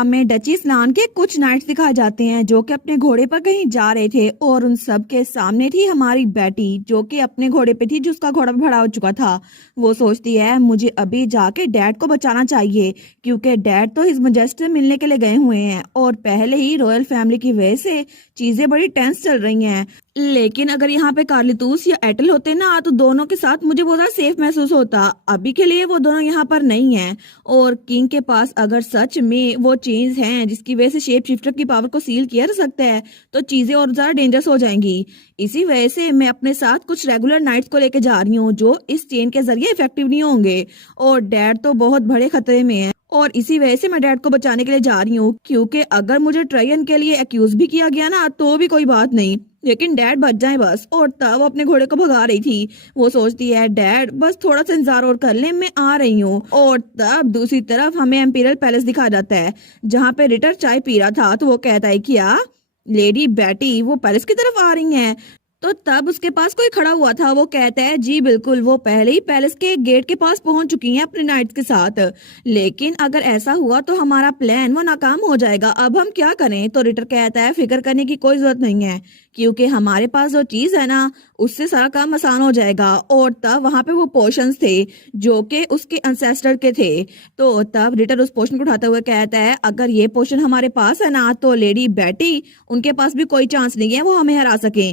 हमें डची स्नान के कुछ नाइट्स दिखाए जाते हैं जो कि अपने घोड़े पर कहीं जा रहे थे और उन सब के सामने थी हमारी बेटी जो कि अपने घोड़े पे थी, जिसका घोड़ा भी भड़ा हो चुका था। वो सोचती है मुझे अभी जाके डैड को बचाना चाहिए क्योंकि डैड तो हिज मैजेस्टी से मिलने के लिए गए हुए हैं और पहले ही रॉयल फैमिली की वजह से चीजें बड़ी टेंस चल रही हैं। लेकिन अगर यहाँ पे कार्लितूस या एटल होते ना तो दोनों के साथ मुझे बहुत ज्यादा सेफ महसूस होता। अभी के लिए वो दोनों यहाँ पर नहीं हैं और किंग के पास अगर सच में वो चेंज हैं जिसकी वजह से शेप शिफ्टर की पावर को सील किया जा सकता है तो चीजें और ज्यादा डेंजरस हो जाएंगी। इसी वजह से मैं अपने साथ कुछ रेगुलर नाइट्स को लेकर जा रही हूँ जो इस चेन के जरिए इफेक्टिव नहीं होंगे और डैड तो बहुत बड़े खतरे में है और इसी वजह से मैं डैड को बचाने के लिए जा रही हूँ क्योंकि अगर मुझे ट्रायन के लिए एक्यूज भी किया गया ना तो भी कोई बात नहीं, लेकिन डैड बच जाए बस। और तब वो अपने घोड़े को भगा रही थी। वो सोचती है डैड बस थोड़ा सा इंतजार और कर ले, मैं आ रही हूँ। और तब दूसरी तरफ हमें एम्पीरियल पैलेस दिखाया जाता है जहाँ पे रिटर चाय पी रहा था। तो वो कहता है कि लेडी बेटी वो पैलेस की तरफ आ रही हैं। तो तब उसके पास कोई खड़ा हुआ था। वो कहता है जी बिल्कुल, वो पहले ही पैलेस के गेट के पास पहुंच चुकी हैं अपने नाइट्स के साथ, लेकिन अगर ऐसा हुआ तो हमारा प्लान वो नाकाम हो जाएगा। अब हम क्या करें? तो रिटर कहता है फिक्र करने की कोई जरूरत नहीं है क्योंकि हमारे पास जो चीज है ना उससे सारा काम आसान हो जाएगा। और तब वहां पे वो पोशंस थे जो कि उसके अंसेस्टर के थे। तो तब रिटर उस पोशन को उठाते हुए कहता है अगर ये पोशन हमारे पास है ना तो लेडी बेटी उनके पास भी कोई चांस नहीं है वो हमें हरा सके।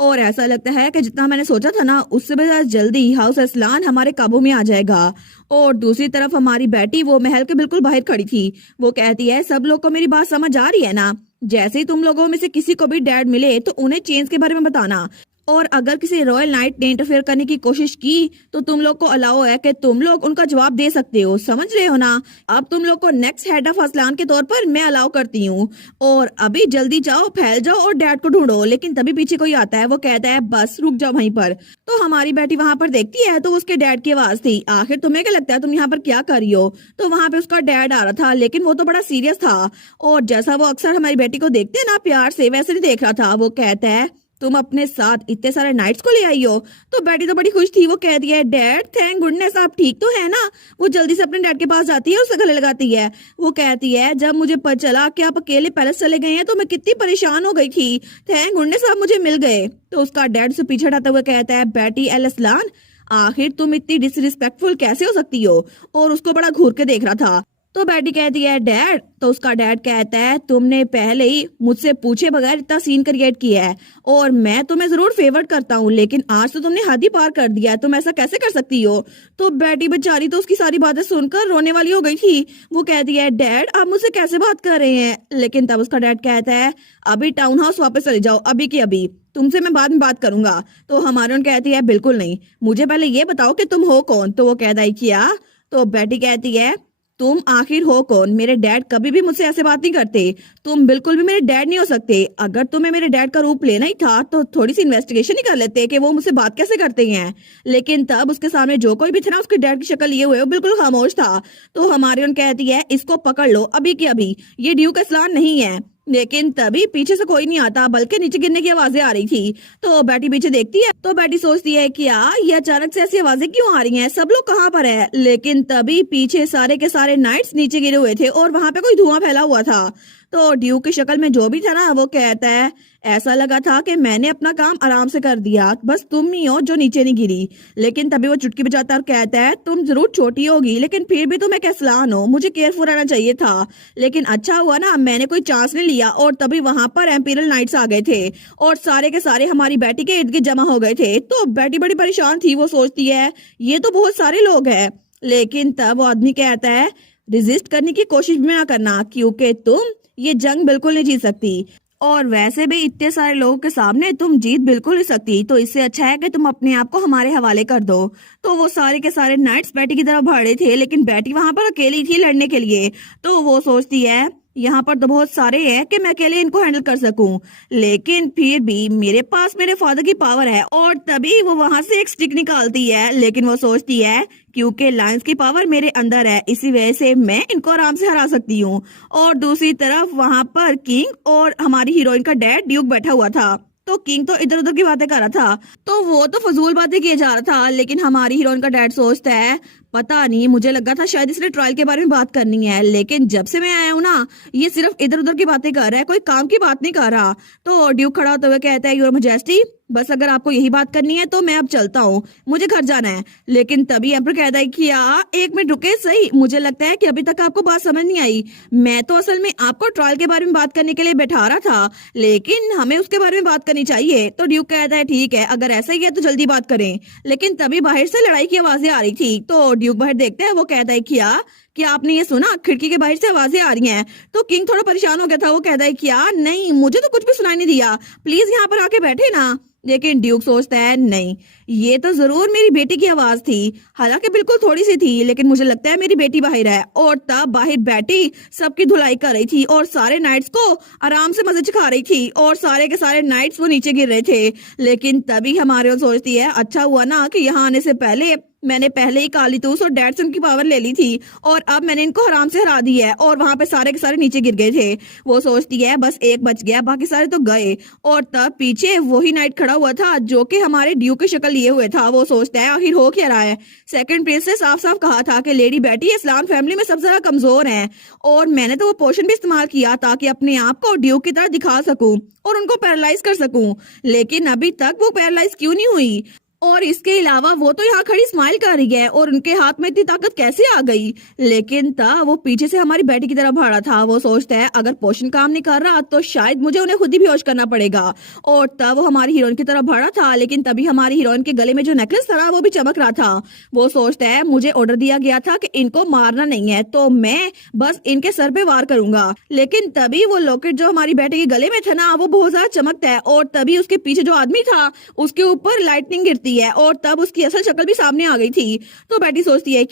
और ऐसा लगता है कि जितना मैंने सोचा था ना उससे भी ज्यादा जल्दी हाउस अस्लान हमारे काबू में आ जाएगा। और दूसरी तरफ हमारी बेटी वो महल के बिल्कुल बाहर खड़ी थी। वो कहती है सब लोग को मेरी बात समझ आ रही है ना? जैसे ही तुम लोगों में से किसी को भी डैड मिले तो उन्हें चेंज के बारे में बताना और अगर किसी रॉयल नाइट ने इंटरफेयर करने की कोशिश की तो तुम लोग को अलाउ है कि तुम लोग उनका जवाब दे सकते हो। समझ रहे हो ना? अब तुम लोग को नेक्स्ट हेड ऑफ असलान के तौर पर मैं अलाउ करती हूँ और अभी जल्दी जाओ, फैल जाओ और डैड को ढूंढो। लेकिन तभी पीछे कोई आता है। वो कहता है बस रुक जाओ वहीं पर। तो हमारी बेटी वहां पर देखती है तो उसके डैड की आवाज थी। आखिर तुम्हें क्या लगता है तुम यहाँ पर क्या कर रही हो? तो वहां पे उसका डैड आ रहा था लेकिन वो तो बड़ा सीरियस था और जैसा वो अक्सर हमारी बेटी को देखते हैं ना प्यार से, वैसे नहीं देख रहा था। वो कहता है तुम अपने साथ इतने सारे नाइट्स को ले आई हो? तो बेटी तो बड़ी खुश थी। वो कह दिया डैड थैंक गुडनेस आप ठीक तो है ना? वो जल्दी से अपने डैड के पास जाती है और उसे गले लगाती है। वो कहती है जब मुझे पता चला कि आप अकेले पैलेस चले गए हैं तो मैं कितनी परेशान हो गई थी। थैंक गुडनेस आप मुझे मिल गए। तो उसका डैड से पीछे हटाते हुए कहता है बेटी एल असलान आखिर तुम इतनी डिसरिस्पेक्टफुल कैसे हो सकती हो? और उसको बड़ा घूर के देख रहा था। तो बेटी कहती है डैड। तो उसका डैड कहता है तुमने पहले ही मुझसे पूछे बगैर इतना सीन क्रिएट किया है और मैं तुम्हें जरूर फेवर करता हूँ लेकिन आज तो तुमने हद ही पार कर दिया है। तुम ऐसा कैसे कर सकती हो? तो बेटी बेचारी तो उसकी सारी बातें सुनकर रोने वाली हो गई थी। वो कहती है डैड आप मुझसे कैसे बात कर रहे हैं? लेकिन तब उसका डैड कहता है अभी टाउन हाउस वापस चले जाओ, अभी की अभी, तुमसे मैं बाद में बात करूंगा। तो हमारे कहती है बिल्कुल नहीं, मुझे पहले ये बताओ कि तुम हो कौन? तो वो कहता है क्या? तो बेटी कहती है तुम आखिर हो कौन? मेरे डैड कभी भी मुझसे ऐसे बात नहीं करते। तुम बिल्कुल भी मेरे डैड नहीं हो सकते। अगर तुम्हें मेरे डैड का रूप लेना ही था तो थोड़ी सी इन्वेस्टिगेशन ही कर लेते कि वो मुझसे बात कैसे करते हैं। लेकिन तब उसके सामने जो कोई भी था ना उसके डैड की शक्ल लिए हुए वो बिल्कुल खामोश था। तो हमारी कहती है इसको पकड़ लो अभी की अभी, ये ड्यूक असलान नहीं है। लेकिन तभी पीछे से कोई नहीं आता बल्कि नीचे गिरने की आवाजें आ रही थी। तो बेटी पीछे देखती है तो बेटी सोचती है कि ये अचानक से ऐसी आवाजें क्यों आ रही हैं? सब लोग कहाँ पर है? लेकिन तभी पीछे सारे के सारे नाइट्स नीचे गिरे हुए थे और वहां पे कोई धुआं फैला हुआ था। तो ड्यूक की शक्ल में जो भी था ना वो कहता है ऐसा लगा था कि मैंने अपना काम आराम से कर दिया, बस तुम ही हो जो नीचे नहीं गिरी। लेकिन तभी वो चुटकी बजाता और कहता है तुम जरूर छोटी होगी लेकिन फिर भी तुम एक असलान हो, मुझे केयरफुल रहना चाहिए था। लेकिन अच्छा हुआ ना मैंने कोई चांस नहीं लिया। और तभी वहां पर एम्पीरियल नाइट्स आ गए थे और सारे के सारे हमारी बेटी के इर्द गिर्द जमा हो गए थे। तो बेटी बड़ी परेशान थी। वो सोचती है ये तो बहुत सारे लोग हैं। लेकिन तब वो आदमी कहता है रिजिस्ट करने की कोशिश भी ना करना क्योंकि तुम ये जंग बिल्कुल नहीं जीत सकती और वैसे भी इतने सारे लोगों के सामने तुम जीत बिल्कुल नहीं सकती। तो इससे अच्छा है कि तुम अपने आप को हमारे हवाले कर दो। तो वो सारे के सारे नाइट्स बेटी की तरफ बढ़ रहे थे लेकिन बेटी वहां पर अकेली थी लड़ने के लिए। तो वो सोचती है यहाँ पर तो बहुत सारे हैं कि मैं अकेले इनको हैंडल कर सकूं, लेकिन फिर भी मेरे पास मेरे फादर की पावर है। और तभी वो वहां से एक स्टिक निकालती है लेकिन वो सोचती है क्योंकि लायंस की पावर मेरे अंदर है इसी वजह से मैं इनको आराम से हरा सकती हूँ। और दूसरी तरफ वहां पर किंग और हमारी हीरोइन का डैड ड्यूक बैठा हुआ था। तो किंग तो इधर उधर की बातें कर रहा था तो वो तो फजूल बातें किए जा रहा था। लेकिन हमारी हीरोइन का डैड सोचता है पता नहीं, मुझे लगा था शायद इसने ट्रायल के बारे में बात करनी है, लेकिन जब से मैं आया हूँ ना, ये सिर्फ इधर उधर की बातें कर रहा है, कोई काम की बात नहीं कर रहा। तो ड्यूक खड़ा होते हुए कहता है, योर मैजेस्टी, बस अगर आपको यही बात करनी है तो मैं अब चलता हूँ, मुझे घर जाना है। लेकिन तभी एम्पर कहता है कि एक मिनट रुके सही, मुझे लगता है कि अभी तक आपको बात समझ नहीं आई। मैं तो असल में आपको ट्रायल के बारे में बात करने के लिए बैठा रहा था, लेकिन हमें उसके बारे में बात करनी चाहिए। तो ड्यूक कहता है, ठीक है, अगर ऐसा ही है तो जल्दी बात करें। लेकिन तभी बाहर से लड़ाई की आवाजें आ रही थी। तो ड्यूक बाहर देखता है, वो कहता है कि आपने ये सुना, खिड़की के बाहर से आवाजें आ रही हैं। तो किंग थोड़ा परेशान हो गया था, वो कहता है कि नहीं, मुझे तो कुछ भी सुनाई नहीं दिया, प्लीज यहाँ पर आके बैठे ना। लेकिन ड्यूक सोचता है, नहीं, ये तो जरूर मेरी बेटी की आवाज थी, हालांकि बिल्कुल थोड़ी सी थी, लेकिन मुझे लगता है मेरी बेटी बाहर है। और तब बाहर बेटी सबकी धुलाई कर रही थी और सारे नाइट्स को आराम से मजे चखा रही थी, और सारे के सारे नाइट्स वो नीचे गिर रहे थे। लेकिन तभी हमारे वो सोचती है, अच्छा हुआ ना कि यहाँ आने से पहले मैंने पहले ही काली तूस और डैड से उनकी पावर ले ली थी, और अब मैंने इनको हराम से हरा दी है। और वहां पे सारे के सारे नीचे गिर गए थे। वो सोचती है, बस एक बच गया, बाकी सारे तो गए। और तब पीछे वही नाइट खड़ा हुआ था जो कि हमारे ड्यूक की शक्ल लिए हुए था। वो सोचता है, आखिर हो क्या रहा है। सेकंड प्रिंस ने साफ साफ कहा था कि लेडी बेटी इस्लाम फैमिली में सबसे ज्यादा कमजोर है, और मैंने तो वो पोशन भी इस्तेमाल किया ताकि अपने आप को ड्यूक की तरह दिखा सकूं और उनको पैरालाइज कर सकूं। लेकिन अभी तक वो पैरालाइज क्यों नहीं हुई? और इसके अलावा वो तो यहाँ खड़ी स्माइल कर रही है, और उनके हाथ में इतनी ताकत कैसे आ गई? लेकिन तब वो पीछे से हमारी बेटी की तरफ भाड़ा था। वो सोचता है, अगर पोशन काम नहीं कर रहा तो शायद मुझे उन्हें खुद ही बेहोश करना पड़ेगा। और तब वो हमारी हीरोइन की तरफ भाड़ा था, लेकिन तभी हमारी हीरोइन के गले में जो नेकलेस था वो भी चमक रहा था। वो सोचता है, मुझे ऑर्डर दिया गया था कि इनको मारना नहीं है, तो मैं बस इनके सर पे वार करूंगा। लेकिन तभी वो लॉकेट जो हमारी बेटी के गले में था ना, वो बहुत ज्यादा चमकता है, और तभी उसके पीछे जो आदमी था उसके ऊपर लाइटनिंग गिरती है, और तब उसकी असल शक्ल भी सामने आ गई थी। तो बेटी सोचती है,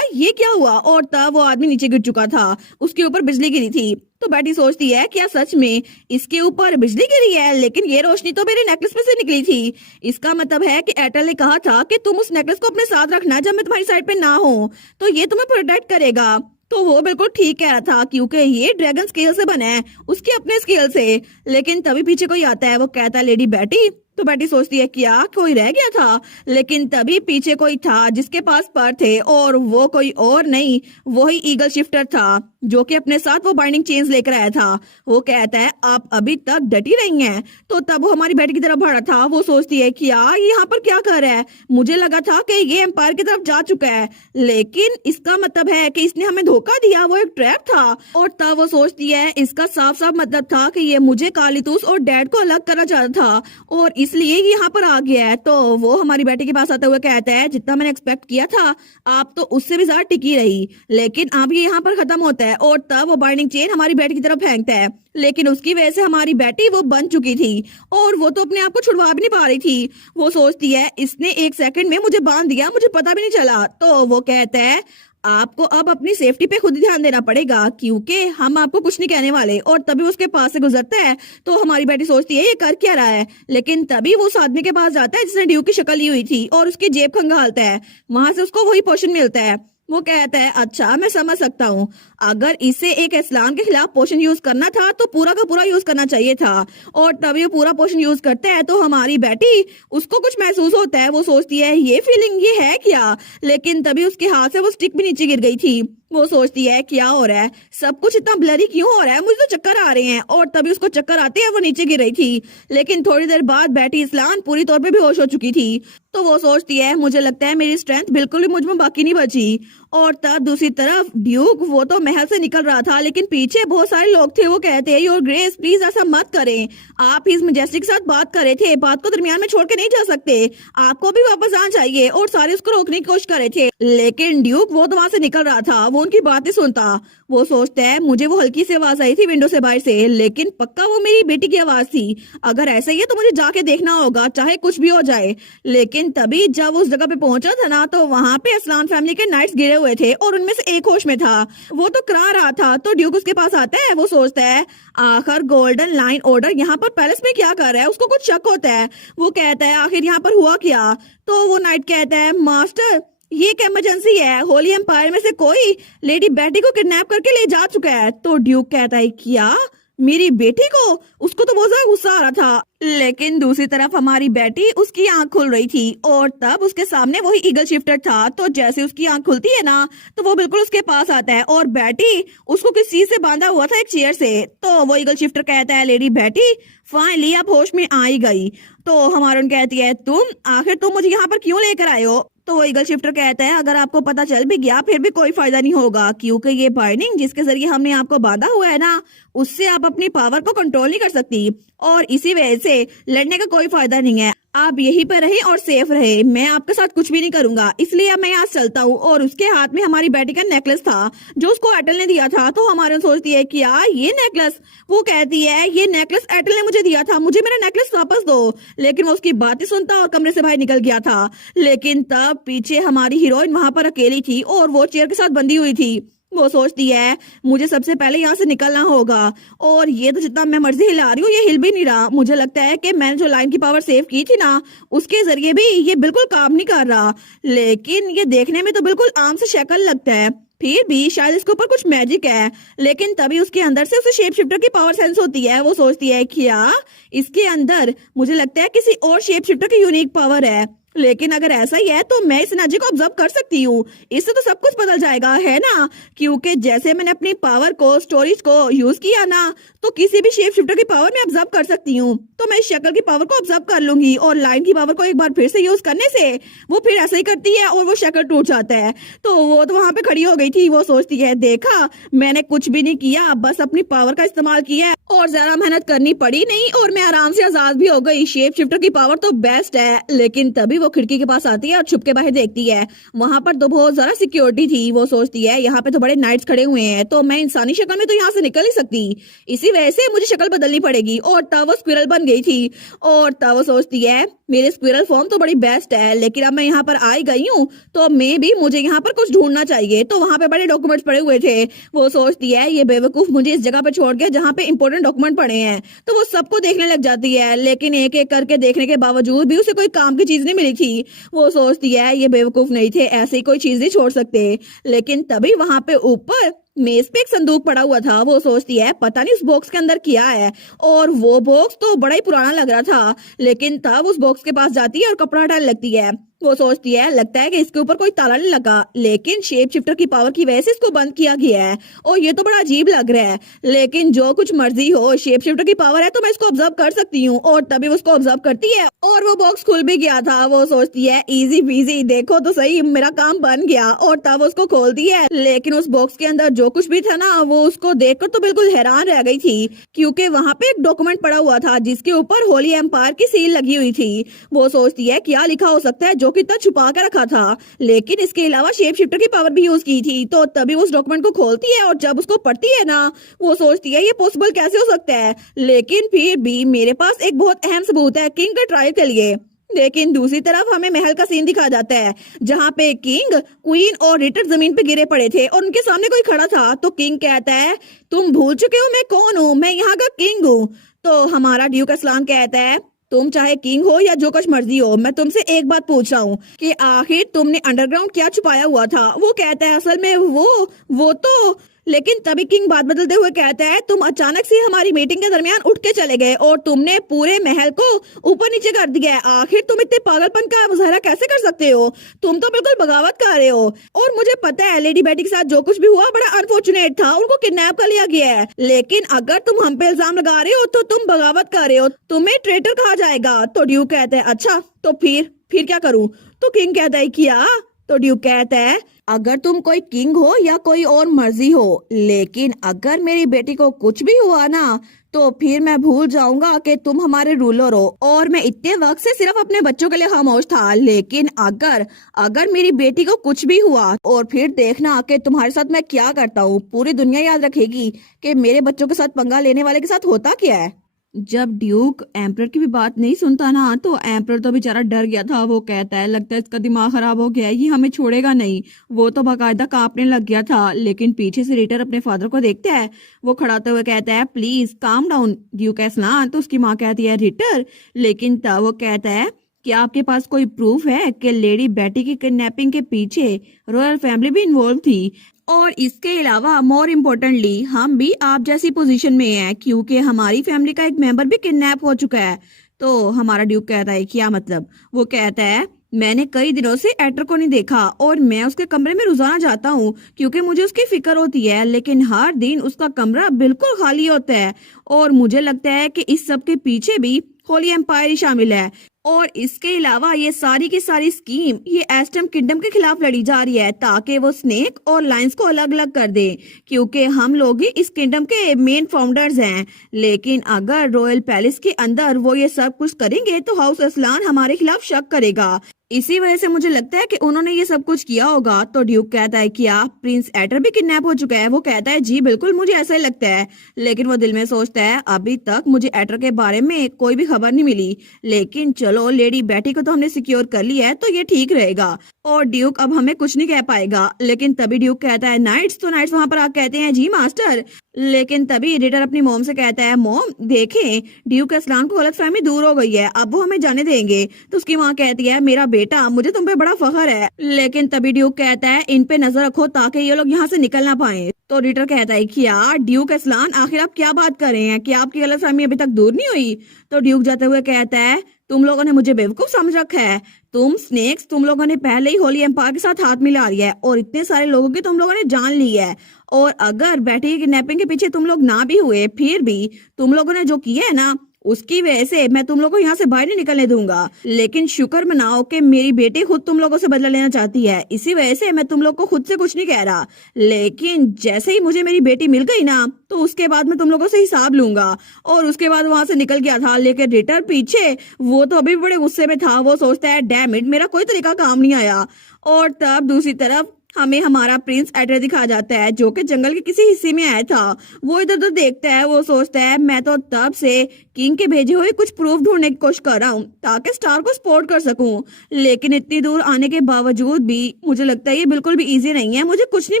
ये क्या हुआ? और तब वो आदमी नीचे गिर चुका था, उसके ऊपर बिजली गिरी थी। तो बेटी सोचती है, क्या सच में इसके ऊपर बिजली गिरी है? लेकिन ये रोशनी तो मेरे नेकलेस में से निकली थी। इसका मतलब है कि एयरटेल ने कहा था कि तुम उस नेकलेस को अपने साथ रखना जब मैं तुम्हारी साइड पे ना हो, तो ये तुम्हें प्रोटेक्ट करेगा। तो वो बिल्कुल ठीक कह रहा था, क्योंकि ये ड्रैगन स्केल से बना है, उसके अपने स्केल से। लेकिन तभी पीछे कोई आता है, वो कहता है, लेडी बेटी। तो बेटी सोचती है, क्या कोई रह गया था? लेकिन तभी पीछे कोई था जिसके पास पर थे, और वो कोई और नहीं, वही ईगल शिफ्टर था जो कि अपने साथ वो बाइंडिंग चेन्स लेकर आया था। वो कहता है, आप अभी तक डटी रही हैं। तो तब वो हमारी बेटी की तरफ बढ़ा था। वो सोचती है, कि ये यहाँ पर क्या कर रहा है? मुझे लगा था कि ये एम्पायर की तरफ जा चुका है, लेकिन इसका मतलब है कि इसने हमें धोखा दिया, वो एक ट्रैप था। और तब वो सोचती है, इसका साफ साफ मतलब था कि ये मुझे कालीतूस और डैड को अलग करना चाहता था, और इसलिए यहाँ पर आ गया है। तो वो हमारी बेटी के पास आते हुए कहता है, जितना मैंने एक्सपेक्ट किया था, आप तो उससे भी ज्यादा टिकी रही, लेकिन अब ये यहाँ पर खत्म होता है। और तब वो बाइंडिंग चेन हमारी बेटी की तरफ फेंकता है, लेकिन उसकी वजह से हमारी बेटी वो बन चुकी थी, और वो तो अपने आप को छुड़वा भी नहीं पा रही थी। वो सोचती है, इसने 1 सेकंड में मुझे बांध दिया, मुझे पता भी नहीं चला। तो वो कहता है, आपको अब अपनी सेफ्टी पे खुद ही ध्यान देना पड़ेगा, क्योंकि हम आपको कुछ नहीं कहने वाले। और तभी उसके पास से गुजरता है। तो हमारी बेटी सोचती है, ये कर क्या रहा है? लेकिन तभी वो उस आदमी के पास जाता है जिसने ड्यूक की शक्ल ली हुई थी, और उसकी जेब खंगालता है। वहां से उसको वही पोशन मिलता है। वो कहता है, अच्छा, मैं समझ सकता हूँ, अगर इसे एक इस्लाम के खिलाफ पोशन यूज करना था तो पूरा का पूरा यूज करना चाहिए था। और तभी वो पूरा पोशन यूज करता है तो हमारी बेटी, उसको कुछ महसूस होता है। वो सोचती है, ये फीलिंग ये है क्या? लेकिन तभी उसके हाथ से वो स्टिक भी नीचे गिर गई थी। वो सोचती है, क्या हो रहा है? सब कुछ इतना ब्लरी क्यों हो रहा है? मुझे तो चक्कर आ रहे हैं। और तभी उसको चक्कर आते हैं, वो नीचे गिर रही थी। लेकिन थोड़ी देर बाद बेटी इस्लाम पूरी तौर पे बेहोश हो चुकी थी। तो वो सोचती है, मुझे लगता है मेरी स्ट्रेंथ बिल्कुल भी मुझ में बाकी नहीं बची। और तब दूसरी तरफ ड्यूक, वो तो महल से निकल रहा था, लेकिन पीछे बहुत सारे लोग थे। वो कहते हैं, योर ग्रेस प्लीज ऐसा मत करें, आप हिज मैजेस्टी के साथ बात कर रहे थे, बात को दरमियान में छोड़ के नहीं जा सकते, आपको भी वापस आना चाहिए। और सारे उसको रोकने की कोशिश कर रहे थे, लेकिन ड्यूक वो तो वहां से निकल रहा था, वो उनकी बातें सुनता। वो सोचता है, मुझे वो हल्की सी आवाज आई थी विंडो से बाहर से, लेकिन पक्का वो मेरी बेटी की आवाज थी। अगर ऐसा ही है तो मुझे जाके देखना होगा, चाहे कुछ भी हो जाए। लेकिन तभी जब उस जगह पे पहुंचा था ना, तो वहां पे असलान फैमिली के नाइट्स गिरे हुए थे, और उनमें से एक होश में था। वो तो करा रहा था। तो ड्यूक उसके पास आता है। वो सोचता है, आखिर गोल्डन लाइन ऑर्डर यहाँ पर पैलेस में क्या कर रहा है? उसको कुछ शक होता है। वो कहता है, आखिर यहाँ पर हुआ क्या? तो वो नाइट कहता है, मास्टर, ये एक इमरजेंसी है, होली एम्पायर में से कोई लेडी बेटी को किडनैप करके ले जा चुका है। तो ड्यूक कहता है, क्या? मेरी बेटी को? उसको तो बहुत ज्यादा गुस्सा आ रहा था, लेकिन दूसरी तरफ हमारी बेटी, उसकी आंख खुल रही थी और तब उसके सामने वही ईगल शिफ्टर था। तो जैसे उसकी आंख खुलती है ना, तो वो बिल्कुल उसके पास आता है और बेटी उसको किस चीज से बांधा हुआ था, एक चेयर से। तो वो ईगल शिफ्टर कहता है, लेडी बेटी फाइनली आप होश में आ ही गई। तो हमारून कहती है, तुम मुझे यहाँ पर क्यों लेकर आए हो? तो वो ईगल शिफ्टर कहता है, अगर आपको पता चल भी गया फिर भी कोई फायदा नहीं होगा, क्योंकि ये बाइंडिंग जिसके जरिए हमने आपको बांधा हुआ है ना, उससे आप अपनी पावर को कंट्रोल नहीं कर सकती और इसी वजह से लड़ने का कोई फायदा नहीं है। आप यहीं पर रहे और सेफ रहे, मैं आपके साथ कुछ भी नहीं करूंगा, इसलिए अब मैं यहाँ से चलता हूँ। और उसके हाथ में हमारी बेटी का नेकलेस था जो उसको एटल ने दिया था। तो हमारे सोचती है कि यार ये नेकलेस, वो कहती है ये नेकलेस एटल ने मुझे दिया था, मुझे मेरा नेकलेस वापस दो। लेकिन वो उसकी बात ही सुनता और कमरे से बाहर निकल गया था। लेकिन तब पीछे हमारी हीरोइन वहां पर अकेली थी और वो चेयर के साथ बंधी हुई थी। वो सोचती है मुझे सबसे पहले यहाँ से निकलना होगा, और ये तो जितना मैं मर्जी हिला रही हूँ ये हिल भी नहीं रहा। मुझे लगता है कि मैंने जो लाइन की पावर सेव की थी ना, उसके जरिए भी ये बिल्कुल काम नहीं कर रहा। लेकिन ये देखने में तो बिल्कुल आम से शक्ल लगता है, फिर भी शायद इसके ऊपर कुछ मैजिक है। लेकिन तभी उसके अंदर से उसे शेप शिफ्टर की पावर सेंस होती है। वो सोचती है क्या इसके अंदर, मुझे लगता है किसी और शेप शिफ्टर की यूनिक पावर है। लेकिन अगर ऐसा ही है तो मैं इस एनर्जी को ऑब्जर्व कर सकती हूँ, इससे तो सब कुछ बदल जाएगा, है ना? क्योंकि जैसे मैंने अपनी पावर को, स्टोरेज को यूज किया ना, तो किसी भी शेप शिफ्टर की पावर मैं ऑब्जर्व कर सकती हूँ। तो मैं इस शक्ल की पावर को ऑब्जर्व कर लूंगी और लाइन की पावर को एक बार फिर से यूज करने से वो फिर ऐसा ही करती है और वो शक्ल टूट जाता है। तो वो तो वहां पे खड़ी हो गई थी। वो सोचती है, देखा मैंने कुछ भी नहीं किया, बस अपनी पावर का इस्तेमाल किया और ज्यादा मेहनत करनी पड़ी नहीं और मैं आराम से आजाद भी हो गई। शेप शिफ्टर की पावर तो बेस्ट है। लेकिन तभी वो खिड़की के पास आती है और छुप के बाहर देखती है, वहां पर तो बहुत ज्यादा सिक्योरिटी थी। वो सोचती है यहाँ पे तो बड़े नाइट्स खड़े हुए हैं, तो मैं इंसानी शक्ल में तो यहाँ से निकल ही सकती, इसी वजह से मुझे शक्ल बदलनी पड़ेगी। और तब वो स्क्विरल बन गई थी और तब वो सोचती है मेरे स्क्विरल फॉर्म तो बड़ी बेस्ट है, लेकिन अब मैं यहाँ पर आई गई हूँ तो मैं भी मुझे यहाँ पर कुछ ढूंढना चाहिए। तो वहां पे बड़े डॉक्यूमेंट्स पड़े हुए थे। वो सोचती है ये बेवकूफ मुझे इस जगह पे छोड़ गया जहाँ पे इंपॉर्टेंट डॉक्यूमेंट पड़े हैं। तो वो सबको देखने लग जाती है, लेकिन एक एक करके देखने के बावजूद भी उसे कोई काम की चीज नहीं मिली थी। वो सोचती है ये बेवकूफ नहीं थे, ऐसी कोई चीज नहीं छोड़ सकते। लेकिन तभी वहां पे ऊपर मेज पे एक संदूक पड़ा हुआ था। वो सोचती है पता नहीं उस बॉक्स के अंदर क्या है, और वो बॉक्स तो बड़ा ही पुराना लग रहा था। लेकिन तब उस बॉक्स के पास जाती है और कपड़ा हटाने लगती है। वो सोचती है लगता है कि इसके ऊपर कोई ताला नहीं लगा, लेकिन शेप शिफ्टर की पावर की वजह से इसको बंद किया गया है और ये तो बड़ा अजीब लग रहा है। लेकिन जो कुछ मर्जी हो, शेप शिफ्टर की पावर है तो मैं इसको ऑब्जर्व कर सकती हूँ। और तभी उसको ऑब्जर्व करती है और वो बॉक्स खुल भी गया था। वो सोचती है इजी पीजी, देखो तो सही मेरा काम बन गया। और तब उसको खोलती है, लेकिन उस बॉक्स के अंदर जो कुछ भी था ना, वो उसको देखकर तो बिल्कुल हैरान रह गई थी, क्योंकि वहां पे एक डॉक्यूमेंट पड़ा हुआ था जिसके ऊपर होली एम्पायर की सील लगी हुई थी। वो सोचती है क्या लिखा हो सकता है जो कि इतना छुपा के रखा था, लेकिन इसके अलावा शेप शिफ्टर की पावर भी यूज की थी। तो तभी उस डॉक्यूमेंट को खोलती है और जब उसको पढ़ती है ना, वो सोचती है ये पॉसिबल कैसे हो सकता है। लेकिन फिर भी मेरे पास एक बहुत अहम सबूत है किंग के ट्रायल के लिए। लेकिन दूसरी तरफ हमें महल का सीन दिखाया जाता है जहाँ पे किंग, क्वीन और रिटर जमीन पे गिरे पड़े थे और उनके सामने कोई खड़ा था। तो किंग कहता है तुम भूल चुके हो मैं कौन हूँ, मैं यहाँ का किंग हूँ। तो हमारा ड्यूक असलान कहता है तुम चाहे किंग हो या जो कुछ मर्जी हो, मैं तुमसे एक बात पूछ रहा हूँ कि आखिर तुमने अंडरग्राउंड क्या छुपाया हुआ था। वो कहता है असल में वो तो, लेकिन तभी किंग बात बदलते हुए कहता है तुम अचानक से हमारी मीटिंग के दरमियान उठ के चले गए और तुमने पूरे महल को ऊपर नीचे कर दिया है। आखिर तुम इतने पागलपन का मुजाहरा कैसे कर सकते हो, तुम तो बिल्कुल बगावत कर रहे हो। और मुझे पता है लेडी बेटी के साथ जो कुछ भी हुआ बड़ा अनफॉर्चुनेट था, उनको किडनैप कर लिया गया है, लेकिन अगर तुम हम पे इल्जाम लगा रहे हो तो तुम बगावत कर रहे हो, तुम्हें ट्रेटर कहा जाएगा। तो ड्यूक कहता है अच्छा तो फिर क्या करूं। तो किंग कहता है क्या। तो ड्यूक कहता है अगर तुम कोई किंग हो या कोई और मर्जी हो, लेकिन अगर मेरी बेटी को कुछ भी हुआ ना, तो फिर मैं भूल जाऊंगा कि तुम हमारे रूलर हो और मैं इतने वक्त से सिर्फ अपने बच्चों के लिए खामोश था। लेकिन अगर मेरी बेटी को कुछ भी हुआ और फिर देखना कि तुम्हारे साथ मैं क्या करता हूँ, पूरी दुनिया याद रखेगी कि मेरे बच्चों के साथ पंगा लेने वाले के साथ होता क्या है। जब ड्यूक एम्परर की भी बात नहीं सुनता ना, तो एम्परर तो बेचारा डर गया था। वो कहता है लगता है इसका दिमाग खराब हो गया है, ये हमें छोड़ेगा नहीं। वो तो बाकायदा कांपने लग गया था। लेकिन पीछे से रिटर अपने फादर को देखता है, वो खड़ा होते हुए कहता है please calm down Duke Aslan. तो उसकी माँ कहती है रिटर, लेकिन तब वो कहता है क्या आपके पास कोई प्रूफ है कि लेडी बेटी की किडनैपिंग के पीछे रॉयल फैमिली भी इन्वॉल्व थी? और इसके अलावा मोर इम्पोर्टेंटली हम भी आप जैसी पोजीशन में हैं, क्योंकि हमारी फैमिली का एक मेंबर भी किडनैप हो चुका है। तो हमारा ड्यूक कहता है क्या मतलब? वो कहता है मैंने कई दिनों से एटर को नहीं देखा और मैं उसके कमरे में रोजाना जाता हूँ क्योंकि मुझे उसकी फिक्र होती है, लेकिन हर दिन उसका कमरा बिल्कुल खाली होता है और मुझे लगता है कि इस सब के पीछे भी होली एम्पायर ही शामिल है। और इसके अलावा ये सारी की सारी स्कीम ये एस्टम किंगडम के खिलाफ लड़ी जा रही है ताकि वो स्नेक और लायंस को अलग अलग कर दे, क्योंकि हम लोग ही इस किंगडम के मेन फाउंडर्स हैं। लेकिन अगर रॉयल पैलेस के अंदर वो ये सब कुछ करेंगे तो हाउस असलान हमारे खिलाफ शक करेगा। इसी वजह से मुझे लगता है कि उन्होंने ये सब कुछ किया होगा। तो ड्यूक कहता है क्या प्रिंस एटर भी किडनैप हो चुका है? वो कहता है जी बिल्कुल, मुझे ऐसा ही लगता है। लेकिन वो दिल में सोचता है अभी तक मुझे एटर के बारे में कोई भी खबर नहीं मिली, लेकिन चलो लेडी बेटी को तो हमने सिक्योर कर लिया है तो ये ठीक रहेगा। और ड्यूक अब हमें कुछ नहीं कह पाएगा। लेकिन तभी ड्यूक कहता है नाइट्स, तो नाइट्स वहां पर आकर कहते हैं जी मास्टर। लेकिन तभी रिटर अपनी मोम से कहता है मोम देखें ड्यूक असलान को गलतफहमी दूर हो गई है, अब वो हमें जाने देंगे। तो उसकी माँ कहती है मेरा बेटा, मुझे तुम पे बड़ा फख्र है। लेकिन तभी ड्यूक कहता है इन पे नजर रखो ताकि ये लोग यहाँ से निकल ना पाए। तो रिटर कहता है कि यार ड्यूक असलान आखिर आप क्या बात कर रहे हैं कि आपकी गलतफहमी अभी तक दूर नहीं हुई? तो ड्यूक जाते हुए कहता है तुम लोगों ने मुझे बेवकूफ समझ रखा है। तुम स्नेक्स, तुम लोगों ने पहले ही होली एम्पायर के साथ हाथ मिला लिया है और इतने सारे लोगों की तुम लोगों ने जान ली है। और अगर बेटी की किडनैपिंग के पीछे तुम लोग ना भी हुए, फिर भी तुम लोगों ने जो किया है ना उसकी वजह से मैं तुम लोगों को यहाँ से बाहर नहीं निकलने दूंगा। लेकिन शुक्र मनाओ कि मेरी बेटी खुद तुम लोगों से बदला लेना चाहती है, इसी वजह से मैं तुम लोग को खुद से कुछ नहीं कह रहा। लेकिन जैसे ही मुझे मेरी बेटी मिल गई ना तो उसके बाद मैं तुम लोगों से हिसाब लूंगा। और उसके बाद वहां से निकल गया था। लेकिन रिटर पीछे वो तो अभी बड़े गुस्से में था। वो सोचता है डैम इट, मेरा कोई तरीका काम नहीं आया। और तब दूसरी तरफ हमें हमारा प्रिंस एडर दिखाया जाता है जो कि जंगल के किसी हिस्से में आया था। वो इधर उधर देखता है। वो सोचता है मैं तो तब से किंग के भेजे हुए कुछ प्रूफ ढूंढने की कोशिश कर रहा हूँ ताकि स्टार को सपोर्ट कर सकूं, लेकिन इतनी दूर आने के बावजूद भी मुझे लगता है ये बिल्कुल भी इजी नहीं है, मुझे कुछ नहीं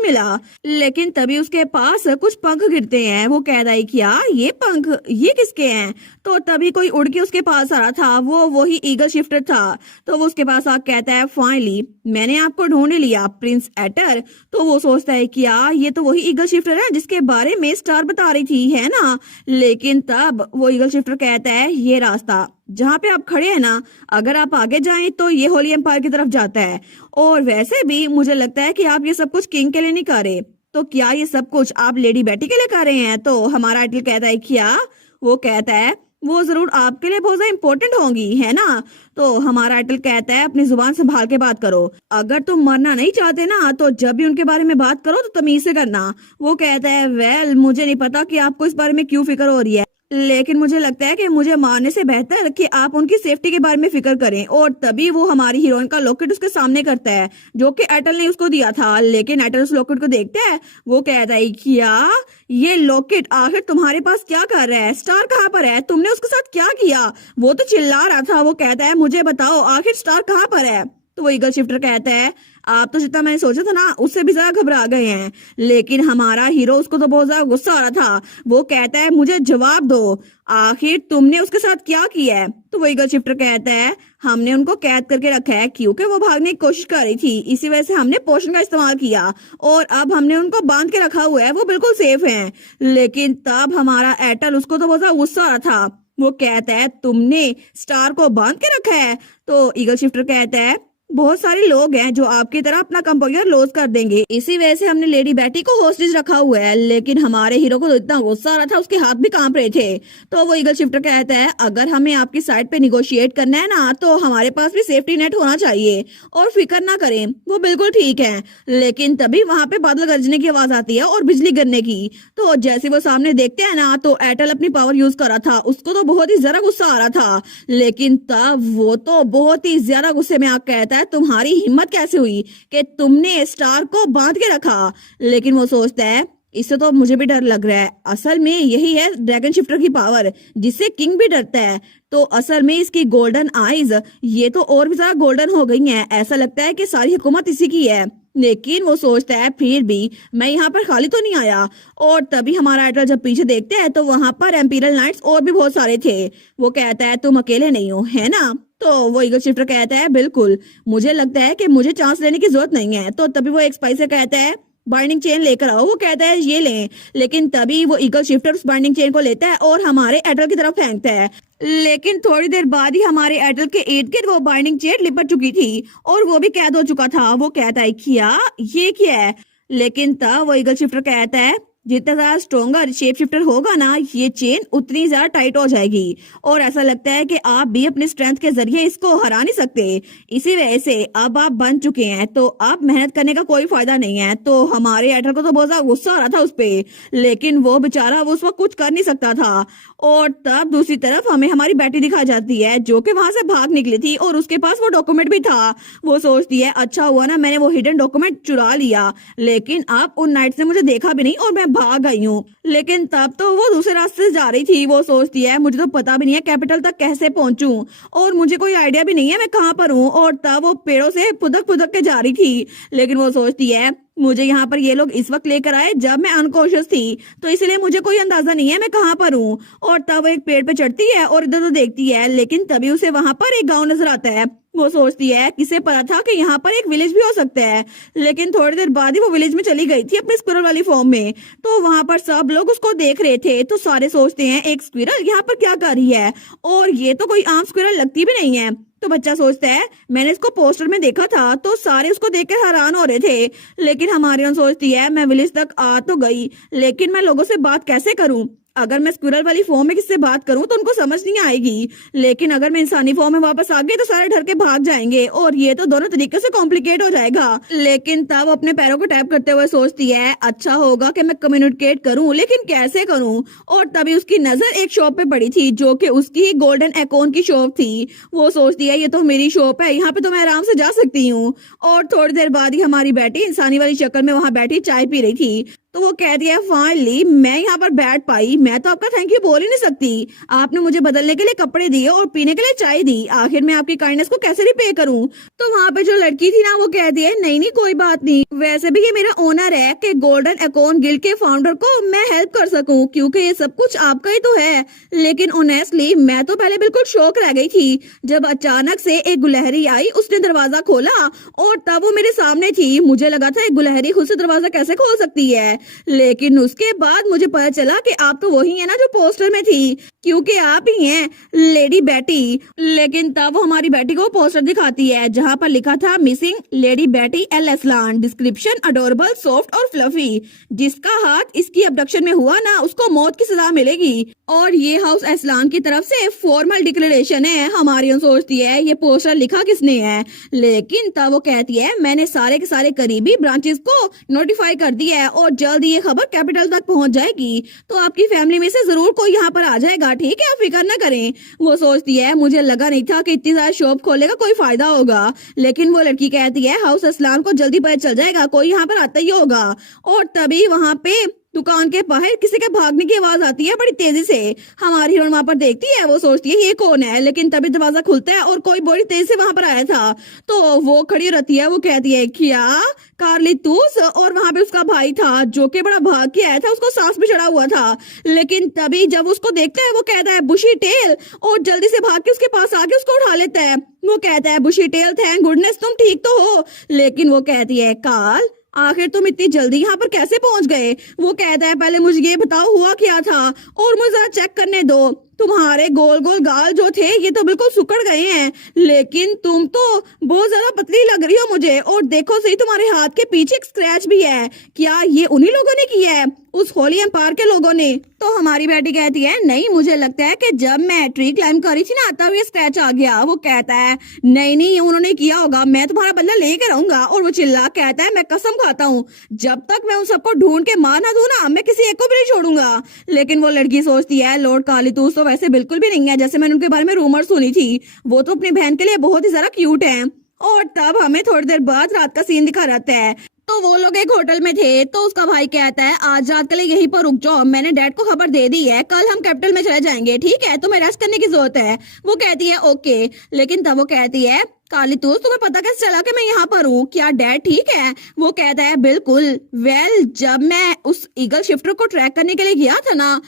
मिला। लेकिन तभी उसके पास कुछ पंख गिरते हैं। वो कहता है कि यार ये पंख ये किसके हैं? तो तभी कोई उड़ के उसके पास आ रहा था। वो वही ईगल शिफ्टर था। तो वो उसके पास आकर कहता है फाइनली मैंने आपको ढूंढ लिया प्रिंस एटर। तो वो सोचता है कि यार ये तो वही ईगल शिफ्टर है जिसके बारे में स्टार बता रही थी, है ना? लेकिन तब वो ईगल शिफ्टर कहता है ये रास्ता जहाँ पे आप खड़े हैं ना, अगर आप आगे जाएं तो ये होली एम्पायर की तरफ जाता है। और वैसे भी मुझे लगता है कि आप ये सब कुछ किंग के लिए नहीं कर रहे, तो क्या ये सब कुछ आप लेडी बेटी के लिए कर रहे हैं? तो हमारा आइटल कहता है क्या? वो कहता है वो जरूर आपके लिए बहुत ज्यादा इम्पोर्टेंट होंगी, है ना? तो हमारा आइटल कहता है अपनी जुबान संभाल के बात करो। अगर तुम मरना नहीं चाहते ना तो जब भी उनके बारे में बात करो तो तमीज से करना। वो कहता है वेल मुझे नहीं पता कि आपको इस बारे में क्यों फिक्र हो रही है, लेकिन मुझे लगता है कि मुझे मारने से बेहतर कि आप उनकी सेफ्टी के बारे में फिक्र करें। और तभी वो हमारी हीरोइन का लॉकेट उसके सामने करता है जो कि एटल ने उसको दिया था। लेकिन एटल उस लॉकेट को देखता है। वो कहता है क्या ये लॉकेट आखिर तुम्हारे पास क्या कर रहा है? स्टार कहाँ पर है? तुमने उसके साथ क्या किया? वो तो चिल्ला रहा था। वो कहता है मुझे बताओ आखिर स्टार कहाँ पर है? तो वो ईगल शिफ्टर कहता है आप तो जितना मैंने सोचा था ना उससे भी ज्यादा घबरा गए हैं। लेकिन हमारा हीरो, उसको तो बहुत ज्यादा गुस्सा आ रहा था। वो कहता है मुझे जवाब दो, आखिर तुमने उसके साथ क्या किया है? तो वो ईगल शिफ्टर कहता है हमने उनको कैद करके रखा है क्योंकि वो भागने की कोशिश कर रही थी, इसी वजह से हमने पोशन का इस्तेमाल किया और अब हमने उनको बांध के रखा हुआ है, वो बिल्कुल सेफ है। लेकिन तब हमारा एटल, उसको तो बहुत ज्यादा गुस्सा आ रहा था। वो कहता है तुमने स्टार को बांध के रखा है? तो ईगल शिफ्टर कहता है बहुत सारे लोग हैं जो आपकी तरह अपना कंप्यूटर लॉस कर देंगे, इसी वजह से हमने लेडी बेटी को होस्टेज रखा हुआ है। लेकिन हमारे हीरो को तो इतना गुस्सा आ रहा था उसके हाथ भी कांप रहे थे। तो वो ईगल शिफ्टर कहता है अगर हमें आपकी साइड पे निगोशिएट करना है ना तो हमारे पास भी सेफ्टी नेट होना चाहिए और फिक्र ना करें, वो बिल्कुल ठीक है। लेकिन तभी वहां पे बादल गरजने की आवाज आती है और बिजली गिरने की। तो जैसे वो सामने देखते हैं ना तो एटल अपनी पावर यूज कर रहा था, उसको तो बहुत ही ज्यादा गुस्सा आ रहा था। लेकिन तब वो तो बहुत ही ज्यादा गुस्से में आकर कहता है तुम्हारी हिम्मत कैसे हुई कि तुमने स्टार को बांध के रखा? लेकिन वो सोचता है इससे तो मुझे भी डर लग रहा है, असल में यही है ड्रैगन शिफ्टर की पावर जिससे किंग भी डरता है। तो असल में इसकी गोल्डन आईज ये तो और भी ज्यादा गोल्डन हो गई हैं, ऐसा लगता है कि सारी हुकूमत इसी की है। लेकिन वो सोचता है फिर भी मैं यहाँ पर खाली तो नहीं आया। और तभी हमारा आइटल जब पीछे देखते हैं तो वहां पर एम्पीरियल नाइट्स और भी बहुत सारे थे। वो कहता है तुम अकेले नहीं हो, है ना? तो वो ईगल शिफ्टर कहता है बिल्कुल, मुझे लगता है कि मुझे चांस लेने की जरूरत नहीं है। तो तभी वो एक स्पाई से कहता है बाइंडिंग चेन लेकर आओ। वो कहता है ये लें, लेकिन तभी वो ईगल शिफ्टर उस बाइंडिंग चेन को लेता है और हमारे एटल की तरफ फेंकता है। लेकिन थोड़ी देर बाद ही हमारे एटल के इर्द गिर्द वो बाइंडिंग चेन लिपट चुकी थी और वो भी कैद हो चुका था। वो कहता है क्या ये क्या है, लेकिन तब वो ईगल शिफ्टर कहता है जितना ज्यादा स्ट्रोंगर शेप शिफ्टर होगा ना, ये चेन उतनी ज्यादा टाइट हो जाएगी और ऐसा लगता है कि आप भी अपनी स्ट्रेंथ के जरिए इसको हरा नहीं सकते। इसी वजह से अब आप बन चुके हैं तो अब मेहनत करने का कोई फायदा नहीं है। तो हमारे एटर को तो बहुत ज्यादा गुस्सा आ रहा था उस पे, लेकिन वो बेचारा वो उस वक्त कुछ कर नहीं सकता था। और तब दूसरी तरफ हमें हमारी बेटी दिखा जाती है जो कि वहां से भाग निकली थी और उसके पास वो डॉक्यूमेंट भी था। वो सोचती है अच्छा हुआ ना मैंने वो हिडन डॉक्यूमेंट चुरा लिया, लेकिन अब उन नाइट्स ने मुझे देखा भी नहीं और मैं भाग गई हूँ। लेकिन तब तो वो दूसरे रास्ते से जा रही थी। वो सोचती है मुझे तो पता भी नहीं है कैपिटल तक कैसे पहुंचूं और मुझे कोई आइडिया भी नहीं है मैं कहाँ पर हूँ। और तब वो पेड़ों से फुदक फुदक के जा रही थी, लेकिन वो सोचती है मुझे यहाँ पर ये लोग इस वक्त लेकर आए जब मैं अनकॉन्शियस थी, तो इसलिए मुझे कोई अंदाजा नहीं है मैं कहाँ पर हूँ। और तब वो एक पेड़ पे चढ़ती है और इधर उधर देखती है, लेकिन तभी उसे वहां पर एक गांव नजर आता है। वो सोचती है किसे पता था कि यहाँ पर एक विलेज भी हो सकता है। लेकिन थोड़ी देर बाद ही वो विलेज में चली गई थी अपने स्क्विरल वाली फॉर्म में। तो वहां पर सब लोग उसको देख रहे थे। तो सारे सोचते हैं एक स्क्विरल यहाँ पर क्या कर रही है, और ये तो कोई आम स्क्विरल लगती भी नहीं है। तो बच्चा सोचता है मैंने इसको पोस्टर में देखा था। तो सारे उसको देखकर हैरान हो रहे थे। लेकिन हमारी सोचती है मैं विलेज तक आ तो गई, लेकिन मैं लोगों से बात कैसे करूं? अगर मैं स्क्विरल वाली फॉर्म में किससे बात करूं तो उनको समझ नहीं आएगी, लेकिन अगर मैं इंसानी फॉर्म में वापस आ गई तो सारे डर के भाग जाएंगे और ये तो दोनों तरीके से कॉम्प्लिकेट हो जाएगा। लेकिन तब अपने पैरों को टैप करते हुए सोचती है अच्छा होगा कि मैं कम्युनिकेट करूं, लेकिन कैसे करूं? और तभी उसकी नजर एक शॉप पे पड़ी थी जो कि उसकी ही गोल्डन एकॉन की शॉप थी। वो सोचती है ये तो मेरी शॉप है, यहाँ पे तो मैं आराम से जा सकती हूँ। और थोड़ी देर बाद ही हमारी बेटी इंसानी वाली शक्ल में वहां बैठी चाय पी रही थी। तो वो कहती है फाइनली मैं यहाँ पर बैठ पाई, मैं तो आपका थैंक यू बोल ही नहीं सकती। आपने मुझे बदलने के लिए कपड़े दिए और पीने के लिए चाय दी, आखिर मैं आपकी काइंडनेस को कैसे रिपे करूँ? तो वहाँ पे जो लड़की थी ना वो कहती है नहीं नहीं कोई बात नहीं, वैसे भी ये मेरा ऑनर है कि गोल्डन एकॉन गिल्ड के फाउंडर को मैं हेल्प कर सकूं, क्योंकि ये सब कुछ आपका ही तो है। लेकिन ऑनेस्टली मैं तो पहले बिल्कुल शॉक रह गई थी जब अचानक से एक गुलहरी आई, उसने दरवाजा खोला और तब वो मेरे सामने थी। मुझे लगा था एक गुलहरी खुद से दरवाजा कैसे खोल सकती है, लेकिन उसके बाद मुझे पता चला कि आप तो वही है ना जो पोस्टर में थी, क्योंकि आप ही हैं लेडी बेटी। लेकिन तब वो हमारी बेटी को पोस्टर दिखाती है जहां पर लिखा था मिसिंग लेडी बेटी एल एस्लान, डिस्क्रिप्शन अडोरेबल सॉफ्ट और फ्लफी, जिसका हाथ इसकी अबडक्शन में हुआ ना उसको मौत की सजा मिलेगी। और ये हाउस एस्लान की तरफ से फॉर्मल डिक्लेरेशन है। हमारी सोचती है ये पोस्टर लिखा किसने है, लेकिन तब वो कहती है मैंने सारे के सारे करीबी ब्रांचेस को नोटिफाई कर दिया है और जल्द ये खबर कैपिटल तक पहुंच जाएगी, तो आपकी फैमिली में से जरूर कोई यहाँ पर आ जाएगा, ठीक है आप फिक्र न करें। वो सोचती है मुझे लगा नहीं था कि इतनी ज्यादा शॉप खोलने का कोई फायदा होगा, लेकिन वो लड़की कहती है हाउस असलान को जल्दी पता चल जाएगा, कोई यहाँ पर आता ही होगा। और तभी वहाँ पे दुकान के बाहर किसी के भागने की आवाज आती है बड़ी तेजी से। हमारी हीरोइन वहां पर देखती है, वो सोचती है ये कौन है, लेकिन तभी दरवाजा खुलता है और कोई बड़ी तेजी से वहां पर आया था। तो वो खड़ी रहती है, वो कहती है क्या कार्लितूस? और वहां पे उसका भाई था जो कि बड़ा भाग के आया था, उसको सांस भी चढ़ा हुआ था। लेकिन तभी जब उसको देखता है वो कहता है बुशी टेल, और जल्दी से भाग के उसके पास आके उसको उठा लेता है। वो कहता है बुशी टेल थैंक गुडनेस तुम ठीक तो हो। लेकिन वो कहती है कार्ल आखिर तुम इतनी जल्दी यहाँ पर कैसे पहुंच गए? वो कहता है पहले मुझे ये बताओ हुआ क्या था और मुझे जरा चेक करने दो। तुम्हारे गोल गोल गाल जो थे ये तो बिल्कुल सुकड़ गए हैं, लेकिन तुम तो बहुत ज्यादा पतली लग रही हो मुझे, और देखो सही तुम्हारे हाथ के पीछे एक स्क्रैच भी है। क्या ये उन्हीं लोगों ने किया है, उस होली एम्पायर के लोगों ने? तो हमारी बेटी कहती है नहीं मुझे लगता है कि जब मैं ट्री क्लाइंब कर रही थी ना तब ये स्क्रैच आ गया। वो कहता है नहीं नहीं उन्होंने किया होगा, मैं तुम्हारा बदला लेकर आऊंगा। और वो चिल्ला कहता है मैं कसम खाता हूँ जब तक मैं उन सबको ढूंढ के मार ना दूं ना मैं किसी एक को भी नहीं छोड़ूंगा। लेकिन वो लड़की सोचती है लॉर्ड कार्लितूस तो वैसे बिल्कुल भी नहीं है जैसे मैंने उनके बारे में रूमर सुनी थी, वो तो अपनी बहन के लिए बहुत ही ज्यादा क्यूट है। और तब हमें थोड़ी देर बाद रात का सीन दिखा रहता है। तो वो लोग एक होटल में थे, तो उसका भाई कहता है आज रात के लिए यहीं पर रुक जाओ, मैंने डैड को खबर दे दी है, कल हम कैपिटल में चले जाएंगे, ठीक है तुम्हें रेस्ट करने की जरूरत है। वो कहती है ओके। लेकिन तब वो कहती है कार्लितूस तुम्हें पता कैसे चला कि मैं यहाँ पर हूँ, क्या डैड ठीक है? वो कहता है बिल्कुल। वेल जब मैं उस ईगल शिफ्टर को ट्रैक करने के लिए गया था ना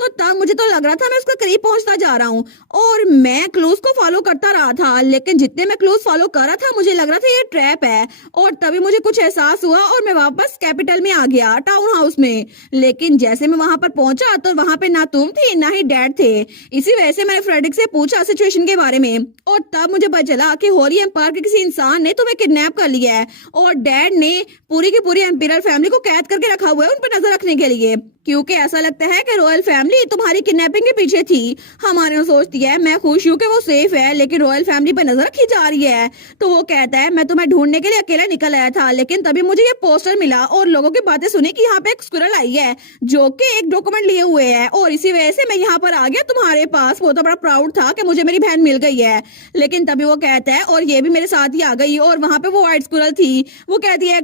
तो तब मुझे तो लग रहा था मैं उसके करीब पहुंचता जा रहा हूँ और मैं क्लूज को फॉलो करता रहा था, लेकिन जितने मैं क्लूज फॉलो कर रहा था मुझे लग रहा था ये ट्रैप है। और तभी मुझे कुछ एहसास हुआ और मैं वापस कैपिटल में आ गया, टाउन हाउस में। लेकिन जैसे मैं वहां पर पहुंचा तो वहां पे ना तुम थी ना ही डैड थे। इसी वजह से मैंने फ्रेडरिक से पूछा सिचुएशन के बारे में और तब मुझे पता चला कि होरी एम्पायर के किसी इंसान ने तुम्हें किडनैप कर लिया है और डैड ने पूरी की पूरी एम्पायर फैमिली को कैद करके रखा हुआ है उन पर नजर रखने के लिए, क्योंकि ऐसा लगता है कि रॉयल फैमिली तुम्हारी किडनैपिंग के पीछे थी। हमारे यहाँ सोचती है मैं खुश हूँ कि वो सेफ है, लेकिन रॉयल फैमिली पर नजर रखी जा रही है। तो वो कहता है मैं तुम्हें ढूंढने के लिए अकेला निकल आया था, लेकिन तभी मुझे ये पोस्टर मिला और लोगों की बातें सुनी कि यहाँ पे एक स्क्विरल आई है जो कि एक डॉक्यूमेंट लिए हुए है, और इसी वजह से मैं यहाँ पर आ गया तुम्हारे पास। वो तो बड़ा प्राउड था कि मुझे मेरी बहन मिल गई है, लेकिन तभी वो कहता है और ये भी मेरे साथ ही आ गई, और वहां पे वो व्हाइट स्क्विरल थी। वो कहती है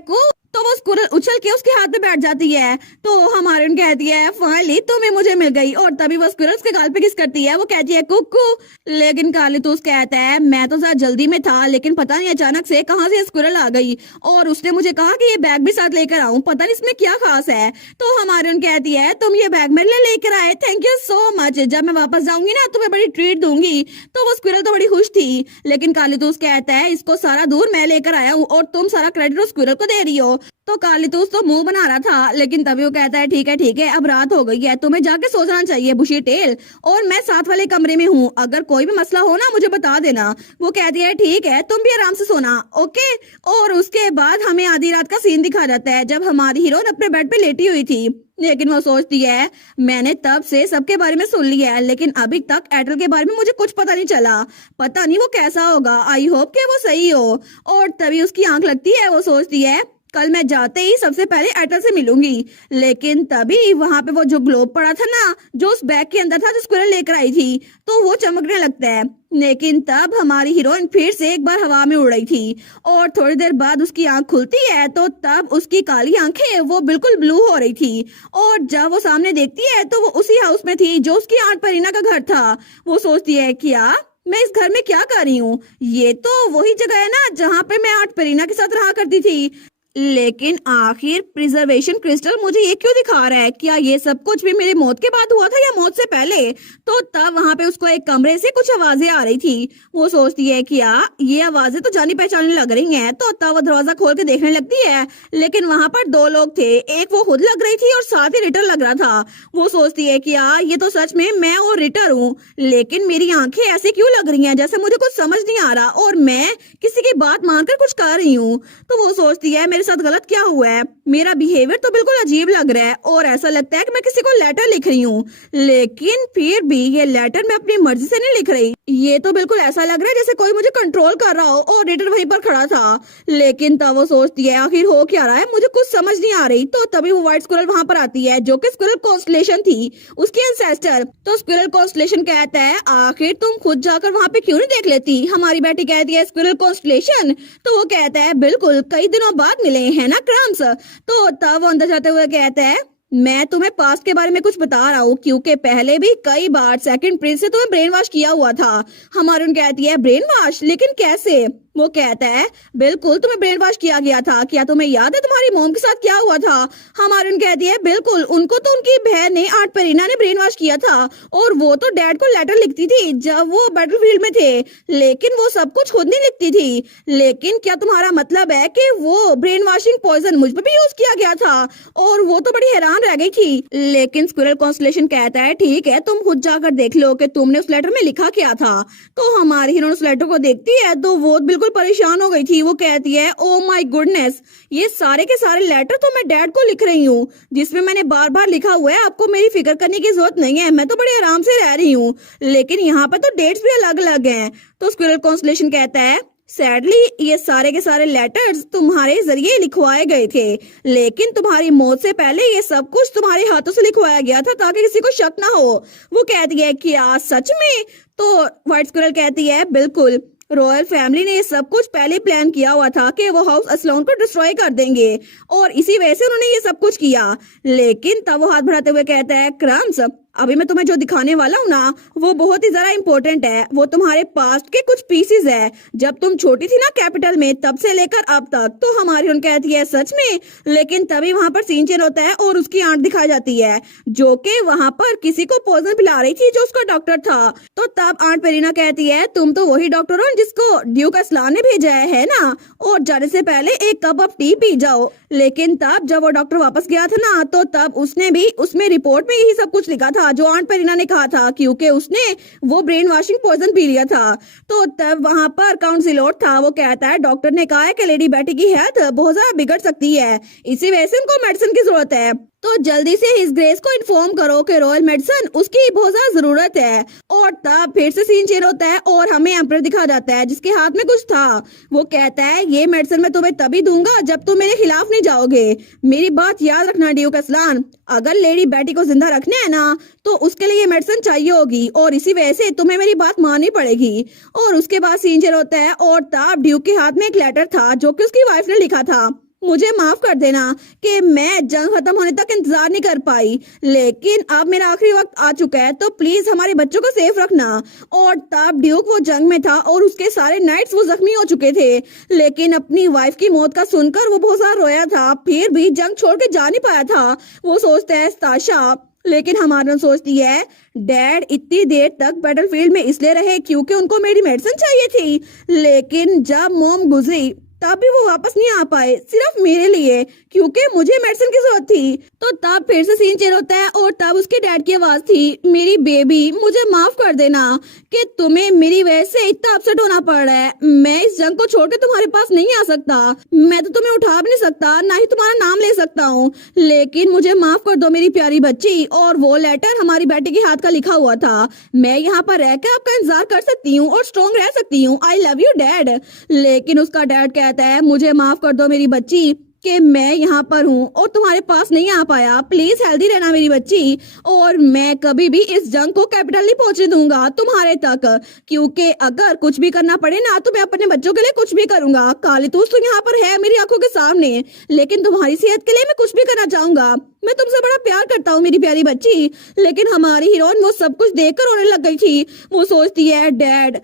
तो वो स्क्विरल उछल के उसके हाथ में बैठ जाती है। तो हमारे कहती है फाइनली तुम्हें मुझे मिल गई, और तभी वो स्क्विरल उसके गाल पे किस करती है। वो कहती है कुकू, लेकिन कार्लितोस कहता है मैं तो जरा जल्दी में था, लेकिन पता नहीं अचानक से कहां से स्क्विरल आ गई और उसने मुझे कहा कि ये बैग भी साथ लेकर आऊं, पता नहीं इसमें क्या खास है। तो हमारे कहती है तुम ये बैग मेरे लिए लेकर आए, थैंक यू सो मच, जब मैं वापस जाऊंगी ना तुम्हें बड़ी ट्रीट दूंगी। तो वो स्क्विरल तो बड़ी खुश थी, लेकिन कार्लितोस कहता है इसको सारा दूर मैं लेकर आया हूँ और तुम सारा क्रेडिट उस स्क्विरल को दे रही हो। तो कार्लितोस तो मुंह बना रहा था, लेकिन तभी वो कहता है ठीक है अब रात हो गई है, तुम्हें जाके सोचना चाहिए बुशी टेल, और मैं साथ वाले कमरे में हूँ, अगर कोई भी मसला हो ना मुझे बता देना। वो कहती है ठीक है तुम भी आराम से सोना, ओके। और उसके बाद हमें आधी रात का सीन दिखा जाता है जब हमारी हीरोइन अपने बेड पे लेटी हुई थी, लेकिन वो सोचती है मैंने तब से सबके बारे में सुन लिया है, लेकिन अभी तक एटल के बारे में मुझे कुछ पता नहीं चला, पता नहीं वो कैसा होगा, आई होप कि वो सही हो। और तभी उसकी आंख लगती है, वो सोचती है कल मैं जाते ही सबसे पहले एटल से मिलूंगी। लेकिन तभी वहां पे वो जो ग्लोब पड़ा था ना, जो उस बैग के अंदर था जो स्क्विरल लेकर आई थी, तो वो चमकने लगता है। लेकिन तब हमारी हीरोइन फिर से एक बार हवा में उड़ रही थी और थोड़ी देर बाद उसकी आंख खुलती है, तो तब उसकी काली आंखें वो बिल्कुल ब्लू हो रही थी, और जब वो सामने देखती है तो वो उसी हाउस में थी जो उसकी आंट परीना का घर था। वो सोचती है क्या मैं इस घर में क्या कर रही हूँ, ये तो वही जगह है ना जहाँ पे मैं आंट परीना के साथ रहा करती थी। लेकिन आखिर प्रिजर्वेशन क्रिस्टल मुझे ये क्यों दिखा रहा है, क्या ये सब कुछ भी मेरी मौत के बाद हुआ था या मौत से पहले। तो तब वहां पे उसको एक कमरे से कुछ आवाजें आ रही थी। वो सोचती है कि ये आवाजें तो जानी पहचानी लग रही हैं। तो तब वो दरवाजा खोल के देखने लगती है, लेकिन वहां पर दो लोग थे, एक वो खुद लग रही थी और साथ ही रिटर लग रहा था। वो सोचती है कि ये तो सच में मैं और रिटर हूँ, लेकिन मेरी आंखें ऐसे क्यों लग रही हैं जैसे मुझे कुछ समझ नहीं आ रहा और मैं किसी की बात मानकर कुछ कर रही हूँ। तो वो सोचती है मेरे साथ गलत क्या हुआ है, मेरा बिहेवियर तो बिल्कुल अजीब लग रहा है और ऐसा लगता है कि मैं किसी को लेटर लिख रही हूँ, लेकिन फिर भी ये लेटर मैं अपनी मर्जी से नहीं लिख रही। ये तो बिल्कुल ऐसा लग रहा है जैसे कोई मुझे कंट्रोल कर रहा हो और रिटर वहीं पर खड़ा था। लेकिन तब वो सोचती है आखिर हो क्या रहा है, मुझे कुछ समझ नहीं आ रही। तो तभी वो व्हाइट स्क्विरल वहां पर आती है जो कि स्क्विरल कॉन्स्टलेशन थी, उसकी एंसेस्टर। तो स्क्विरल कॉन्स्टलेशन कहता है आखिर तुम खुद जाकर वहां पे क्यों नहीं देख लेती। हमारी बेटी कहती है स्क्विरल कॉन्स्टलेशन, तो वो कहता है बिल्कुल कई दिनों बाद मिले हैं ना क्रम्स। तो तब वो अंदर जाते हुए कहता है मैं तुम्हें पास्ट के बारे में कुछ बता रहा हूँ, क्योंकि पहले भी कई बार सेकंड प्रिंस से तुम्हें ब्रेन वॉश किया हुआ था। हमारी कहती है ब्रेन वॉश, लेकिन कैसे। वो कहता है बिल्कुल तुम्हें ब्रेन वॉश किया गया था, क्या तुम्हें याद है तुम्हारी मॉम के साथ क्या हुआ था। हमारी कहती है बिल्कुल, उनको तो उनकी बहन ने आंट पेरीना ने ब्रेन वॉश किया था और वो तो डैड को लेटर लिखती थी जब वो बैटलफील्ड में थे, लेकिन वो सब कुछ खुद नहीं लिखती थी। लेकिन क्या तुम्हारा मतलब है कि वो ब्रेन वॉशिंग पॉइजन मुझ पर भी यूज किया गया था। और वो तो बड़ी हैरान रह गई थी। लेकिन स्क्विरल कॉन्स्टलेशन कहता है ठीक है तुम खुद जाकर देख लो कि तुमने उस लेटर में लिखा क्या था। तो हमारी हीरोइन उस लेटर को देखती है तो वो बिल्कुल परेशान हो गई थी। वो कहती है ओ माय गुडनेस, ये सारे के सारे लेटर तो मैं डैड को लिख रही हूँ, जिसमें मैंने बार बार लिखा हुआ है आपको मेरी फिक्र करने की जरूरत नहीं है, मैं तो बड़े आराम से रह रही हूँ, लेकिन यहाँ पर तो डेट्स भी अलग अलग हैं। तो स्क्विरल कॉन्स्टलेशन कहता है सैडली ये सारे के सारे लेटर्स तुम्हारे जरिए लिखवाए गए थे, लेकिन तुम्हारी मौत से पहले ये सब कुछ तुम्हारे हाथों से लिखवाया गया था ताकि किसी को शक ना हो। वो कहती है क्या सच में। तो व्हाइट स्क्विरल कहती है बिल्कुल, रॉयल फैमिली ने ये सब कुछ पहले प्लान किया हुआ था कि वो हाउस असलोन को डिस्ट्रॉय कर देंगे और इसी वजह से उन्होंने ये सब कुछ किया। लेकिन तब वो हाथ बढ़ाते हुए कहता है क्रम्स अभी मैं तुम्हें जो दिखाने वाला हूँ ना वो बहुत ही ज्यादा इम्पोर्टेंट है। वो तुम्हारे पास्ट के कुछ पीसेस है। जब तुम छोटी थी ना कैपिटल में, तब से लेकर अब तक। तो हमारी उन कहती है सच में, लेकिन तभी वहां पर सीन चेंज होता है और उसकी आंट दिखाई जाती है जो कि वहां पर किसी को पॉइजन पिला रही थी जो उसका डॉक्टर था। तो तब आंट पेरीना कहती है तुम तो वही डॉक्टर हो जिसको ड्यूक असलान ने भेजा है ना, और जाने से पहले एक कप ऑफ टी पी जाओ। लेकिन तब जब वो डॉक्टर वापस गया था ना, तो तब उसने भी उसमें रिपोर्ट में यही सब कुछ लिखा था जो आंट पेरीना ने कहा था, क्योंकि उसने वो ब्रेन वॉशिंग पॉइजन पी लिया था। तो तब वहां पर काउंसिलर था, वो कहता है डॉक्टर ने कहा है कि लेडी बेटी की हेल्थ बहुत ज्यादा बिगड़ सकती है, इसी वजह से उनको मेडिसिन की जरूरत है। तो जल्दी से हिज ग्रेस को इन्फॉर्म करो कि रॉयल मेडिसिन उसकी बहुत ज्यादा जरूरत है। और तब फिर से सीन चेंज होता है और हमें एम्परर दिखा जाता है जिसके हाथ में कुछ था। वो कहता है ये मेडिसिन मैं तुम्हें तभी दूंगा जब तुम मेरे खिलाफ नहीं जाओगे। मेरी बात याद रखना ड्यूक असलान, अगर लेडी बेटी को जिंदा रखना है ना तो उसके लिए ये मेडिसिन चाहिए होगी, और इसी वजह से तुम्हें मेरी बात माननी पड़ेगी। और उसके बाद सीन चेंज होता है और तब ड्यूक के हाथ में एक लेटर था जो कि उसकी वाइफ ने लिखा था। मुझे माफ कर देना कि मैं जंग खत्म होने तक इंतजार नहीं कर पाई, लेकिन अब मेरा आखिरी वक्त आ चुका है, तो प्लीज हमारे बच्चों को सेफ रखना। और तब ड्यूक वो जंग में था और उसके सारे नाइट्स वो जख्मी हो चुके थे, लेकिन अपनी वाइफ की मौत का सुनकर वो बहुत ज्यादा रोया था, फिर भी जंग छोड़ के जा नहीं पाया था। वो सोचता है ताशा, लेकिन हमारा सोचती है डैड इतनी देर तक बैटलफील्ड में इसलिए रहे क्योंकि उनको मेरी मेडिसिन चाहिए थी, लेकिन जब मॉम गुजरी तब भी वो वापस नहीं आ पाए सिर्फ मेरे लिए, क्योंकि मुझे मेडिसिन की जरूरत थी। तो तब फिर से सीन चेंज होता है और तब उसके डैड की आवाज थी मेरी बेबी मुझे माफ कर देना कि तुम्हें मेरी वजह से इतना अपसेट होना पड़ रहा है। मैं इस जंग को छोड़ के तुम्हारे पास नहीं आ सकता, मैं तो तुम्हें उठा भी नहीं सकता, ना ही तुम्हारा नाम ले सकता हूँ, लेकिन मुझे माफ कर दो मेरी प्यारी बच्ची। और वो लेटर हमारी बेटी के हाथ का लिखा हुआ था। मैं यहाँ पर रहकर आपका इंतजार कर सकती हूँ और स्ट्रॉन्ग रह सकती हूँ। I love you dad. लेकिन उसका डैड कहता है मुझे माफ कर दो मेरी बच्ची कि मैं यहाँ पर हूँ और तुम्हारे पास नहीं आ पाया, प्लीज हेल्दी रहना मेरी बच्ची। और मैं कभी भी इस जंग को कैपिटल नहीं पहुंचने दूंगा तुम्हारे तक, क्योंकि अगर कुछ भी करना पड़े ना तो मैं अपने बच्चों के लिए कुछ भी करूंगा। कालीतूस तो यहाँ पर है मेरी आंखों के सामने, लेकिन तुम्हारी सेहत के लिए मैं कुछ भी करना चाहूंगा। मैं तुमसे बड़ा प्यार करता हूँ मेरी प्यारी बच्ची। लेकिन हमारी हीरोइन वो सब कुछ देखकर रोने लग गई थी। वो सोचती है डैड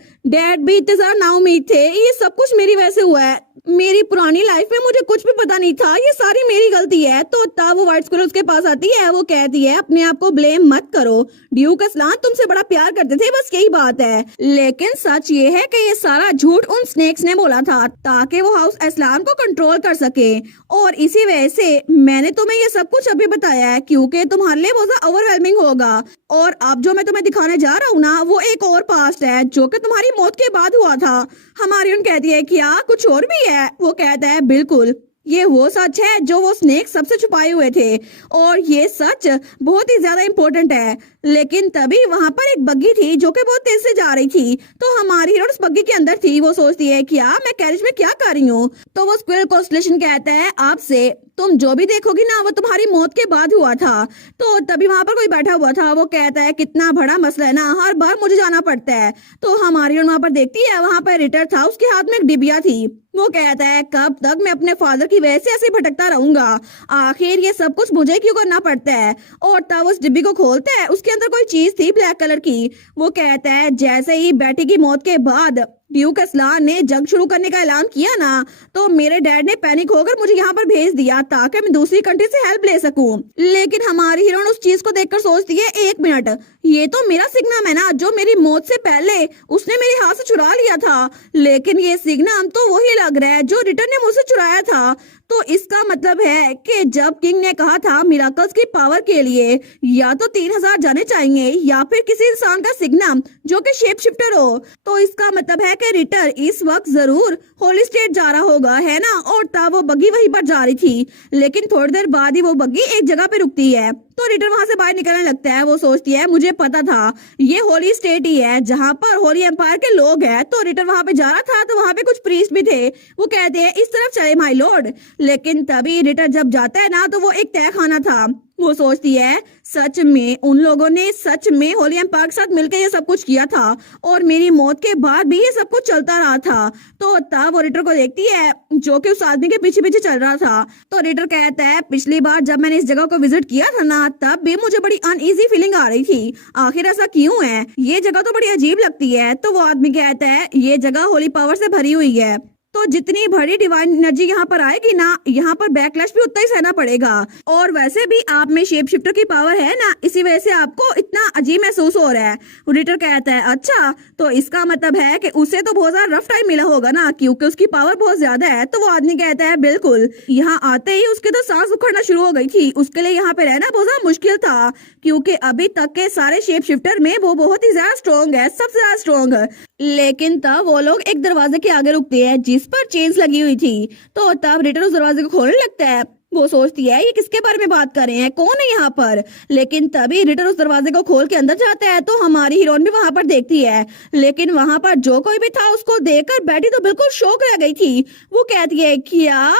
भी इतने ज्यादा नाउम्मीद थे, ये सब कुछ मेरी वजह से हुआ है, मेरी पुरानी लाइफ में मुझे कुछ भी पता नहीं था, ये सारी मेरी गलती है। तो तब वो व्हाइट स्क्वायर उसके पास आती है, वो कहती है अपने आप को ब्लेम मत करो, ड्यूक असलान तुमसे बड़ा प्यार करते थे, बस यही बात है। लेकिन सच ये है कि ये सारा झूठ उन स्नेक्स ने बोला था ताकि वो हाउस असलान को कंट्रोल कर सके, और इसी वजह से मैंने तुम्हें ये सब कुछ अभी बताया है क्योंकि तुम्हारे लिए बहुत ज्यादा ओवरवेलमिंग होगा। और अब जो मैं तुम्हें दिखाने जा रहा हूँ ना वो एक और पास्ट है जो कि तुम्हारी मौत के बाद हुआ था। हमारी उन कहती है क्या कुछ और भी है? वो कहता है बिल्कुल, ये वो सच है जो वो स्नेक सबसे छुपाए हुए थे, और ये सच बहुत ही ज्यादा इम्पोर्टेंट है। लेकिन तभी वहां पर एक बग्गी थी जो कि बहुत तेज से जा रही थी। तो हमारी हीरोइन उस बग्गी के अंदर थी। वो सोचती है क्या मैं कैरेज में क्या कर रही हूँ? तो वो स्क्विरल कॉन्स्टेलेशन कहता है आपसे तुम जो भी देखोगी ना वो तुम्हारी मौत के बाद हुआ था। तो तभी वहां पर कोई बैठा हुआ था। वो कहता है कितना बड़ा मसला है ना, हर बार मुझे जाना पड़ता है। तो हमारी वहां पर देखती है, वहां पर रिटर था, उसके हाथ में एक डिबिया थी। वो कहता है कब तक मैं अपने फादर की वजह से ऐसे भटकता रहूंगा, आखिर ये सब कुछ मुझे क्यों करना पड़ता है? और तब उस डिब्बी को खोलता है, उसके अंदर कोई चीज थी ब्लैक कलर की। वो कहता है जैसे ही बेटी की मौत के बाद ड्यूक असलान ने जंग शुरू करने का ऐलान किया ना, तो मेरे डैड ने पैनिक होकर मुझे यहाँ पर भेज दिया ताकि मैं दूसरी कंट्री से हेल्प ले सकूं। लेकिन हमारी हीरोइन उस चीज को देखकर सोचती है एक मिनट, ये तो मेरा सिग्नम है ना जो मेरी मौत से पहले उसने मेरे हाथ से चुरा लिया था। लेकिन ये सिग्नम तो वही लग रहा है जो रिटर्न ने मुझसे चुराया था। तो इसका मतलब है कि जब किंग ने कहा था मिराकल्स की पावर के लिए या तो 3000 जाने चाहिए या फिर किसी इंसान का सिग्नम जो कि शेप शिफ्टर हो, तो इसका मतलब है कि रिटर इस वक्त जरूर होली स्टेट जा रहा होगा, है ना? और तब वो बग्गी वहीं पर जा रही थी, लेकिन थोड़ी देर बाद ही वो बग्गी एक जगह पे रुकती है। तो रिटर वहां से बाहर निकलने लगता है। वो सोचती है मुझे पता था ये होली स्टेट ही है जहां पर होली एम्पायर के लोग हैं। तो रिटर वहां पे जा रहा था तो वहां पे कुछ प्रीस्ट भी थे। वो कहते हैं इस तरफ चले माय लॉर्ड। लेकिन तभी रिटर जब जाता है ना तो वो एक तहखाना था। वो सोचती है सच में उन लोगों ने सच में होली एम पार्क के साथ मिलकर ये सब कुछ किया था और मेरी मौत के बाद भी ये सब कुछ चलता रहा था। तो तब वो रिटर को देखती है जो कि उस आदमी के पीछे पीछे चल रहा था। तो रिटर कहता है पिछली बार जब मैंने इस जगह को विजिट किया था ना, तब भी मुझे बड़ी अनईजी फीलिंग आ रही थी। आखिर ऐसा क्यों है? ये जगह तो बड़ी अजीब लगती है। तो वो आदमी कहता है ये जगह होली पावर से भरी हुई है, तो जितनी बड़ी डिवाइन एनर्जी यहाँ पर आएगी ना, यहाँ पर बैकलैश भी उतना ही सहना पड़ेगा। और वैसे भी आप में शेप शिफ्टर की पावर है ना, इसी वजह से आपको इतना अजीब महसूस हो रहा है। रिटर कहता है अच्छा, तो इसका मतलब है कि उसे तो बहुत ज्यादा रफ टाइम मिला होगा ना, क्योंकि उसकी पावर बहुत ज्यादा है। तो वो आदमी कहता है बिल्कुल, यहाँ आते ही उसके तो सांस उखड़ना शुरू हो गई थी। उसके लिए यहाँ पे रहना बहुत ज्यादा मुश्किल था, क्योंकि अभी तक के सारे शेप शिफ्टर में वो बहुत ही ज्यादा स्ट्रॉन्ग है, सबसे ज्यादा स्ट्रॉन्ग है। लेकिन तब वो लोग एक दरवाजे के आगे रुकते हैं जिस पर चेन्स लगी हुई थी। तो तब रिटर उस दरवाजे को खोलने लगता है। वो सोचती है ये किसके बारे में बात कर रहे हैं, कौन है यहाँ पर। लेकिन तभी रिटर उस दरवाजे को खोल के अंदर जाता है तो हमारी हीरोइन भी वहां पर देखती है। लेकिन वहां पर जो कोई भी था उसको देखकर बैठी तो बिल्कुल शॉक रह गई थी। वो कहती है क्या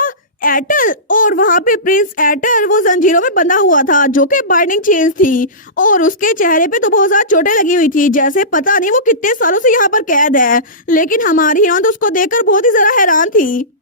एटल? और वहां पे प्रिंस एटल वो जंजीरों में बंधा हुआ था जो कि बाइंडिंग चेन्स थी, और उसके चेहरे पे तो बहुत ज्यादा चोटें लगी हुई थी, जैसे पता नहीं वो कितने सालों से यहाँ पर कैद है। लेकिन हमारी हीरोइन तो उसको देखकर बहुत ही जरा हैरान थी।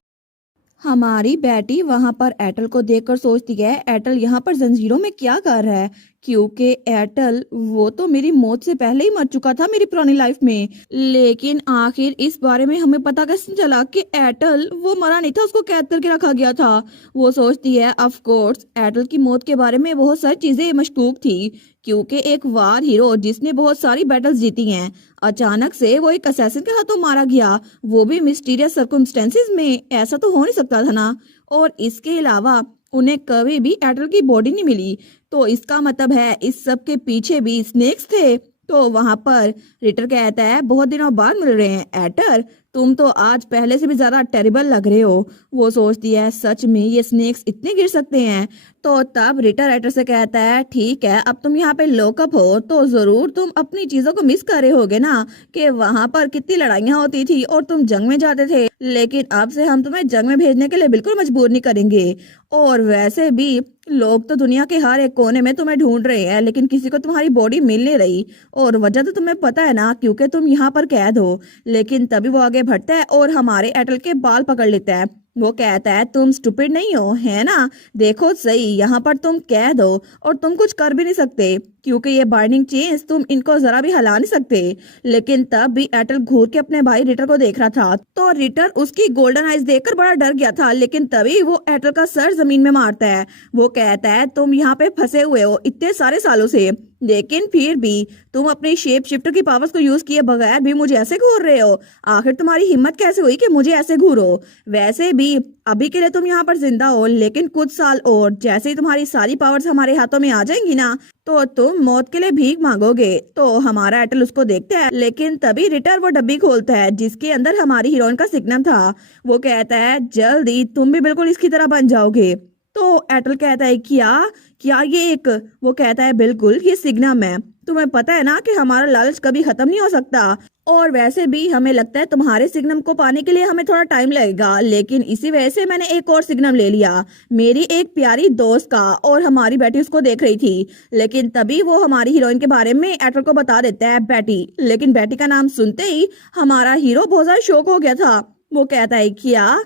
हमारी बेटी वहां पर एटल को देखकर सोचती है एटल यहाँ पर जंजीरों में क्या कर रहा है, क्योंकि एटल वो तो मेरी मौत से पहले ही मर चुका था मेरी पुरानी लाइफ में। लेकिन आखिर इस बारे में हमें पता कैसे चला कि एटल वो मरा नहीं था, उसको कैद करके रखा गया था। वो सोचती है ऑफ कोर्स एटल की मौत के बारे में बहुत सारी चीजें मशकूक थी, क्योंकि एक वार हीरो जिसने बहुत सारी बैटल्स जीती हैं, अचानक से वो एक असैसिन के हाथों मारा गया, वो भी मिस्टीरियस सर्कमस्टेंसेस में। ऐसा तो हो नहीं सकता था ना। और इसके अलावा उन्हें कभी भी एटल की बॉडी नहीं मिली, तो इसका मतलब है इस सब के पीछे भी स्नेक्स थे। तो वहां पर रिटर कहता है बहुत दिनों बाद मिल रहे हैं एटर, तुम तो आज पहले से भी ज्यादा टेरिबल लग रहे हो। वो सोचती है सच में ये स्नेक्स इतने गिर सकते हैं। तो तब रिटर एटर से कहता है ठीक है, अब तुम यहाँ पे लॉकअप हो तो जरूर तुम अपनी चीजों को मिस कर रहे होगे ना, कि वहां पर कितनी लड़ाइयाँ होती थी और तुम जंग में जाते थे। लेकिन अब से हम तुम्हें जंग में भेजने के लिए बिल्कुल मजबूर नहीं करेंगे। और वैसे भी लोग तो दुनिया के हर एक कोने में तुम्हें ढूंढ रहे हैं, लेकिन किसी को तुम्हारी बॉडी मिल नहीं रही। और वजह तो तुम्हें पता है ना, क्योंकि तुम यहाँ पर कैद हो। लेकिन तभी वो आगे बढ़ता है और हमारे एटल के बाल पकड़ लेता है। वो कहता है तुम स्टूपिड नहीं हो, है ना? देखो सही, यहाँ पर तुम कैद हो और तुम कुछ कर भी नहीं सकते, क्योंकि ये बाइंडिंग चेन्स तुम इनको जरा भी हिला नहीं सकते। लेकिन तब भी एटल घूर के अपने भाई रिटर को देख रहा था, तो रिटर उसकी गोल्डन आइज देखकर बड़ा डर गया था। लेकिन तभी वो एटल का सर जमीन में मारता है। वो कहता है तुम यहाँ पे फंसे हुए हो इतने सारे सालों से, लेकिन फिर भी तुम अपनी शेप शिफ्टर की पावर्स को यूज किए बगैर भी मुझे ऐसे घूर रहे हो। आखिर तुम्हारी हिम्मत कैसे हुई कि मुझे ऐसे घूरो? वैसे भी अभी के लिए तुम यहाँ पर जिंदा हो, लेकिन कुछ साल और जैसे ही तुम्हारी सारी पावर्स हमारे हाथों में आ जाएंगी ना, तो तुम मौत के लिए भीख मांगोगे। तो हमारा एटल उसको देखता है। लेकिन तभी रिटर वो डब्बी खोलता है जिसके अंदर हमारी हीरोइन का सिग्नम था। वो कहता है जल्दी तुम भी बिल्कुल इसकी तरह बन जाओगे। तो एटल कहता है क्या क्या ये एक? वो कहता है बिल्कुल, ये सिग्नम है। तुम्हें पता है ना कि हमारा लालच कभी खत्म नहीं हो सकता, और वैसे भी हमें लगता है तुम्हारे सिग्नम को पाने के लिए हमें थोड़ा टाइम लगेगा। लेकिन इसी वजह से मैंने एक और सिग्नम ले लिया, मेरी एक प्यारी दोस्त का, और हमारी बेटी उसको देख रही थी। लेकिन तभी वो हमारी हीरोइन के बारे में एटल को बता देता है, बेटी। लेकिन बेटी का नाम सुनते ही हमारा हीरो बहुत ज्यादा शॉक हो गया था। वो कहता है क्या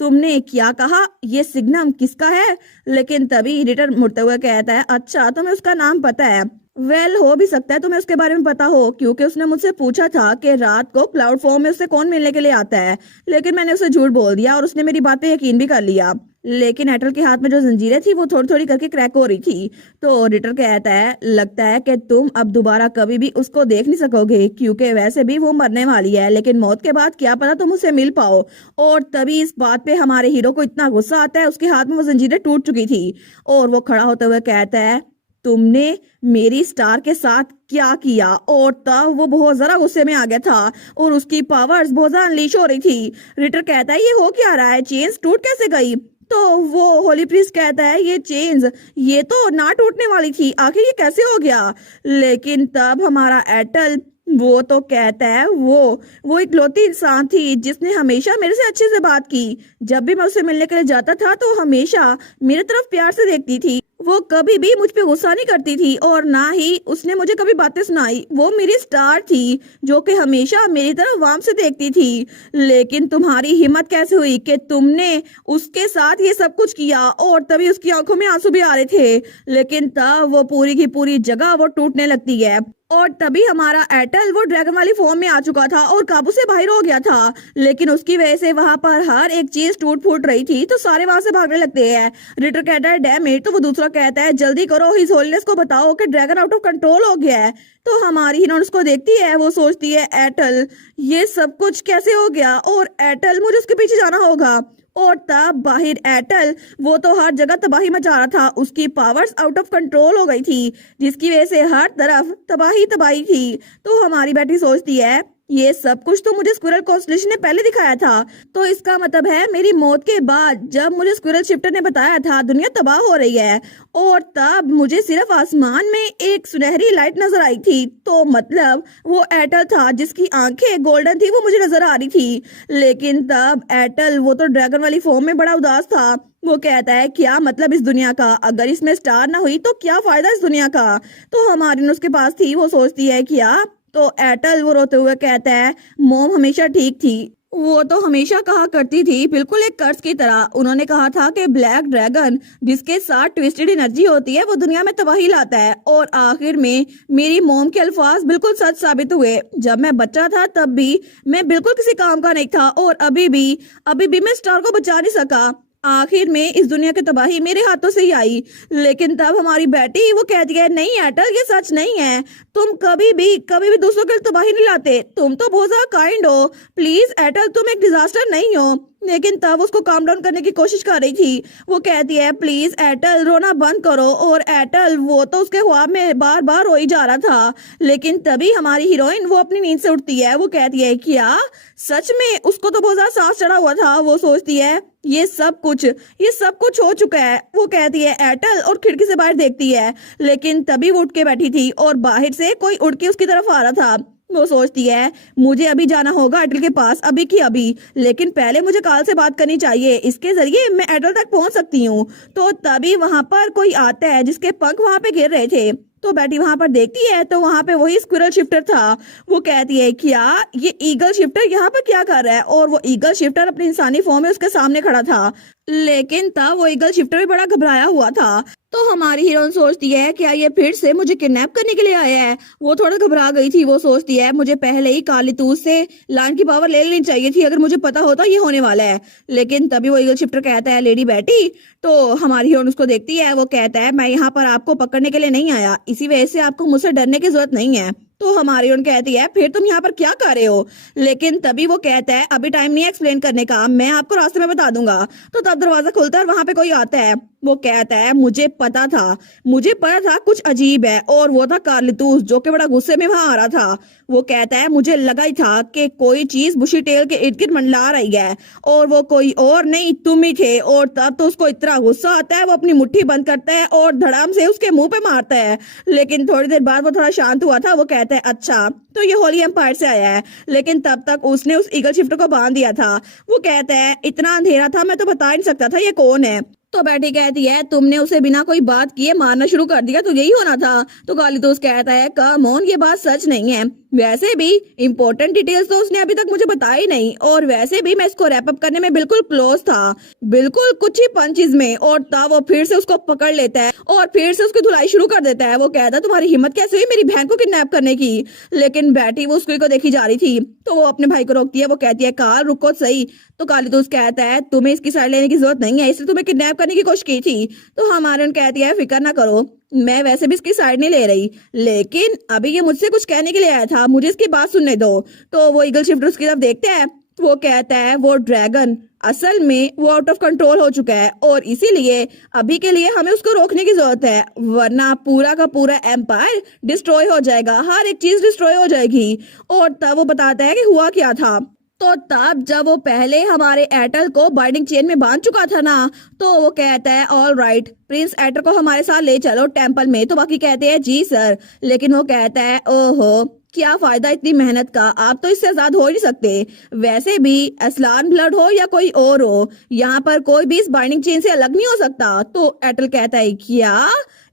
तुमने क्या कहा, ये सिग्नम किसका है? लेकिन तभी रिटर मुड़ते हुए कहता है अच्छा, तुम्हें उसका नाम पता है? वेल, हो भी सकता है तुम्हें उसके बारे में पता हो, क्योंकि उसने मुझसे पूछा था कि रात को क्लाउड फॉर्म में उससे कौन मिलने के लिए आता है। लेकिन मैंने उसे झूठ बोल दिया और उसने मेरी बात पे यकीन भी कर लिया। लेकिन एटल के हाथ में जो जंजीरें थी वो थोड़ी थोड़ी करके क्रैक हो रही थी। तो रिटर कहता है लगता है कि तुम अब दोबारा कभी भी उसको देख नहीं सकोगे, क्योंकि वैसे भी वो मरने वाली है, लेकिन मौत के बाद क्या पता तुम उससे मिल पाओ। और तभी इस बात पे हमारे हीरो को इतना गुस्सा आता है, उसके हाथ में वो जंजीरें टूट चुकी थी, और वो खड़ा होते हुए कहता है तुमने मेरी स्टार के साथ क्या किया? और तब वो बहुत जरा गुस्से में आ गया था और उसकी पावर्स बहुत ज्यादा अनलीश हो रही थी। रिटर कहता है ये हो क्या रहा है, चेन्स टूट कैसे गई? तो वो होली प्रीस्ट कहता है ये चेन्स ये तो ना टूटने वाली थी, आखिर ये कैसे हो गया? लेकिन तब हमारा एटल वो तो कहता है वो इकलौती इंसान थी जिसने हमेशा मेरे से अच्छे से बात की। जब भी मैं उससे मिलने के लिए जाता था तो हमेशा मेरी तरफ प्यार से देखती थी। वो कभी भी मुझ पे गुस्सा नहीं करती थी और ना ही उसने मुझे कभी बातें सुनाई। वो मेरी स्टार थी जो कि हमेशा मेरी तरफ वाम से देखती थी। लेकिन तुम्हारी हिम्मत कैसे हुई कि तुमने उसके साथ ये सब कुछ किया? और तभी उसकी आंखों में आंसू भी आ रहे थे। लेकिन तब वो पूरी की पूरी जगह वो टूटने लगती है और तभी हमारा एयरटेल वो ड्रैगन वाली फॉर्म में आ चुका था और काबू से बाहर हो गया था। लेकिन उसकी वजह से वहां पर हर एक चीज टूट फूट रही थी तो सारे वहां से भागने लगते हैं। रिटर कहता है डैम इट, तो वो दूसरा कहता है जल्दी करो, हिज होलीनेस को बताओ कि ड्रैगन आउट ऑफ कंट्रोल हो गया है। तो हमारी हीरोइन उसको देखती है, वो सोचती है एयरटेल ये सब कुछ कैसे हो गया, और एयरटेल मुझे उसके पीछे जाना होगा। और तब बाहर एयरटेल वो तो हर जगह तबाही मचा रहा था, उसकी पावर्स आउट ऑफ कंट्रोल हो गई थी जिसकी वजह से हर तरफ तबाही तबाही थी। तो हमारी बेटी सोचती है ये सब कुछ तो मुझे स्क्विरल कॉन्स्टलेशन ने पहले दिखाया था, तो इसका मतलब है मेरी मौत के बाद जब मुझे स्क्विरल शिफ्टर ने बताया था दुनिया तबाह हो रही है, और तब मुझे सिर्फ आसमान में एक सुनहरी लाइट नजर आई थी, तो मतलब वो एयरटेल था जिसकी आंखें गोल्डन थी, वो मुझे नजर आ रही थी। लेकिन तब एयरटेल वो तो ड्रैगन वाली फॉर्म में बड़ा उदास था। वो कहता है क्या मतलब इस दुनिया का, अगर इसमें स्टार ना हुई तो क्या फायदा इस दुनिया का। तो हमारी ने उसके पास थी, वो सोचती है क्या, तो एयरटेल वो रोते हुए कहता है मॉम हमेशा ठीक थी, वो तो हमेशा कहा करती थी बिल्कुल एक कर्स की तरह। उन्होंने कहा था कि ब्लैक ड्रैगन जिसके साथ ट्विस्टेड एनर्जी होती है वो दुनिया में तबाही लाता है, और आखिर में मेरी मॉम के अल्फाज बिल्कुल सच साबित हुए। जब मैं बच्चा था तब भी मैं बिल्कुल किसी काम का नहीं था, और अभी भी मैं स्टार को बचा नहीं सका। आखिर में इस दुनिया की तबाही मेरे हाथों से ही आई। लेकिन तब हमारी बेटी वो कहती है नहीं एयरटेल ये सच नहीं है, तुम कभी भी दूसरों के लिए तबाही नहीं लाते, तुम तो बहुत ज्यादा काइंड हो, प्लीज एयरटेल तुम एक डिजास्टर नहीं हो। लेकिन तब उसको काम डाउन करने की कोशिश कर रही थी। वो कहती है प्लीज एयरटेल रोना बंद करो, और एयरटेल वो तो उसके ख्वाब में बार बार रो ही जा रहा था। लेकिन तभी हमारी हीरोइन वो अपनी नींद से उठती है, वो कहती है क्या सच में, उसको तो बहुत ज्यादा सांस चढ़ा हुआ था। वो सोचती है ये सब कुछ हो चुका है। वो कहती है एयरटेल, और खिड़की से बाहर देखती है। लेकिन तभी वो उठ के बैठी थी और बाहर से कोई उड़ के उसकी तरफ आ रहा था। वो सोचती है मुझे अभी जाना होगा एयरटेल के पास, अभी की अभी, लेकिन पहले मुझे काल से बात करनी चाहिए, इसके जरिए मैं एयरटेल तक पहुंच सकती हूँ। तो तभी वहां पर कोई आता है जिसके पंख वहां पे गिर रहे थे। तो बेटी वहां पर देखती है तो वहां पे वही स्क्विरल शिफ्टर था। वो कहती है क्या ये ईगल शिफ्टर यहाँ पर क्या कर रहा है, और वो ईगल शिफ्टर अपनी इंसानी फॉर्म में उसके सामने खड़ा था। लेकिन तब वो ईगल शिफ्टर भी बड़ा घबराया हुआ था। तो हमारी हीरोइन सोचती है क्या ये फिर से मुझे किडनैप करने के लिए आया है। वो थोड़ा घबरा गई थी। वो सोचती है मुझे पहले ही कालीतूत से लान की पावर ले लेनी चाहिए थी, अगर मुझे पता होता ये होने वाला है। लेकिन तभी वो ईगल शिफ्टर कहता है लेडी बेटी, तो हमारी हीरोइन उसको देखती है, वो कहता है मैं यहाँ पर आपको पकड़ने के लिए नहीं आया, इसी वजह से आपको मुझसे डरने की जरूरत नहीं है। तो हमारी उन कहती है फिर तुम यहाँ पर क्या कर रहे हो। लेकिन तभी वो कहता है अभी टाइम नहीं है एक्सप्लेन करने का, मैं आपको रास्ते में बता दूंगा। तो तब दरवाजा खुलता है और वहां पे कोई आता है। वो कहता है मुझे पता था कुछ अजीब है, और वो था कार्लितूस जो कि बड़ा गुस्से में वहां आ रहा था। वो कहता है मुझे लगा ही था कि कोई चीज बुशी टेल के इर्द गिर्द मंडला रही है, और वो कोई और नहीं तुम ही थे। और तब तो उसको इतना गुस्सा आता है, वो अपनी मुट्ठी बंद करता है और धड़ाम से उसके मुंह पे मारता है। लेकिन थोड़ी देर बाद वो थोड़ा शांत हुआ था। वो कहता है अच्छा तो ये होली एम्पायर से आया है, लेकिन तब तक उसने उस ईगल शिफ्टर को बांध दिया था। वो कहता है इतना अंधेरा था मैं तो बता नहीं सकता था ये कौन है। तो बेटी कहती है तुमने उसे बिना कोई बात किए मारना शुरू कर दिया, तो यही होना था। तो कालीतूस कहता है कम ऑन ये बात सच नहीं है, वैसे भी इम्पोर्टेंट डिटेल्स तो उसने अभी तक मुझे बताई नहीं, और वैसे भी मैं इसको रैप अप करने में बिल्कुल क्लोज था, बिल्कुल कुछ ही पंचेस में। और तब वो फिर से उसको पकड़ लेता है और फिर से उसकी धुलाई शुरू कर देता है। वो कहता है तुम्हारी हिम्मत कैसे हुई मेरी बहन को किडनैप करने की। लेकिन बेटी वो उसको को देखी जा रही थी, तो वो अपने भाई को रोकती है। वो कहती है काल रुको सही। तो कालीतूस कहता है तुम्हें इसकी साइड लेने की जरूरत नहीं है, इसलिए तुम्हें किडनैप करने की कोशिश की थी। तो हमारे कहती है फिक्र ना करो, मैं वैसे भी इसकी साइड नहीं ले रही, लेकिन अभी ये मुझसे कुछ कहने के लिए आया था, मुझे इसकी बात सुनने दो। तो वो ईगल शिफ्टर उसकी तरफ देखते हैं। वो कहता है वो ड्रैगन असल में वो आउट ऑफ कंट्रोल हो चुका है, और इसीलिए अभी के लिए हमें उसको रोकने की जरूरत है, वरना पूरा का पूरा एम्पायर डिस्ट्रॉय हो जाएगा, हर एक चीज डिस्ट्रॉय हो जाएगी। और तब वो बताता है कि हुआ क्या था। तो तब जब वो पहले हमारे एयरटेल को बाइंडिंग चेन में बांध चुका था ना, तो वो कहता है ऑल राइट प्रिंस एयरटेल को हमारे साथ ले चलो टेम्पल में। तो बाकी कहते हैं जी सर। लेकिन वो कहता है ओहो क्या फायदा इतनी मेहनत का, आप तो इससे आजाद हो ही नहीं सकते। वैसे भी असलान ब्लड हो या कोई और हो, यहाँ पर कोई भी इस बाइंडिंग चेन से अलग नहीं हो सकता। तो एटल कहता है क्या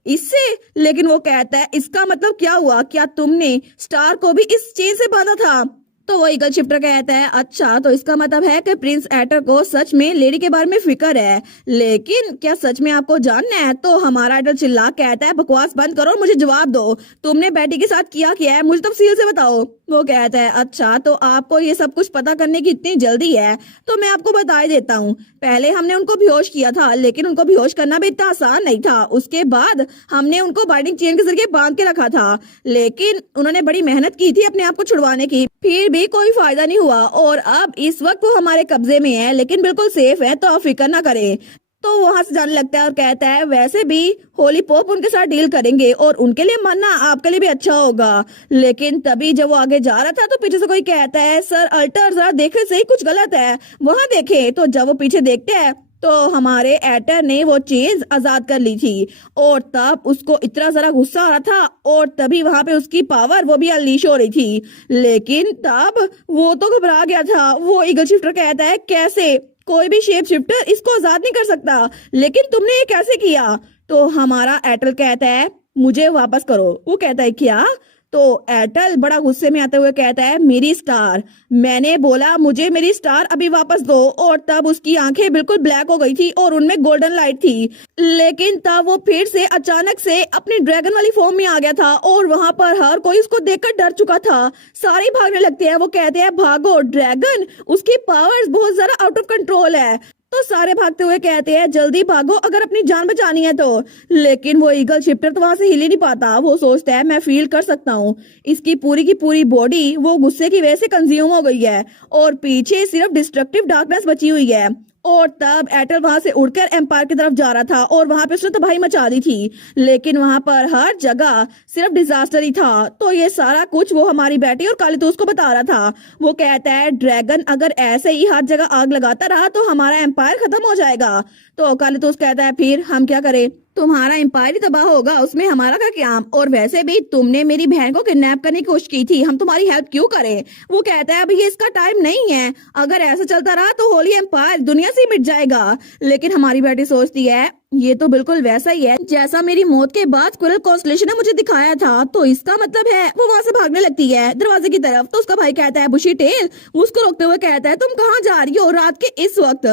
इससे? लेकिन वो कहता है इसका मतलब क्या हुआ, क्या तुमने स्टार को भी इस चेन से बांधा था? तो वो ईगल शिफ्टर कहता है अच्छा, तो इसका मतलब है कि प्रिंस एटर को सच में लेडी के बारे में फिक्र है, लेकिन क्या सच में आपको जानना है? तो हमारा एटर चिल्ला कहता है बकवास बंद करो और मुझे जवाब दो, तुमने बेटी के साथ किया है, मुझे तफसील से बताओ। वो कहता है अच्छा, तो आपको ये सब कुछ पता करने की इतनी जल्दी है, तो मैं आपको बता ही देता हूँ। पहले हमने उनको बेहोश किया था, लेकिन उनको बेहोश करना भी इतना आसान नहीं था। उसके बाद हमने उनको बाइंडिंग चेन के जरिए बांध के रखा था, लेकिन उन्होंने बड़ी मेहनत की थी अपने आप को छुड़वाने की, फिर भी कोई फायदा नहीं हुआ। और अब इस वक्त वो हमारे कब्जे में है, लेकिन बिल्कुल सेफ है, तो आप फिक्र ना करें। तो वो वहां से जाने लगता है और कहता है वैसे भी होली पॉप उनके साथ डील करेंगे और उनके लिए मरना आपके लिए भी अच्छा होगा। लेकिन तभी जब वो आगे जा रहा था तो पीछे से कोई कहता है सर अल्टर, जरा देखे सही, कुछ गलत है, वहां देखे। तो जब वो पीछे देखते हैं तो हमारे एटर ने वो चीज आजाद कर ली थी, और तब उसको इतना सारा गुस्सा आ रहा था, और तभी वहां पे उसकी पावर वो भी अनलीश हो रही थी। लेकिन तब वो तो घबरा गया था। वो ईगल शिफ्टर कहता है कैसे, कोई भी शेप शिफ्टर इसको आजाद नहीं कर सकता, लेकिन तुमने ये कैसे किया? तो हमारा एटल कहता है मुझे वापस करो। वो कहता है क्या? तो एटल बड़ा गुस्से में आते हुए कहता है मेरी स्टार, मैंने बोला मुझे मेरी स्टार अभी वापस दो। और तब उसकी आंखें बिल्कुल ब्लैक हो गई थी और उनमें गोल्डन लाइट थी, लेकिन तब वो फिर से अचानक से अपनी ड्रैगन वाली फॉर्म में आ गया था, और वहां पर हर कोई उसको देखकर डर चुका था। सारे भागने लगते हैं। वो कहते हैं भागो, ड्रैगन उसकी पावर्स बहुत ज्यादा आउट ऑफ कंट्रोल है। तो सारे भागते हुए कहते हैं जल्दी भागो अगर अपनी जान बचानी है तो। लेकिन वो ईगल शिफ्टर तो वहां से हिल ही नहीं पाता। वो सोचता है मैं फील कर सकता हूँ, इसकी पूरी की पूरी बॉडी वो गुस्से की वजह से कंज्यूम हो गई है, और पीछे सिर्फ डिस्ट्रक्टिव डार्कनेस बची हुई है। और तब एटल वहां से उड़कर एम्पायर की तरफ जा रहा था, और वहां पे उसने तबाही मचा दी थी, लेकिन वहां पर हर जगह सिर्फ डिजास्टर ही था। तो ये सारा कुछ वो हमारी बेटी और कालीतूस को बता रहा था। वो कहता है ड्रैगन अगर ऐसे ही हर जगह आग लगाता रहा तो हमारा एम्पायर खत्म हो जाएगा। तो कालीतूस कहता है फिर हम क्या करें? तुम्हारा एम्पायर ही तबाह होगा, उसमें हमारा क्या काम? और वैसे भी तुमने मेरी बहन को किडनैप करने की कोशिश की थी, हम तुम्हारी हेल्प क्यों करें? वो कहता है अभी ये इसका टाइम नहीं है, अगर ऐसा चलता रहा तो होली एम्पायर दुनिया से मिट जाएगा। लेकिन हमारी बेटी सोचती है ये तो बिल्कुल वैसा ही है जैसा मेरी मौत के बाद स्क्विरल कॉन्स्टलेशन ने मुझे दिखाया था। तो इसका मतलब है वो वहां से भागने लगती है दरवाजे की तरफ। तो उसका भाई कहता है बुशी टेल, उसको रोकते हुए कहता है तुम कहाँ जा रही हो रात के इस वक्त?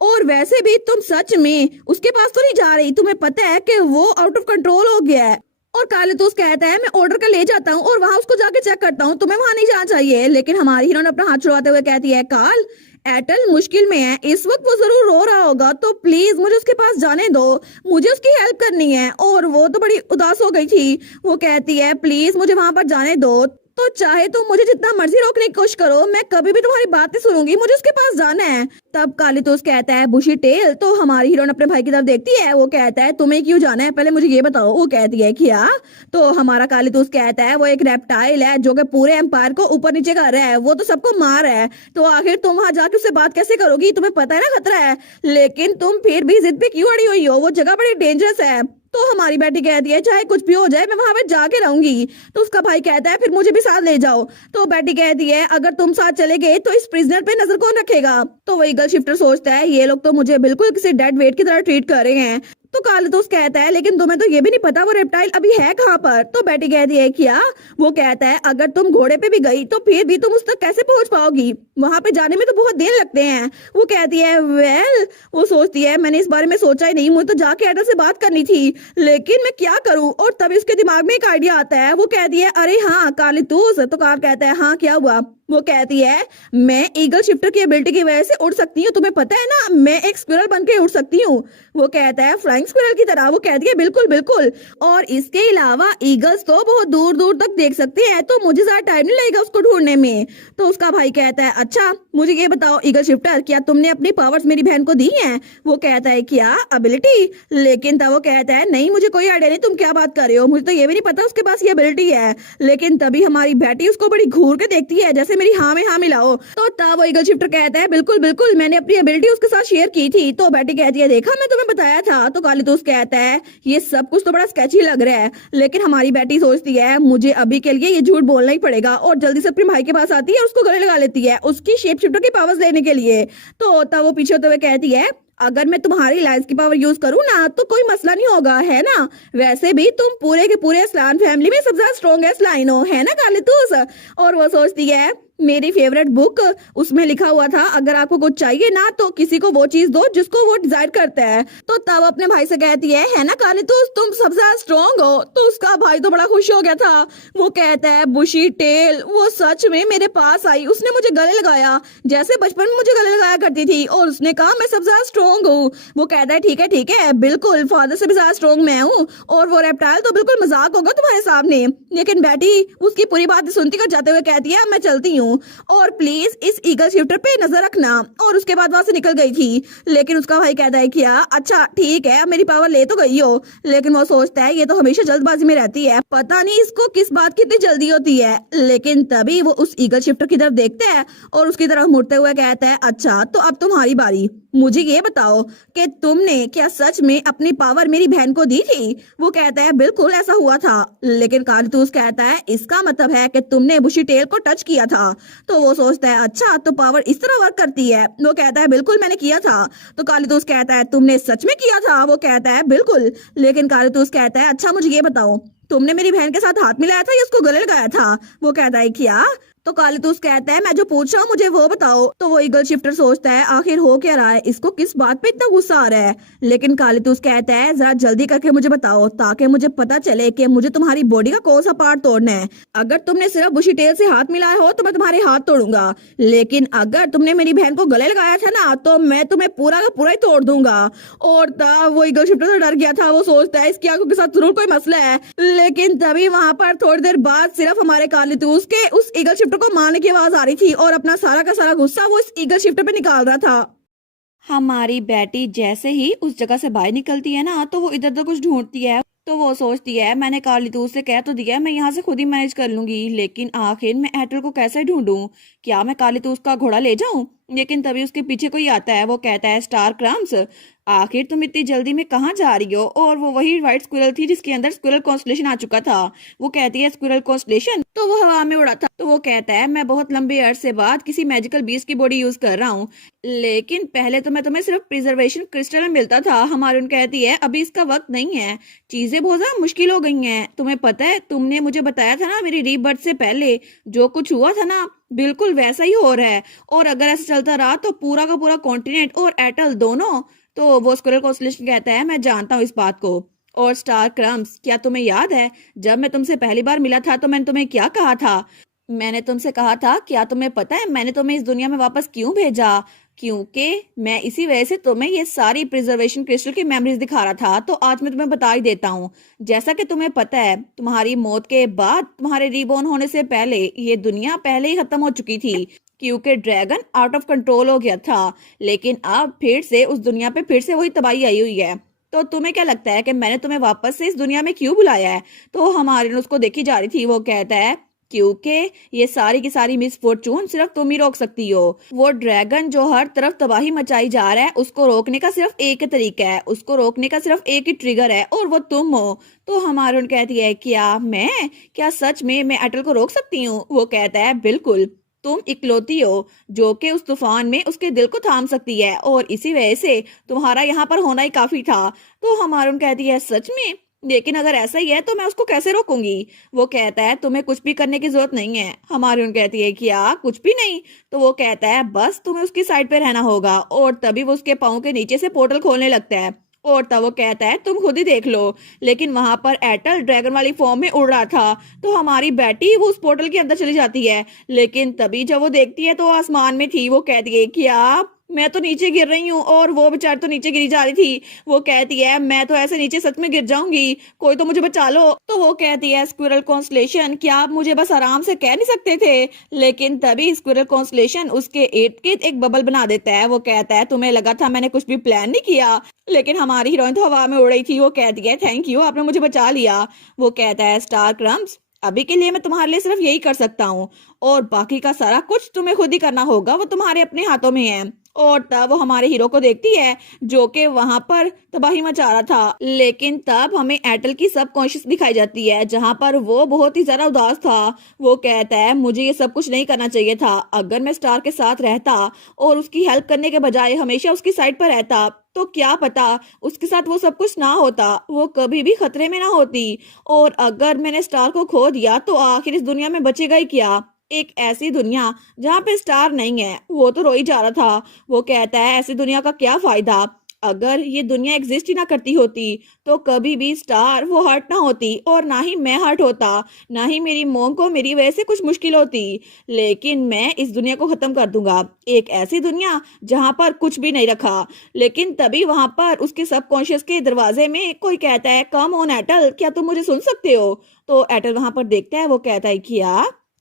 और वैसे भी तुम सच में उसके पास तो नहीं जा रही, तुम्हें पता है कि वो आउट ऑफ कंट्रोल हो गया है। और कालीतूस कहता है मैं ऑर्डर कर ले जाता हूँ और वहां उसको जाके चेक करता हूँ, तुम्हें वहां नहीं जाना चाहिए। लेकिन हमारी हीरोइन अपना हाथ छुड़ाते हुए कहती है काल, एटल मुश्किल में है, इस वक्त वो जरूर रो रहा होगा, तो प्लीज मुझे उसके पास जाने दो, मुझे उसकी हेल्प करनी है। और वो तो बड़ी उदास हो गई थी। वो कहती है प्लीज मुझे वहां पर जाने दो, तो चाहे तुम मुझे जितना मर्जी रोकने की कोशिश करो, मैं कभी भी तुम्हारी बात नहीं सुनूंगी, मुझे उसके पास जाना है। तब कालीतूस कहता है बुशी टेल। तो हमारी हीरोइन अपने भाई की तरफ देखती है। वो कहता है तुम्हें क्यों जाना है, पहले मुझे ये बताओ। वो कहती है क्या? तो हमारा कालीतूस कहता है वो एक रेप्टाइल है जो कि पूरे एम्पायर को ऊपर नीचे कर रहा है, वो तो सबको मार रहा है, तो आखिर तुम वहां जाके उससे बात कैसे करोगी? तुम्हें पता है ना खतरा है, लेकिन तुम फिर भी जिद पे क्यों अड़ी हुई हो? वो जगह बड़ी डेंजरस है। तो हमारी बेटी कहती है चाहे कुछ भी हो जाए मैं वहां पे जाके रहूंगी। तो उसका भाई कहता है फिर मुझे भी साथ ले जाओ। तो बेटी कहती है अगर तुम साथ चले गए तो इस प्रिजनर पे नजर कौन रखेगा? तो वो ईगल शिफ्टर सोचता है ये लोग तो मुझे बिल्कुल किसी डेड वेट की तरह ट्रीट कर रहे हैं। तो कालीतूस कहता है लेकिन तुम्हें तो ये भी नहीं पता वो रेप्टाइल अभी है कहाँ पर? तो बेटी कहती है क्या? वो कहता है अगर तुम घोड़े पे भी गई तो फिर भी तुम उस तक कैसे पहुंच पाओगी? वहां पे जाने में तो बहुत दिन लगते हैं। वो कहती है वेल, वो सोचती है मैंने इस बारे में सोचा ही नहीं, मुझे तो जाके एडल से बात करनी थी, लेकिन मैं क्या करूं? और तभी उसके दिमाग में एक आइडिया आता है। वो कहती है अरे हाँ कालीतूस। तो कार कहता है हाँ क्या हुआ? वो कहती है मैं ईगल शिफ्टर की एबिलिटी की वजह से उड़ सकती हूँ, तुम्हें पता है ना, मैं एक स्क्विरल बन के उड़ सकती हूँ। वो कहता है फ्लाइंग स्क्विरल की तरह? वो कहती है बिल्कुल बिल्कुल, और इसके अलावा ईगल्स तो बहुत दूर दूर तक देख सकते हैं, तो मुझे ज्यादा टाइम नहीं लगेगा उसको ढूंढने में। तो उसका भाई कहता है अच्छा मुझे ये बताओ ईगल शिफ्टर, क्या तुमने अपनी पावर्स मेरी बहन को दी हैं? वो कहता है क्या एबिलिटी? लेकिन तब वो कहता है नहीं मुझे कोई आइडिया नहीं, तुम क्या बात कर रहे हो, मुझे तो ये भी नहीं पता उसके पास ये एबिलिटी है। लेकिन तभी हमारी बेटी उसको बड़ी घूर के देखती है जैसे मेरी हाँ में हाँ मिलाओ। तो तब वो ईगल शिफ्टर कहता है बिल्कुल बिल्कुल, मैंने अपनी एबिलिटी उसके साथ शेयर की थी। तो बेटी कहती है देखा, मैं तुम्हें बताया था। तो कालीतूस कहता है ये सब कुछ तो बड़ा स्केची लग रहा है, लेकिन हमारी बेटी सोचती है मुझे अभी के लिए ये झूठ बोलना ही पड़ेगा, और जल्दी से अपने भाई के पास आती है और उसको गले लगा लेती है उसकी शेप शिफ्टर की पावर्स लेने के लिए। तो तब वो पीछे होते हुए कहती है अगर मैं तुम्हारी लाइफ की पावर यूज करूँ ना तो कोई मसला नहीं होगा, है ना। वैसे भी तुम पूरे के पूरे असलान फैमिली में सबसे ज्यादा स्ट्रॉन्गेस्ट लाइन हो, है ना कालीतूस। और वो सोचती है मेरी फेवरेट बुक, उसमें लिखा हुआ था अगर आपको कुछ चाहिए ना तो किसी को वो चीज दो जिसको वो डिजायर करता है। तो तब अपने भाई से कहती है ना कालीतूस तुम सबसे ज्यादा स्ट्रॉन्ग हो। तो उसका भाई तो बड़ा खुश हो गया था। वो कहता है बुशी टेल वो सच में मेरे पास आई, उसने मुझे गले लगाया जैसे बचपन में मुझे गले लगाया करती थी, और उसने कहा मैं सबसे ज्यादा स्ट्रॉन्ग हूँ। वो कहता है ठीक है बिल्कुल, फादर से भी ज्यादा स्ट्रॉन्ग मैं हूँ, और वो रेप्टाइल तो बिल्कुल मजाक होगा तुम्हारे सामने। लेकिन बेटी उसकी पूरी बात सुनती कर जाते हुए कहती है मैं चलती हूँ, और प्लीज इस ईगल शिफ्टर पे नजर रखना। और उसके बाद वहां से निकल गई थी। लेकिन उसका भाई कहता है क्या अच्छा ठीक है, अब मेरी पावर ले तो गई हो। लेकिन वो सोचता है ये तो हमेशा जल्दबाजी में रहती है, पता नहीं इसको किस बात की इतनी जल्दी होती है। लेकिन तभी वो उस ईगल शिफ्टर की तरफ देखता है और उसकी तरफ मुड़ते हुए कहता है अच्छा तो अब तुम्हारी बारी, मुझे ये बताओ कि तुमने क्या सच में अपनी पावर मेरी बहन को दी थी। वो कहता है बिल्कुल ऐसा हुआ था। लेकिन कालीतूस कहता है इसका मतलब है कि तुमने बुशी टेल को टच किया था। तो वो सोचता है अच्छा तो पावर इस तरह वर्क करती है। वो कहता है बिल्कुल मैंने किया था। तो कालीतूस कहता है तुमने सच में किया था। वो कहता है बिल्कुल। लेकिन कालीतूस कहता है अच्छा मुझे ये बताओ तुमने मेरी बहन के साथ हाथ मिलाया था या उसको गले लगाया था। वो कहता है क्या। तो कालीतूस कहता है मैं जो पूछ रहा हूँ मुझे वो बताओ। तो वो ईगल शिफ्टर सोचता है आखिर हो क्या रहा है, इसको किस बात पे इतना गुस्सा आ रहा है। लेकिन कालीतूस कहता है जरा जल्दी करके मुझे बताओ ताकि मुझे पता चले कि मुझे तुम्हारी बॉडी का कौन सा पार्ट तोड़ना है। अगर तुमने सिर्फ बुशी टेल से हाथ मिलाया हो तो मैं तुम्हारे हाथ तोड़ूंगा, लेकिन अगर तुमने मेरी बहन को गले लगाया था ना तो मैं तुम्हें पूरा का पूरा ही तोड़ दूंगा। और तब वो ईगल शिफ्टर से डर गया था। वो सोचता है इसकी आंखों के साथ जरूर कोई मसला है। लेकिन तभी वहां पर थोड़ी देर बाद सिर्फ हमारे कालीतूस के उस ईगल शिफ्टर को मारने की आवाज आ रही थी, और अपना सारा का सारा गुस्सा वो इस ईगल शिफ्टर पे निकाल रहा था। हमारी बेटी जैसे ही उस जगह से बाहर निकलती है ना तो वो इधर उधर कुछ ढूंढती है। तो वो सोचती है मैंने कालीतूस से कह तो दिया मैं यहाँ से खुद ही मैनेज कर लूंगी, लेकिन आखिर मैं एटल को कैसे ढूंढूं। क्या मैं कालीतूस का घोड़ा ले जाऊं। लेकिन तभी उसके पीछे कोई आता है। वो कहता है स्टार क्रम्स आखिर तुम इतनी जल्दी में कहाँ जा रही हो। और वो वही व्हाइट स्क्विरल थी जिसके अंदर स्क्विरल कॉन्स्टलेशन आ चुका था। वो कहती है स्क्विरल कॉन्स्टलेशन, तो वो हवा में उड़ा था। तो वो कहता है मैं बहुत लंबे अरसे बाद किसी मैजिकल बीस्ट की बॉडी यूज कर रहा हूँ, लेकिन पहले तो मैं तुम्हें सिर्फ प्रिजर्वेशन क्रिस्टल में मिलता था। हमारी कहती है अभी इसका वक्त नहीं है, चीजें बहुत ज्यादा मुश्किल हो गई हैं। तुम्हें पता है तुमने मुझे बताया था ना मेरी रीबर्थ से पहले जो कुछ हुआ था ना बिल्कुल वैसा ही हो रहा है, और अगर ऐसा चलता रहा तो पूरा का पूरा कॉन्टिनेंट और एटल दोनों। तो वो स्क्विरल कॉन्स्टलेशन कहता है मैं जानता हूँ इस बात को। और स्टार क्रम्स क्या तुम्हें याद है जब मैं तुमसे पहली बार मिला था तो मैंने तुम्हें क्या कहा था। मैंने तुमसे कहा था क्या तुम्हें पता है मैंने तुम्हें इस दुनिया में वापस क्यों भेजा, क्योंकि मैं इसी वजह से तुम्हें ये सारी प्रिजर्वेशन क्रिस्टल की मेमोरीज दिखा रहा था। तो आज मैं तुम्हें बता ही देता हूँ। जैसा कि तुम्हें पता है तुम्हारी मौत के बाद तुम्हारे रीबॉर्न होने से पहले ये दुनिया पहले ही खत्म हो चुकी थी, क्योंकि ड्रैगन आउट ऑफ कंट्रोल हो गया था। लेकिन अब फिर से उस दुनिया पे फिर से वही तबाही आई हुई है। तो तुम्हें क्या लगता है कि मैंने तुम्हें वापस से इस दुनिया में क्यों बुलाया है। तो हमारे उसको देखी जा रही थी। वो कहता है क्योंकि ये सारी की सारी मिसफॉर्चून सिर्फ तुम ही रोक सकती हो। वो ड्रैगन जो हर तरफ तबाही मचाई जा रहा है उसको रोकने का सिर्फ एक ही तरीका है, उसको रोकने का सिर्फ एक ही ट्रिगर है, और वो तुम हो। तो हमारे कहती है क्या सच में मैं एटल को रोक सकती हूँ। वो कहता है बिल्कुल, तुम इकलौती हो जो कि उस तूफान में उसके दिल को थाम सकती है, और इसी वजह से तुम्हारा यहाँ पर होना ही काफी था। तो हमारून कहती है सच में, लेकिन अगर ऐसा ही है तो मैं उसको कैसे रोकूंगी। वो कहता है तुम्हें कुछ भी करने की जरूरत नहीं है। हमारून कहती है क्या कुछ भी नहीं। तो वो कहता है बस तुम्हें उसकी साइड पे रहना होगा, और तभी वो उसके पाँव के नीचे से पोर्टल खोलने लगता है। और तब वो कहता है तुम खुद ही देख लो। लेकिन वहां पर एटल ड्रैगन वाली फॉर्म में उड़ रहा था। तो हमारी बेटी वो उस पोर्टल के अंदर चली जाती है, लेकिन तभी जब वो देखती है तो आसमान में थी। वो कहती है क्या मैं तो नीचे गिर रही हूँ, और वो बेचारी तो नीचे गिरी जा रही थी। वो कहती है मैं तो ऐसे नीचे सच में गिर जाऊंगी, कोई तो मुझे बचा लो। तो वो कहती है स्क्विरल कॉन्स्टलेशन क्या आप मुझे बस आराम से कह नहीं सकते थे। लेकिन तभी स्क्विरल कॉन्स्टलेशन उसके इर्द गिर्द एक बबल बना देता है। वो कहता है तुम्हें लगा था मैंने कुछ भी प्लान नहीं किया, लेकिन हमारी हीरोइन तो हवा में उड़ रही थी। वो कहती है थैंक यू आपने मुझे बचा लिया। वो कहता है स्टार क्रम्स अभी के लिए मैं तुम्हारे लिए सिर्फ यही कर सकता हूँ और बाकी का सारा कुछ तुम्हें खुद ही करना होगा, वो तुम्हारे अपने हाथों में है। और तब वो हमारे हीरो को देखती है जो कि वहां पर तबाही मचा रहा था। लेकिन तब हमें एयरटेल की सब कॉन्शियस दिखाई जाती है जहां पर वो बहुत ही ज्यादा उदास था। वो कहता है मुझे ये सब कुछ नहीं करना चाहिए था। अगर मैं स्टार के साथ रहता और उसकी हेल्प करने के बजाय हमेशा उसकी साइड पर रहता तो क्या पता उसके साथ वो सब कुछ ना होता, वो कभी भी खतरे में ना होती। और अगर मैंने स्टार को खो दिया तो आखिर इस दुनिया में बचेगा ही क्या? एक ऐसी दुनिया जहाँ पे स्टार नहीं है। वो तो रो ही जा रहा था। वो कहता है ऐसी दुनिया का क्या फायदा? अगर ये दुनिया एग्जिस्ट ही ना करती होती तो कभी भी स्टार वो हर्ट ना होती और ना ही मैं हर्ट होता, ना ही मेरी मोम को मेरी वजह से कुछ मुश्किल होती। लेकिन मैं इस दुनिया को खत्म कर दूंगा, एक ऐसी दुनिया जहां पर कुछ भी नहीं रखा। लेकिन तभी वहां पर उसके सबकॉन्शियस के दरवाजे में कोई कहता है कम ऑन एटल, क्या तुम मुझे सुन सकते हो? तो एटल वहां पर देखता है। वो कहता है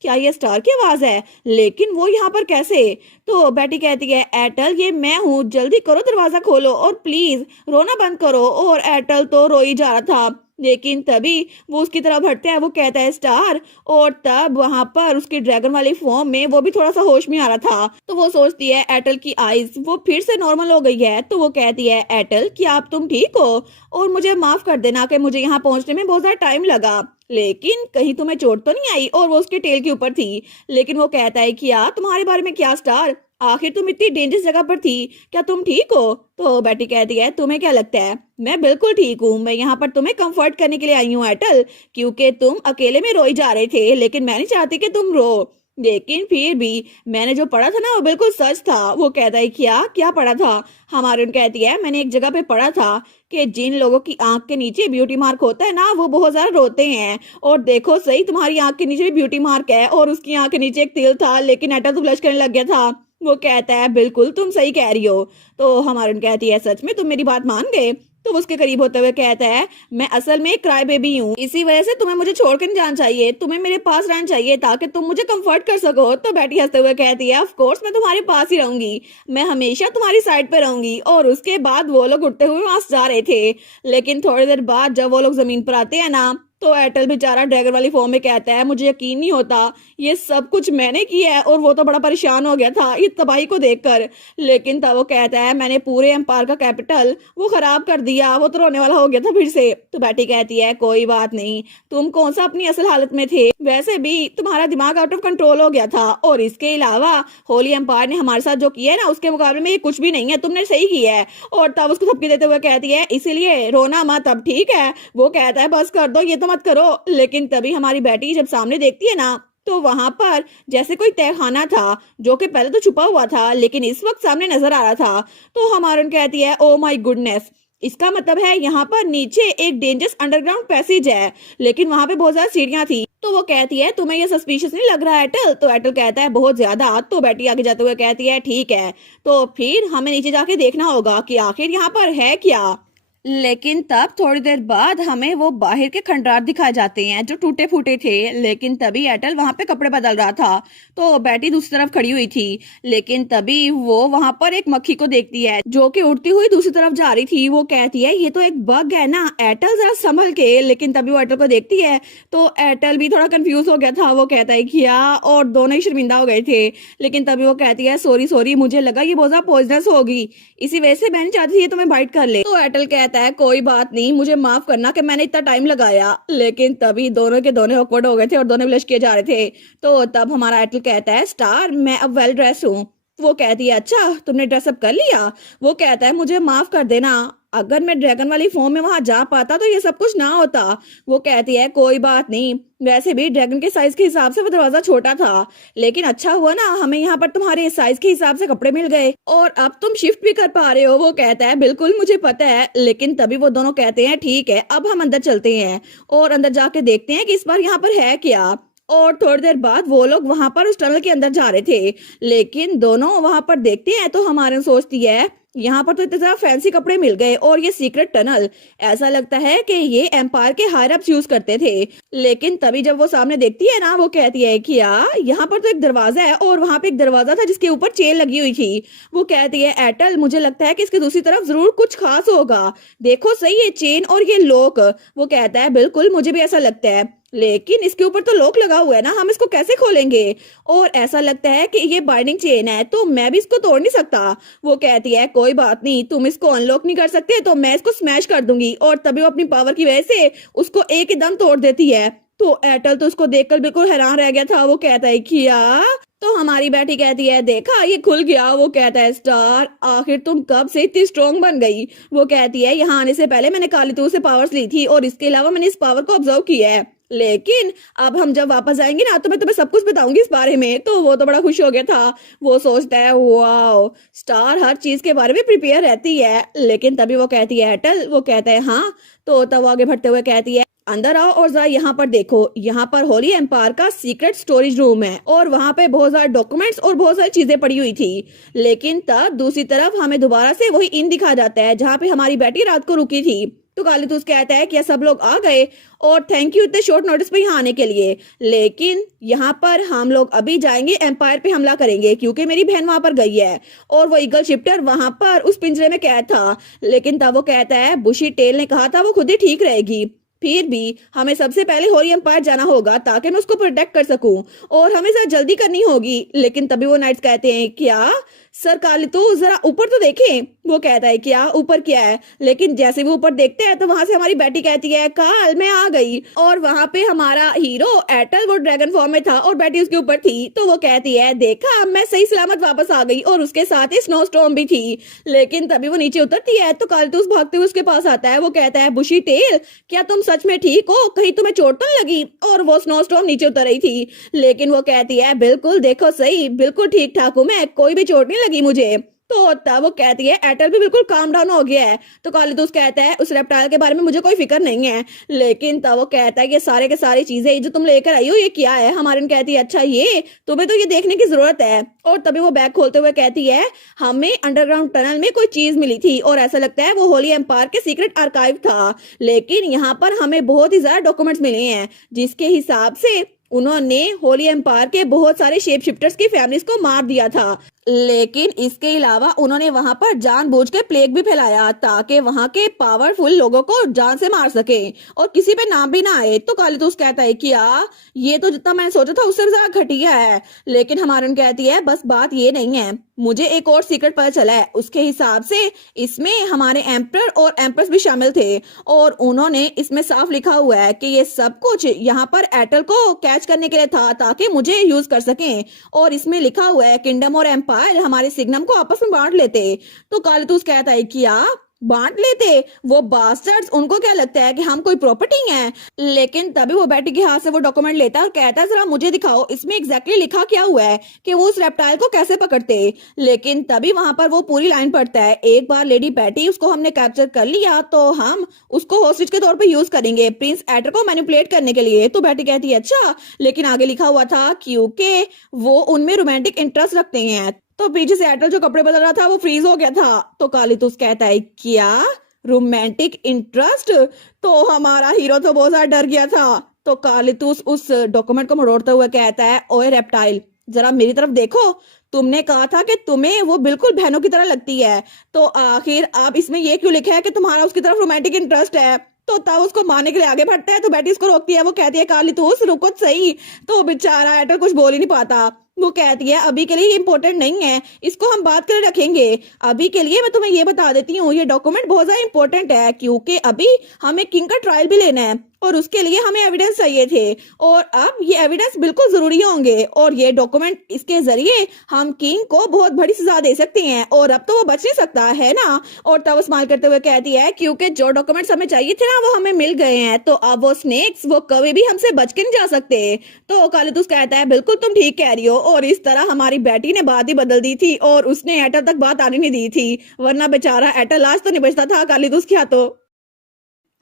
क्या ये स्टार की आवाज है? लेकिन वो यहाँ पर कैसे? तो बेटी कहती है एटल ये मैं हूँ, जल्दी करो दरवाजा खोलो और प्लीज रोना बंद करो। और एटल तो रो ही जा रहा था। लेकिन तभी वो उसकी तरफ हटता है। वो कहता है स्टार। और तब वहां पर उसकी ड्रैगन वाली फॉर्म में वो भी थोड़ा सा होश में आ रहा था। तो वो सोचती है एटल की आईज वो फिर से नॉर्मल हो गई है। तो वो कहती है एटल क्या आप तुम ठीक हो? और मुझे माफ कर देना कि मुझे यहाँ पहुंचने में बहुत ज्यादा टाइम लगा, लेकिन कहीं तुम्हें चोट तो नहीं आई? और वो उसके टेल के ऊपर थी। लेकिन वो कहता है क्या तुम्हारे बारे में क्या स्टार? आखिर तुम इतनी डेंजरस जगह पर थी, क्या तुम ठीक हो? तो बेटी कहती है तुम्हें क्या लगता है? मैं बिल्कुल ठीक हूँ। मैं यहाँ पर तुम्हें कंफर्ट करने के लिए आई हूँ एटल, क्योंकि तुम अकेले में रोई जा रहे थे। लेकिन मैं नहीं चाहती कि तुम रो। लेकिन फिर भी मैंने जो पढ़ा था ना वो बिल्कुल सच था। वो कहता है क्या क्या पढ़ा था? हमारे कहती है मैंने एक जगह पे पढ़ा था कि जिन लोगों की आंख के नीचे ब्यूटी मार्क होता है ना वो बहुत ज्यादा रोते हैं। और देखो सही तुम्हारी आंख के नीचे भी ब्यूटी मार्क है और उसकी आंख के नीचे एक तिल था। लेकिन एटा तो ब्लश करने लग गया था। वो कहता है बिल्कुल तुम सही कह रही हो। तो हमारे कहती है सच में तुम मेरी बात मान गए? तो वो उसके करीब होते हुए कहता है मैं असल में एक क्राई बेबी हूँ, इसी वजह से तुम्हें मुझे छोड़कर नहीं जाना चाहिए, तुम्हें मेरे पास रहना चाहिए ताकि तुम मुझे कंफर्ट कर सको। तो बेटी हंसते हुए कहती है ऑफ कोर्स मैं तुम्हारे पास ही रहूंगी, मैं हमेशा तुम्हारी साइड पे रहूंगी। और उसके बाद वो लोग उठते हुए वहां से जा रहे थे। लेकिन थोड़ी देर बाद जब वो लोग जमीन पर आते हैं ना तो एटल बेचारा ड्रैगन वाली फॉर्म में कहता है मुझे यकीन नहीं होता ये सब कुछ मैंने किया है। और वो तो बड़ा परेशान हो गया था ये तबाही को देखकर। लेकिन तब वो कहता है मैंने पूरे एम्पायर का कैपिटल वो खराब कर दिया। वो तो रोने वाला हो गया था फिर से। तो बेटी कहती है कोई बात नहीं, तुम कौन सा अपनी असल हालत में थे, वैसे भी तुम्हारा दिमाग आउट ऑफ कंट्रोल हो गया था। और इसके अलावा होली एम्पायर ने हमारे साथ जो किया है ना उसके मुकाबले में ये कुछ भी नहीं है, तुमने सही किया है। और तब उसको थपकी देते हुए कहती है इसीलिए रोना मत अब, ठीक है? वो कहता है बस कर दो ये तो मत करो। लेकिन तभी हमारी बेटी जब सामने देखती है ना तो वहां पर जैसे कोई तहखाना था जो कि पहले तो छुपा हुआ था लेकिन इस वक्त सामने नजर आ रहा था। तो हमारे कहती है ओ माय गुडनेस, इसका मतलब है यहाँ पर नीचे एक डेंजरस अंडरग्राउंड पैसेज है। लेकिन वहां पे बहुत ज्यादा सीढ़ियां थी। तो वो कहती है तुम्हें ये सस्पिशियस नहीं लग रहा एटल? तो एटल कहता है बहुत ज्यादा। तो बेटी आगे जाते हुए कहती है ठीक है तो फिर हमें नीचे जाके देखना होगा कि आखिर यहाँ पर है क्या। लेकिन तब थोड़ी देर बाद हमें वो बाहर के खंडरात दिखाए जाते हैं जो टूटे फूटे थे। लेकिन तभी एटल वहां पे कपड़े बदल रहा था तो बेटी दूसरी तरफ खड़ी हुई थी। लेकिन तभी वो वहां पर एक मक्खी को देखती है जो कि उड़ती हुई दूसरी तरफ जा रही थी। वो कहती है ये तो एक बग है ना एटल, जरा संभल के। लेकिन तभी वो एटल को देखती है तो एटल भी थोड़ा कंफ्यूज हो गया था। वो कहता है क्या, और दोनों ही शर्मिंदा हो गए थे। लेकिन तभी वो कहती है सॉरी सॉरी, मुझे लगा ये बहुत ज्यादा पॉइजनस होगी, इसी वजह से मैं नहीं चाहती थी ये तुम्हें बाइट कर ले। तो एटल कहता है कोई बात नहीं, मुझे माफ करना कि मैंने इतना टाइम लगाया। लेकिन तभी दोनों के दोनों ऑकवर्ड हो गए थे और दोनों ब्लश किए जा रहे थे। तो तब हमारा एटल कहता है स्टार मैं अब वेल ड्रेस हूँ। वो कहती है अच्छा तुमने ड्रेसअप कर लिया? वो कहता है मुझे माफ कर देना, अगर मैं ड्रैगन वाली फॉर्म में वहां जा पाता तो ये सब कुछ ना होता। वो कहती है कोई बात नहीं, वैसे भी ड्रैगन के साइज के हिसाब से वो दरवाजा छोटा था, लेकिन अच्छा हुआ ना हमें यहाँ पर तुम्हारे साइज के हिसाब से कपड़े मिल गए और अब तुम शिफ्ट भी कर पा रहे हो। वो कहता है बिल्कुल मुझे पता है। लेकिन तभी वो दोनों कहते हैं ठीक है अब हम अंदर चलते हैं और अंदर जाके देखते हैं कि इस बार यहाँ पर है क्या। और थोड़ी देर बाद वो लोग वहां पर उस टनल के अंदर जा रहे थे। लेकिन दोनों वहां पर देखते हैं तो हमारे सोचती है यहाँ पर तो इतने ज्यादा फैंसी कपड़े मिल गए और ये सीक्रेट टनल, ऐसा लगता है कि ये एम्पायर के हायर अप्स यूज करते थे। लेकिन तभी जब वो सामने देखती है ना वो कहती है कि यहाँ पर तो एक दरवाजा है और वहां पे एक दरवाजा था जिसके ऊपर चेन लगी हुई थी। वो कहती है एटल मुझे लगता है कि इसकी दूसरी तरफ जरूर कुछ खास होगा, देखो सही ये चेन और ये लॉक। वो कहता है बिल्कुल मुझे भी ऐसा लगता है। लेकिन इसके ऊपर तो लॉक लगा हुआ है ना, हम इसको कैसे खोलेंगे? और ऐसा लगता है कि ये बाइंडिंग चेन है तो मैं भी इसको तोड़ नहीं सकता। वो कहती है कोई बात नहीं, तुम इसको अनलॉक नहीं कर सकते तो मैं इसको स्मैश कर दूंगी। और तभी वो अपनी पावर की वजह से उसको एक ही दम तोड़ देती है। तो एयरटेल तो उसको देखकर बिल्कुल हैरान रह गया था। वो कहता है किया, तो हमारी बेटी कहती है देखा ये खुल गया। वो कहता है स्टार, आखिर तुम कब से इतनी स्ट्रॉन्ग बन गई? वो कहती है यहाँ आने से पहले मैंने कालीतू से पावर्स ली थी और इसके अलावा मैंने इस पावर को ऑब्जर्व किया है, लेकिन अब हम जब वापस आएंगे ना तो मैं तुम्हें सब कुछ बताऊंगी इस बारे में। तो वो तो बड़ा खुश हो गया था। वो सोचता है वाओ, स्टार हर चीज के बारे में प्रिपेयर रहती है। लेकिन तभी वो कहती है एयरटेल, वो कहता है हाँ। तो तब वो आगे बढ़ते हुए कहती है अंदर आओ और जरा यहाँ पर देखो, यहाँ पर होली एम्पायर का सीक्रेट स्टोरेज रूम है और वहां पे बहुत सारे डॉक्यूमेंट्स और बहुत सारी चीजें पड़ी हुई थी। लेकिन तब दूसरी तरफ हमें दोबारा से वही इन दिखा जाता है जहाँ पे हमारी बेटी रात को रुकी थी। तो कालीतूस कहता है कि सब लोग आ गए और थैंक यू इतने शॉर्ट नोटिस पे यहाँ आने के लिए, लेकिन यहाँ पर हम लोग अभी जाएंगे एम्पायर पे हमला करेंगे क्योंकि मेरी बहन वहां पर गई है और वो ईगल शिफ्टर वहां पर उस पिंजरे में कैद था। लेकिन तब वो कहता है बुशी टेल ने कहा था वो खुद ही ठीक रहेगी, फिर भी हमें सबसे पहले होरी एम्पायर जाना होगा ताकि मैं उसको प्रोटेक्ट कर सकूं और हमें जरा जल्दी करनी होगी। लेकिन तभी वो नाइट्स कहते हैं क्या सर कालीतू जरा ऊपर तो देखें। वो कहता है क्या ऊपर क्या है? लेकिन जैसे वो ऊपर देखते हैं तो वहां से हमारी बेटी कहती है काल मैं आ गई। और वहां पे हमारा हीरो एटल वो ड्रैगन फॉर्म में था और बेटी उसके ऊपर थी। तो वो कहती है देखा मैं सही सलामत वापस आ गई और उसके साथ ही स्नो स्टॉर्म भी थी। लेकिन तभी वो नीचे उतरती है तो कालीतूस भागते हुए उसके पास आता है। वो कहता है बुशी टेल क्या तुम सच में ठीक हो, कहीं तुम्हें चोट तो नहीं लगी? और वो स्नो स्टॉर्म नीचे उतर रही थी। लेकिन वो कहती है बिल्कुल देखो सही, बिल्कुल ठीक ठाक हूं मैं, कोई भी चोट नहीं लगी मुझे। तो तब वो कहती है एटल भी बिल्कुल काम डाउन हो गया है। तो कालीतूस कहता है उस रेप्टाइल के बारे में मुझे कोई फिक्र नहीं है। लेकिन तब वो कहता है ये सारे के सारी चीजें जो तुम लेकर आई हो ये क्या है? हमारी कहती है अच्छा ये तुम्हें तो ये देखने की जरूरत है। और तभी वो बैग खोलते हुए कहती है हमें अंडरग्राउंड टनल में कोई चीज मिली थी और ऐसा लगता है वो होली एम्पायर के सीक्रेट आर्काइव था। लेकिन यहाँ पर हमें बहुत ही ज्यादा डॉक्यूमेंट्स मिले हैं जिसके हिसाब से उन्होंने होली एम्पायर के बहुत सारे शेप शिफ्टर्स की फैमिलीज को मार दिया था। लेकिन इसके अलावा उन्होंने वहां पर जानबूझ के प्लेग भी फैलाया ताकि वहां के पावरफुल लोगों को जान से मार सके और किसी पे नाम भी ना आए। तो कालीतूस कहता है कि ये तो जितना मैंने सोचा था उससे ज्यादा घटिया है। लेकिन हमारन कहती है बस बात ये नहीं है, मुझे एक और सीक्रेट पता चला है। उसके हिसाब से इसमें हमारे एम्पर और एम्प्रेस भी शामिल थे और उन्होंने इसमें साफ लिखा हुआ है कि ये सब कुछ यहाँ पर एटल को कैच करने के लिए था ताकि मुझे यूज कर सकें। और इसमें लिखा हुआ है किंगडम और एम्पायर हमारे सिग्नम को आपस में बांट लेते। तो कालीतूस कहता है कि बांट लेते, वो बास्टर्ड्स उनको क्या लगता है कि हम कोई प्रॉपर्टी हैं? लेकिन तभी वो बेटी के हाथ से वो डॉक्यूमेंट लेता है और कहता है जरा मुझे दिखाओ इसमें एग्जैक्टली लिखा क्या हुआ है कि वो उस रेप्टाइल को कैसे पकड़ते। लेकिन तभी वहां पर वो पूरी लाइन पढ़ता है एक बार लेडी बेटी उसको हमने कैप्चर कर लिया तो हम उसको हॉस्टेज के तौर पे यूज करेंगे प्रिंस एटर को मैनिपुलेट करने के लिए। तो बेटी कहती है अच्छा, लेकिन आगे लिखा हुआ था क्योंकि वो उनमें रोमांटिक इंटरेस्ट रखते हैं। तो पीछे से एटल जो कपड़े बदल रहा था वो फ्रीज हो गया था। तो कालीतूस कहता है क्या रोमांटिक इंटरेस्ट? तो हमारा हीरो तो बहुत ज्यादा डर गया था। तो कालीतूस उस डॉक्यूमेंट को मरोड़ते हुए कहता है ओए रेप्टाइल जरा मेरी तरफ देखो, तुमने कहा था कि तुम्हें वो बिल्कुल बहनों की तरह लगती है, तो आखिर अब इसमें ये क्यों लिखा है कि तुम्हारा उसकी तरफ रोमांटिक इंटरेस्ट है? तो तब उसको मारने के लिए आगे बढ़ता है तो बेटी उसको रोकती है। वो कहती है कालीतूस रुको सही। तो बेचारा एटर कुछ बोल ही नहीं पाता। वो कहती है अभी के लिए ये इंपॉर्टेंट नहीं है, इसको हम बात कर रखेंगे। अभी के लिए मैं तुम्हें ये बता देती हूँ ये डॉक्यूमेंट बहुत ज्यादा इंपॉर्टेंट है क्योंकि अभी हमें किंग का ट्रायल भी लेना है और उसके लिए हमें एविडेंस चाहिए थे और अब ये एविडेंस बिल्कुल जरूरी होंगे और ये डॉक्यूमेंट इसके जरिए हम किंग को बहुत बड़ी सजा दे सकते हैं और अब तो वो बच नहीं सकता है ना। और तब स्माइल करते हुए कहती है क्योंकि जो डॉक्यूमेंट्स हमें चाहिए थे ना वो हमें मिल गए हैं तो अब वो स्नेक्स वो कभी भी हमसे बच के नहीं जा सकते। तो कालीतूस कहता है बिल्कुल तुम ठीक कह रही हो। और इस तरह हमारी बेटी ने बात ही बदल दी थी और उसने एटल तक बात आने नहीं दी थी, वरना बेचारा एटल आज तो नहीं बचता था कालीतूस के हाथों।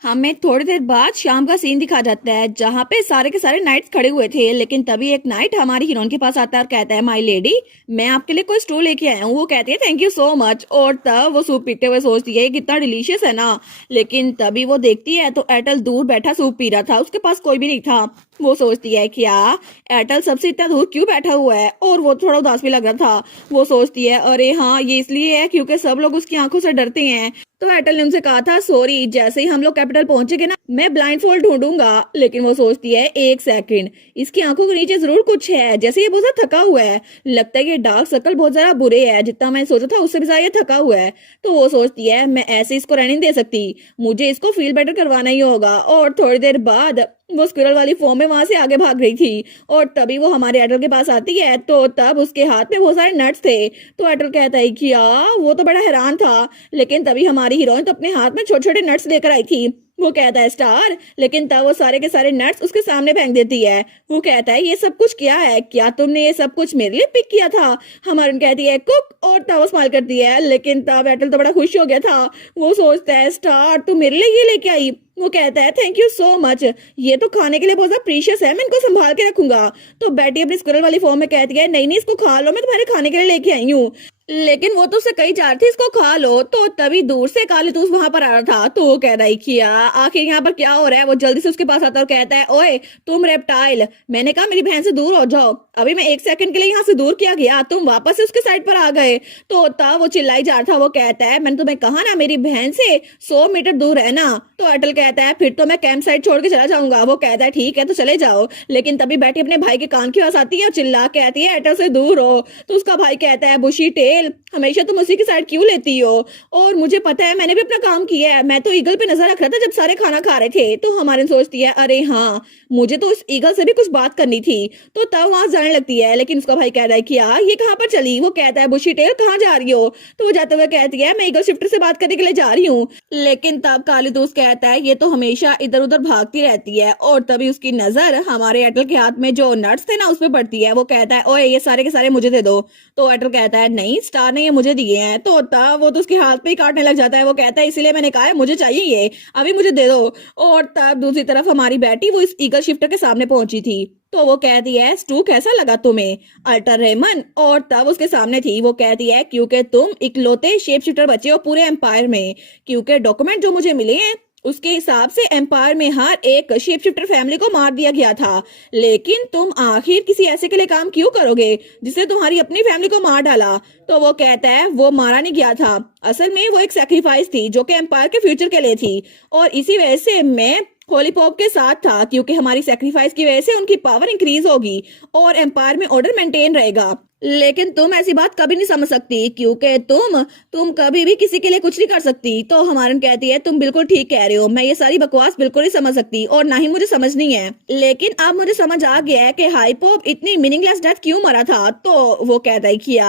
हमें थोड़ी देर बाद शाम का सीन दिखा जाता है जहाँ पे सारे के सारे नाइट्स खड़े हुए थे। लेकिन तभी एक नाइट हमारी हीरोइन के पास आता है और कहता है माय लेडी मैं आपके लिए कोई स्टूल लेके आया हूँ। वो कहती है थैंक यू सो मच और तब वो सूप पीते हुए सोचती है कितना डिलीशियस है ना। लेकिन तभी वो देखती है तो एटल दूर बैठा सूप पी रहा था, उसके पास कोई भी नहीं था। वो सोचती है क्या एटल सबसे इतना दूर क्यों बैठा हुआ है और वो थोड़ा उदास भी लग रहा था। वो सोचती है अरे हाँ ये इसलिए है क्योंकि सब लोग उसकी आंखों से डरते हैं। तो एयरटेल ने उनसे कहा था सॉरी, जैसे ही हम लोग कैपिटल पहुंचेंगे ना मैं ब्लाइंड फोल्ड ढूंढूंगा। लेकिन वो सोचती है एक सेकंड, इसकी आंखों के नीचे जरूर कुछ है, जैसे ये बहुत ज्यादा थका हुआ है, लगता है कि डार्क सर्कल बहुत ज्यादा बुरे है, जितना मैं सोचा था उससे भी ज्यादा ये थका हुआ है। तो वो सोचती है मैं ऐसे इसको रहने नहीं दे सकती, मुझे इसको फील बेटर करवाना ही होगा। और थोड़ी देर बाद वो स्क्विरल वाली फॉर्म में वहां से आगे भाग रही थी और तभी वो हमारे एयरटेल के पास आती है। तो तब उसके हाथ में बहुत सारे नट्स थे। तो एयरटेल कहता है कि वो तो बड़ा हैरान था, लेकिन तभी हमारी हीरोइन तो अपने हाथ में छोटे छोटे नट्स लेकर आई थी। वो कहता है स्टार, लेकिन तब वो सारे के सारे नट्स उसके सामने फेंक देती है। वो कहता है ये सब कुछ क्या है, क्या तुमने ये सब कुछ मेरे लिए पिक किया था? हमारी कहती है कुक, और तब वो स्माइल करती है। लेकिन तब एयरटेल तो बड़ा खुश हो गया था। वो सोचता है स्टार तू मेरे लिए ये लेके आई? वो कहता है थैंक यू सो मच, ये तो खाने के लिए बहुत ज्यादा प्रीशियस है, मैं इनको संभाल के रखूंगा। तो बेटी अपनी स्क्विरल वाली फॉर्म में कहती है नहीं नहीं इसको खा लो, मैं तुम्हारे खाने के लिए लेके आई हूँ। लेकिन वो तो उससे कही जा रही थी इसको खा लो। तो तभी दूर से कालीतूस वहां पर आ रहा था। तो वो कह रहा है कि आखिर यहाँ पर क्या हो रहा है। वो जल्दी से उसके पास आता है और कहता है ओए तुम रेप्टाइल, मैंने कहा मेरी बहन से दूर हो जाओ, अभी मैं एक सेकंड के लिए यहाँ से दूर किया गया, तुम वापस से उसके साइड पर आ गए। तो तब वो चिल्लाई जा रहा था। वो कहता है मैंने तुम्हें कहा ना मेरी बहन से 100 मीटर दूर है ना। तो अटल कहता है फिर तो मैं कैंप साइड छोड़ के चला जाऊंगा। वो कहता है ठीक है तो चले जाओ। लेकिन तभी बैठी अपने भाई के कान की आवाज आती है और चिल्ला के आती है अटल से दूर हो। तो उसका भाई कहता है बुशी टेल, हमेशा तुम उसी की साइड क्यों लेती हो? और मुझे पता है मैंने भी अपना काम किया है, मैं तो ईगल पे नजर रख रहा था जब सारे खाना खा रहे थे। तो हमारे सोचती है अरे हाँ मुझे तो उस ईगल से भी कुछ बात करनी थी। तो तब वहां जाने लगती है। लेकिन उसका भाई कह रहा है कि ये कहाँ पर चली? वो कहता है बुशी टेल कहाँ जा रही हो? तो वो जाते हुए कहती है मैं ईगल शिफ्टर से बात करने के लिए जा रही हूँ। लेकिन तब काली दोस्त कहता है ये तो हमेशा इधर उधर भागती रहती है। और तभी उसकी नजर हमारे एयरटेल के हाथ में जो नट्स थे ना उस पर पड़ती है। वो कहता है ओए ये सारे के सारे मुझे दे दो। तो एयरटेल कहता है नहीं स्टार ने ये मुझे दिए हैं। तो तब वो तो उसके हाथ पे ही काटने लग जाता है। वो कहता है इसीलिए मैंने कहा है मुझे चाहिए ये, अभी मुझे दे दो। और तब दूसरी तरफ हमारी बेटी वो इस ईगल शिफ्टर के सामने पहुंची थी। तो वो कहती है स्टू कैसा लगा तुम्हें अल्टर रेमन? और तब उसके सामने थी। वो कहती है क्योंकि तुम इकलौते शेप शिफ्टर बचे हो पूरे एम्पायर में, क्योंकि डॉक्यूमेंट जो मुझे मिले हैं उसके हिसाब से एम्पायर में हर एक शेप शिफ्टर फैमिली को मार दिया गया था। लेकिन तुम आखिर किसी ऐसे के लिए काम क्यों करोगे जिसने तुम्हारी अपनी फैमिली को मार डाला? तो वो कहता है वो मारा नहीं गया था, असल में वो एक सैक्रिफाइस थी जो कि एम्पायर के फ्यूचर के लिए थी। और इसी वजह से मैं होली पॉप के साथ था, क्योंकि हमारी सैक्रिफाइस की वजह से उनकी पावर इंक्रीज होगी और एम्पायर में ऑर्डर मेंटेन रहेगा। लेकिन तुम ऐसी बात कभी नहीं समझ सकती, क्योंकि तुम कभी भी किसी के लिए कुछ नहीं कर सकती। तो हमारन कहती है तुम बिल्कुल ठीक कह रहे हो, मैं ये सारी बकवास बिल्कुल नहीं समझ सकती और ना ही मुझे समझनी है। लेकिन अब मुझे समझ आ गया है कि हाई पॉप इतनी मीनिंगलेस डेथ क्यों मरा था। तो वो कहता है कि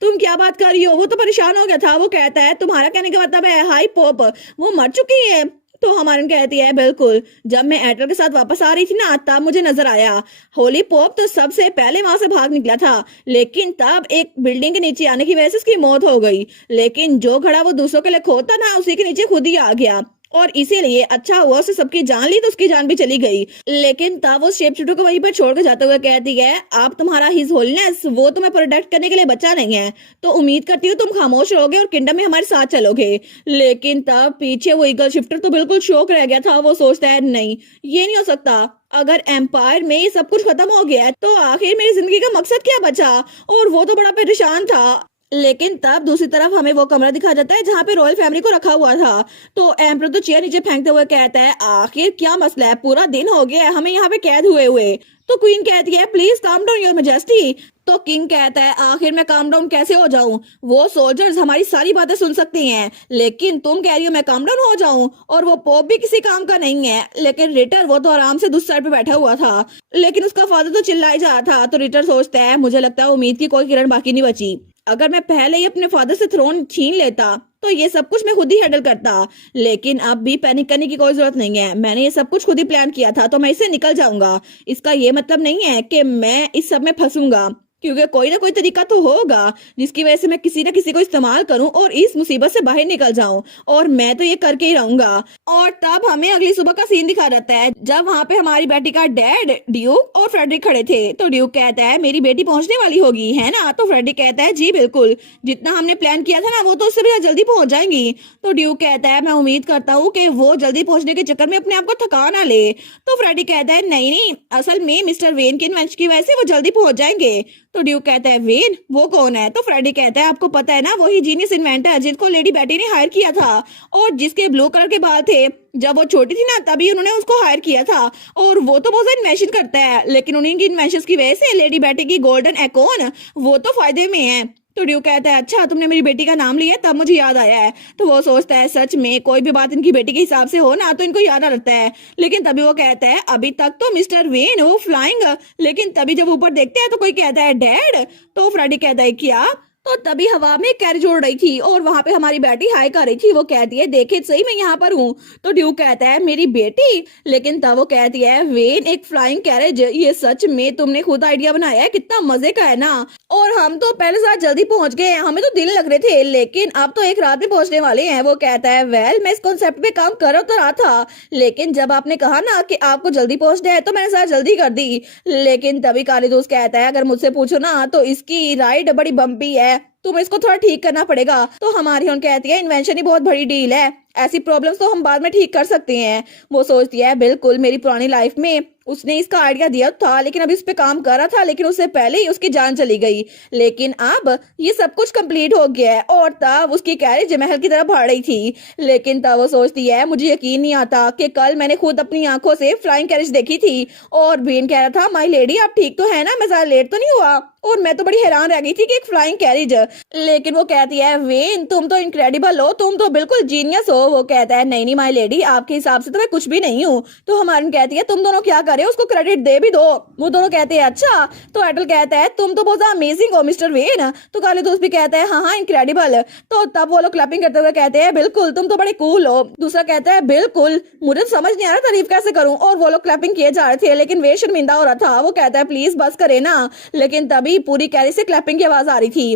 तुम क्या बात कर रही हो? वो तो परेशान हो गया था। वो कहता है तुम्हारा कहने का मतलब है हाई पॉप वो मर चुकी है? तो हमारन कहती है बिल्कुल, जब मैं एडर के साथ वापस आ रही थी ना तब मुझे नजर आया। होली पॉप तो सबसे पहले वहां से भाग निकला था, लेकिन तब एक बिल्डिंग के नीचे आने की वजह से उसकी मौत हो गई। लेकिन जो घड़ा वो दूसरों के लिए खोता ना उसी के नीचे खुद ही आ गया और इसीलिए अच्छा हुआ उसने सबकी जान ली तो उसकी जान भी चली गई। लेकिन तब वो शेप शिफ्टर को वहीं पर छोड़कर जाते हुए कहती है आप तुम्हारा हिज होलीनेस वो तुम्हें प्रोटेक्ट करने के लिए बचा नहीं है, तो उम्मीद करती हूँ तुम खामोश रहोगे और किंगडम में हमारे साथ चलोगे। लेकिन तब पीछे वो ईगल शिफ्टर तो बिल्कुल शौक रह गया था। वो सोचता है नहीं ये नहीं हो सकता, अगर एम्पायर में ये सब कुछ खत्म हो गया है तो आखिर मेरी जिंदगी का मकसद क्या बचा? और वो तो बड़ा परेशान था। लेकिन तब दूसरी तरफ हमें वो कमरा दिखा जाता है जहाँ पे रॉयल फैमिली को रखा हुआ था। तो एम्पर तो चेयर नीचे फेंकते हुए कहता है आखिर क्या मसला है, पूरा दिन हो गया है हमें यहाँ पे कैद हुए हुए। तो क्वीन कहती है please calm down your majesty. तो किंग कहता है आखिर मैं काम डाउन कैसे हो जाऊं? वो सोल्जर्स हमारी सारी बातें सुन सकती हैं, लेकिन तुम कह रही हो मैं काम डाउन हो जाऊं? और वो पोप भी किसी काम का नहीं है। लेकिन रिटर वो तो आराम से दूसरी साइड पे बैठा हुआ था, लेकिन उसका फादर तो चिल्लाए जा रहा था। तो रिटर सोचता है मुझे लगता है उम्मीद की कोई किरण बाकी नहीं बची, अगर मैं पहले ही अपने फादर से थ्रोन छीन लेता तो ये सब कुछ मैं खुद ही हैंडल करता। लेकिन अब भी पैनिक करने की कोई जरूरत नहीं है, मैंने ये सब कुछ खुद ही प्लान किया था, तो मैं इससे निकल जाऊंगा। इसका ये मतलब नहीं है कि मैं इस सब में फंसूंगा, क्योंकि कोई ना कोई तरीका तो होगा जिसकी वजह से मैं किसी ना किसी को इस्तेमाल करूं और इस मुसीबत से बाहर निकल जाऊं, और मैं तो ये करके ही रहूंगा। और तब हमें अगली सुबह का सीन दिखा जाता है जब वहां पे हमारी बेटी का डैड ड्यूक और फ्रेडरिक खड़े थे। तो ड्यूक कहता है मेरी बेटी पहुंचने वाली होगी है ना? तो फ्रेडरिक कहता है जी बिल्कुल, जितना हमने प्लान किया था ना वो तो उससे भी जल्दी पहुंच जाएंगी। तो ड्यूक कहता है मैं उम्मीद करता हूँ कि वो जल्दी पहुंचने के चक्कर में अपने आप को थका ना ले। तो फ्रेडरिक कहता है नहीं नहीं, असल में मिस्टर वेन के इन्वेंशन की वजह से वो जल्दी पहुंच जाएंगे। तो ड्यूक कहता है वेन वो कौन है? तो फ्रेडी कहता है आपको पता है ना, वही जीनियस इन्वेंटर जिसको लेडी बैटी ने हायर किया था और जिसके ब्लू कलर के बाल थे। जब वो छोटी थी ना तभी उन्होंने उसको हायर किया था और वो तो बहुत इन्वेंशन करता है, लेकिन उन्हीं की इन्वेंशन की वजह से लेडी बैटी की गोल्डन एकोन वो तो फायदे में है। तो ड्यूक कहता है अच्छा तुमने मेरी बेटी का नाम लिया तब मुझे याद आया है। तो वो सोचता है सच में कोई भी बात इनकी बेटी के हिसाब से हो ना तो इनको याद आ रहता है। लेकिन तभी वो कहता है अभी तक तो मिस्टर वेन वो फ्लाइंग, लेकिन तभी जब ऊपर देखते हैं तो कोई कहता है डैड। तो फ्रेडी कहता है क्या? तो तभी हवा में कैरेज उड़ रही थी और वहां पे हमारी बेटी हाई कर रही थी। वो कहती है देखे सही मैं यहाँ पर हूँ। तो ड्यूक कहता है मेरी बेटी, लेकिन तब वो कहती है वेन एक फ्लाइंग कैरेज, ये सच में तुमने खुद आइडिया बनाया है, कितना मजे का है ना। और हम तो पहले साथ जल्दी पहुंच गए, हमें तो दिन लग रहे थे लेकिन अब तो एक रात में पहुंचने वाले हैं। वो कहता है वेल मैं इस कॉन्सेप्ट पे काम कर तो रहा था, लेकिन जब आपने कहा ना कि आपको जल्दी पहुंचना है तो मैंने साथ जल्दी कर दी। लेकिन तभी काली दोस्त कहता है अगर मुझसे पूछो ना तो इसकी राइड बड़ी बम्पी है, तुम्हें इसको थोड़ा ठीक करना पड़ेगा। तो हमारी उन कहती है इन्वेंशन ही बहुत बड़ी डील है, ऐसी प्रॉब्लम्स तो हम बाद में ठीक कर सकते हैं। वो सोचती है बिल्कुल मेरी पुरानी लाइफ में उसने इसका आइडिया दिया था लेकिन अभी उस पे काम कर रहा था, लेकिन उससे पहले ही उसकी जान चली गई। लेकिन अब ये सब कुछ कंप्लीट हो गया है और तब उसकी कैरेज महल की तरफ भाड़ रही थी। लेकिन तब वो सोचती है मुझे यकीन नहीं आता कि कल मैंने खुद अपनी आंखों से फ्लाइंग कैरेज देखी थी। और बेन कह रहा था माई लेडी आप ठीक तो है ना, मैं ज्यादा लेट तो नहीं हुआ? और मैं तो बड़ी हैरान रह गई थी कि एक फ्लाइंग कैरेज। लेकिन वो कहती है वेन तुम तो इनक्रेडिबल हो, तुम तो बिल्कुल जीनियस हो। वो कहता है नहीं नहीं माई लेडी आपके हिसाब से तो मैं कुछ भी नहीं हूँ। तो हमारी कहती है तुम दोनों क्या करे उसको क्रेडिट दे भी दो। वो दोनों कहते हैं अच्छा। तो एटल कहता है तुम तो बहुत अमेजिंग हो मिस्टर वेन। तो काले दोस्त भी कहता है हाँ हाँ इनक्रेडिबल। तो तब वो लोग क्लैपिंग करते हुए कहते हैं बिल्कुल तुम तो बड़े कूल हो। दूसरा कहता है बिल्कुल मुझे तो समझ नहीं आ रहा तारीफ कैसे करूं। और वो लोग क्लैपिंग किए जा रहे थे लेकिन वे शर्मिंदा हो रहा था। वो कहता है प्लीज बस करे ना। लेकिन तभी पूरी कैरेज से क्लैपिंग की आवाज आ रही थी।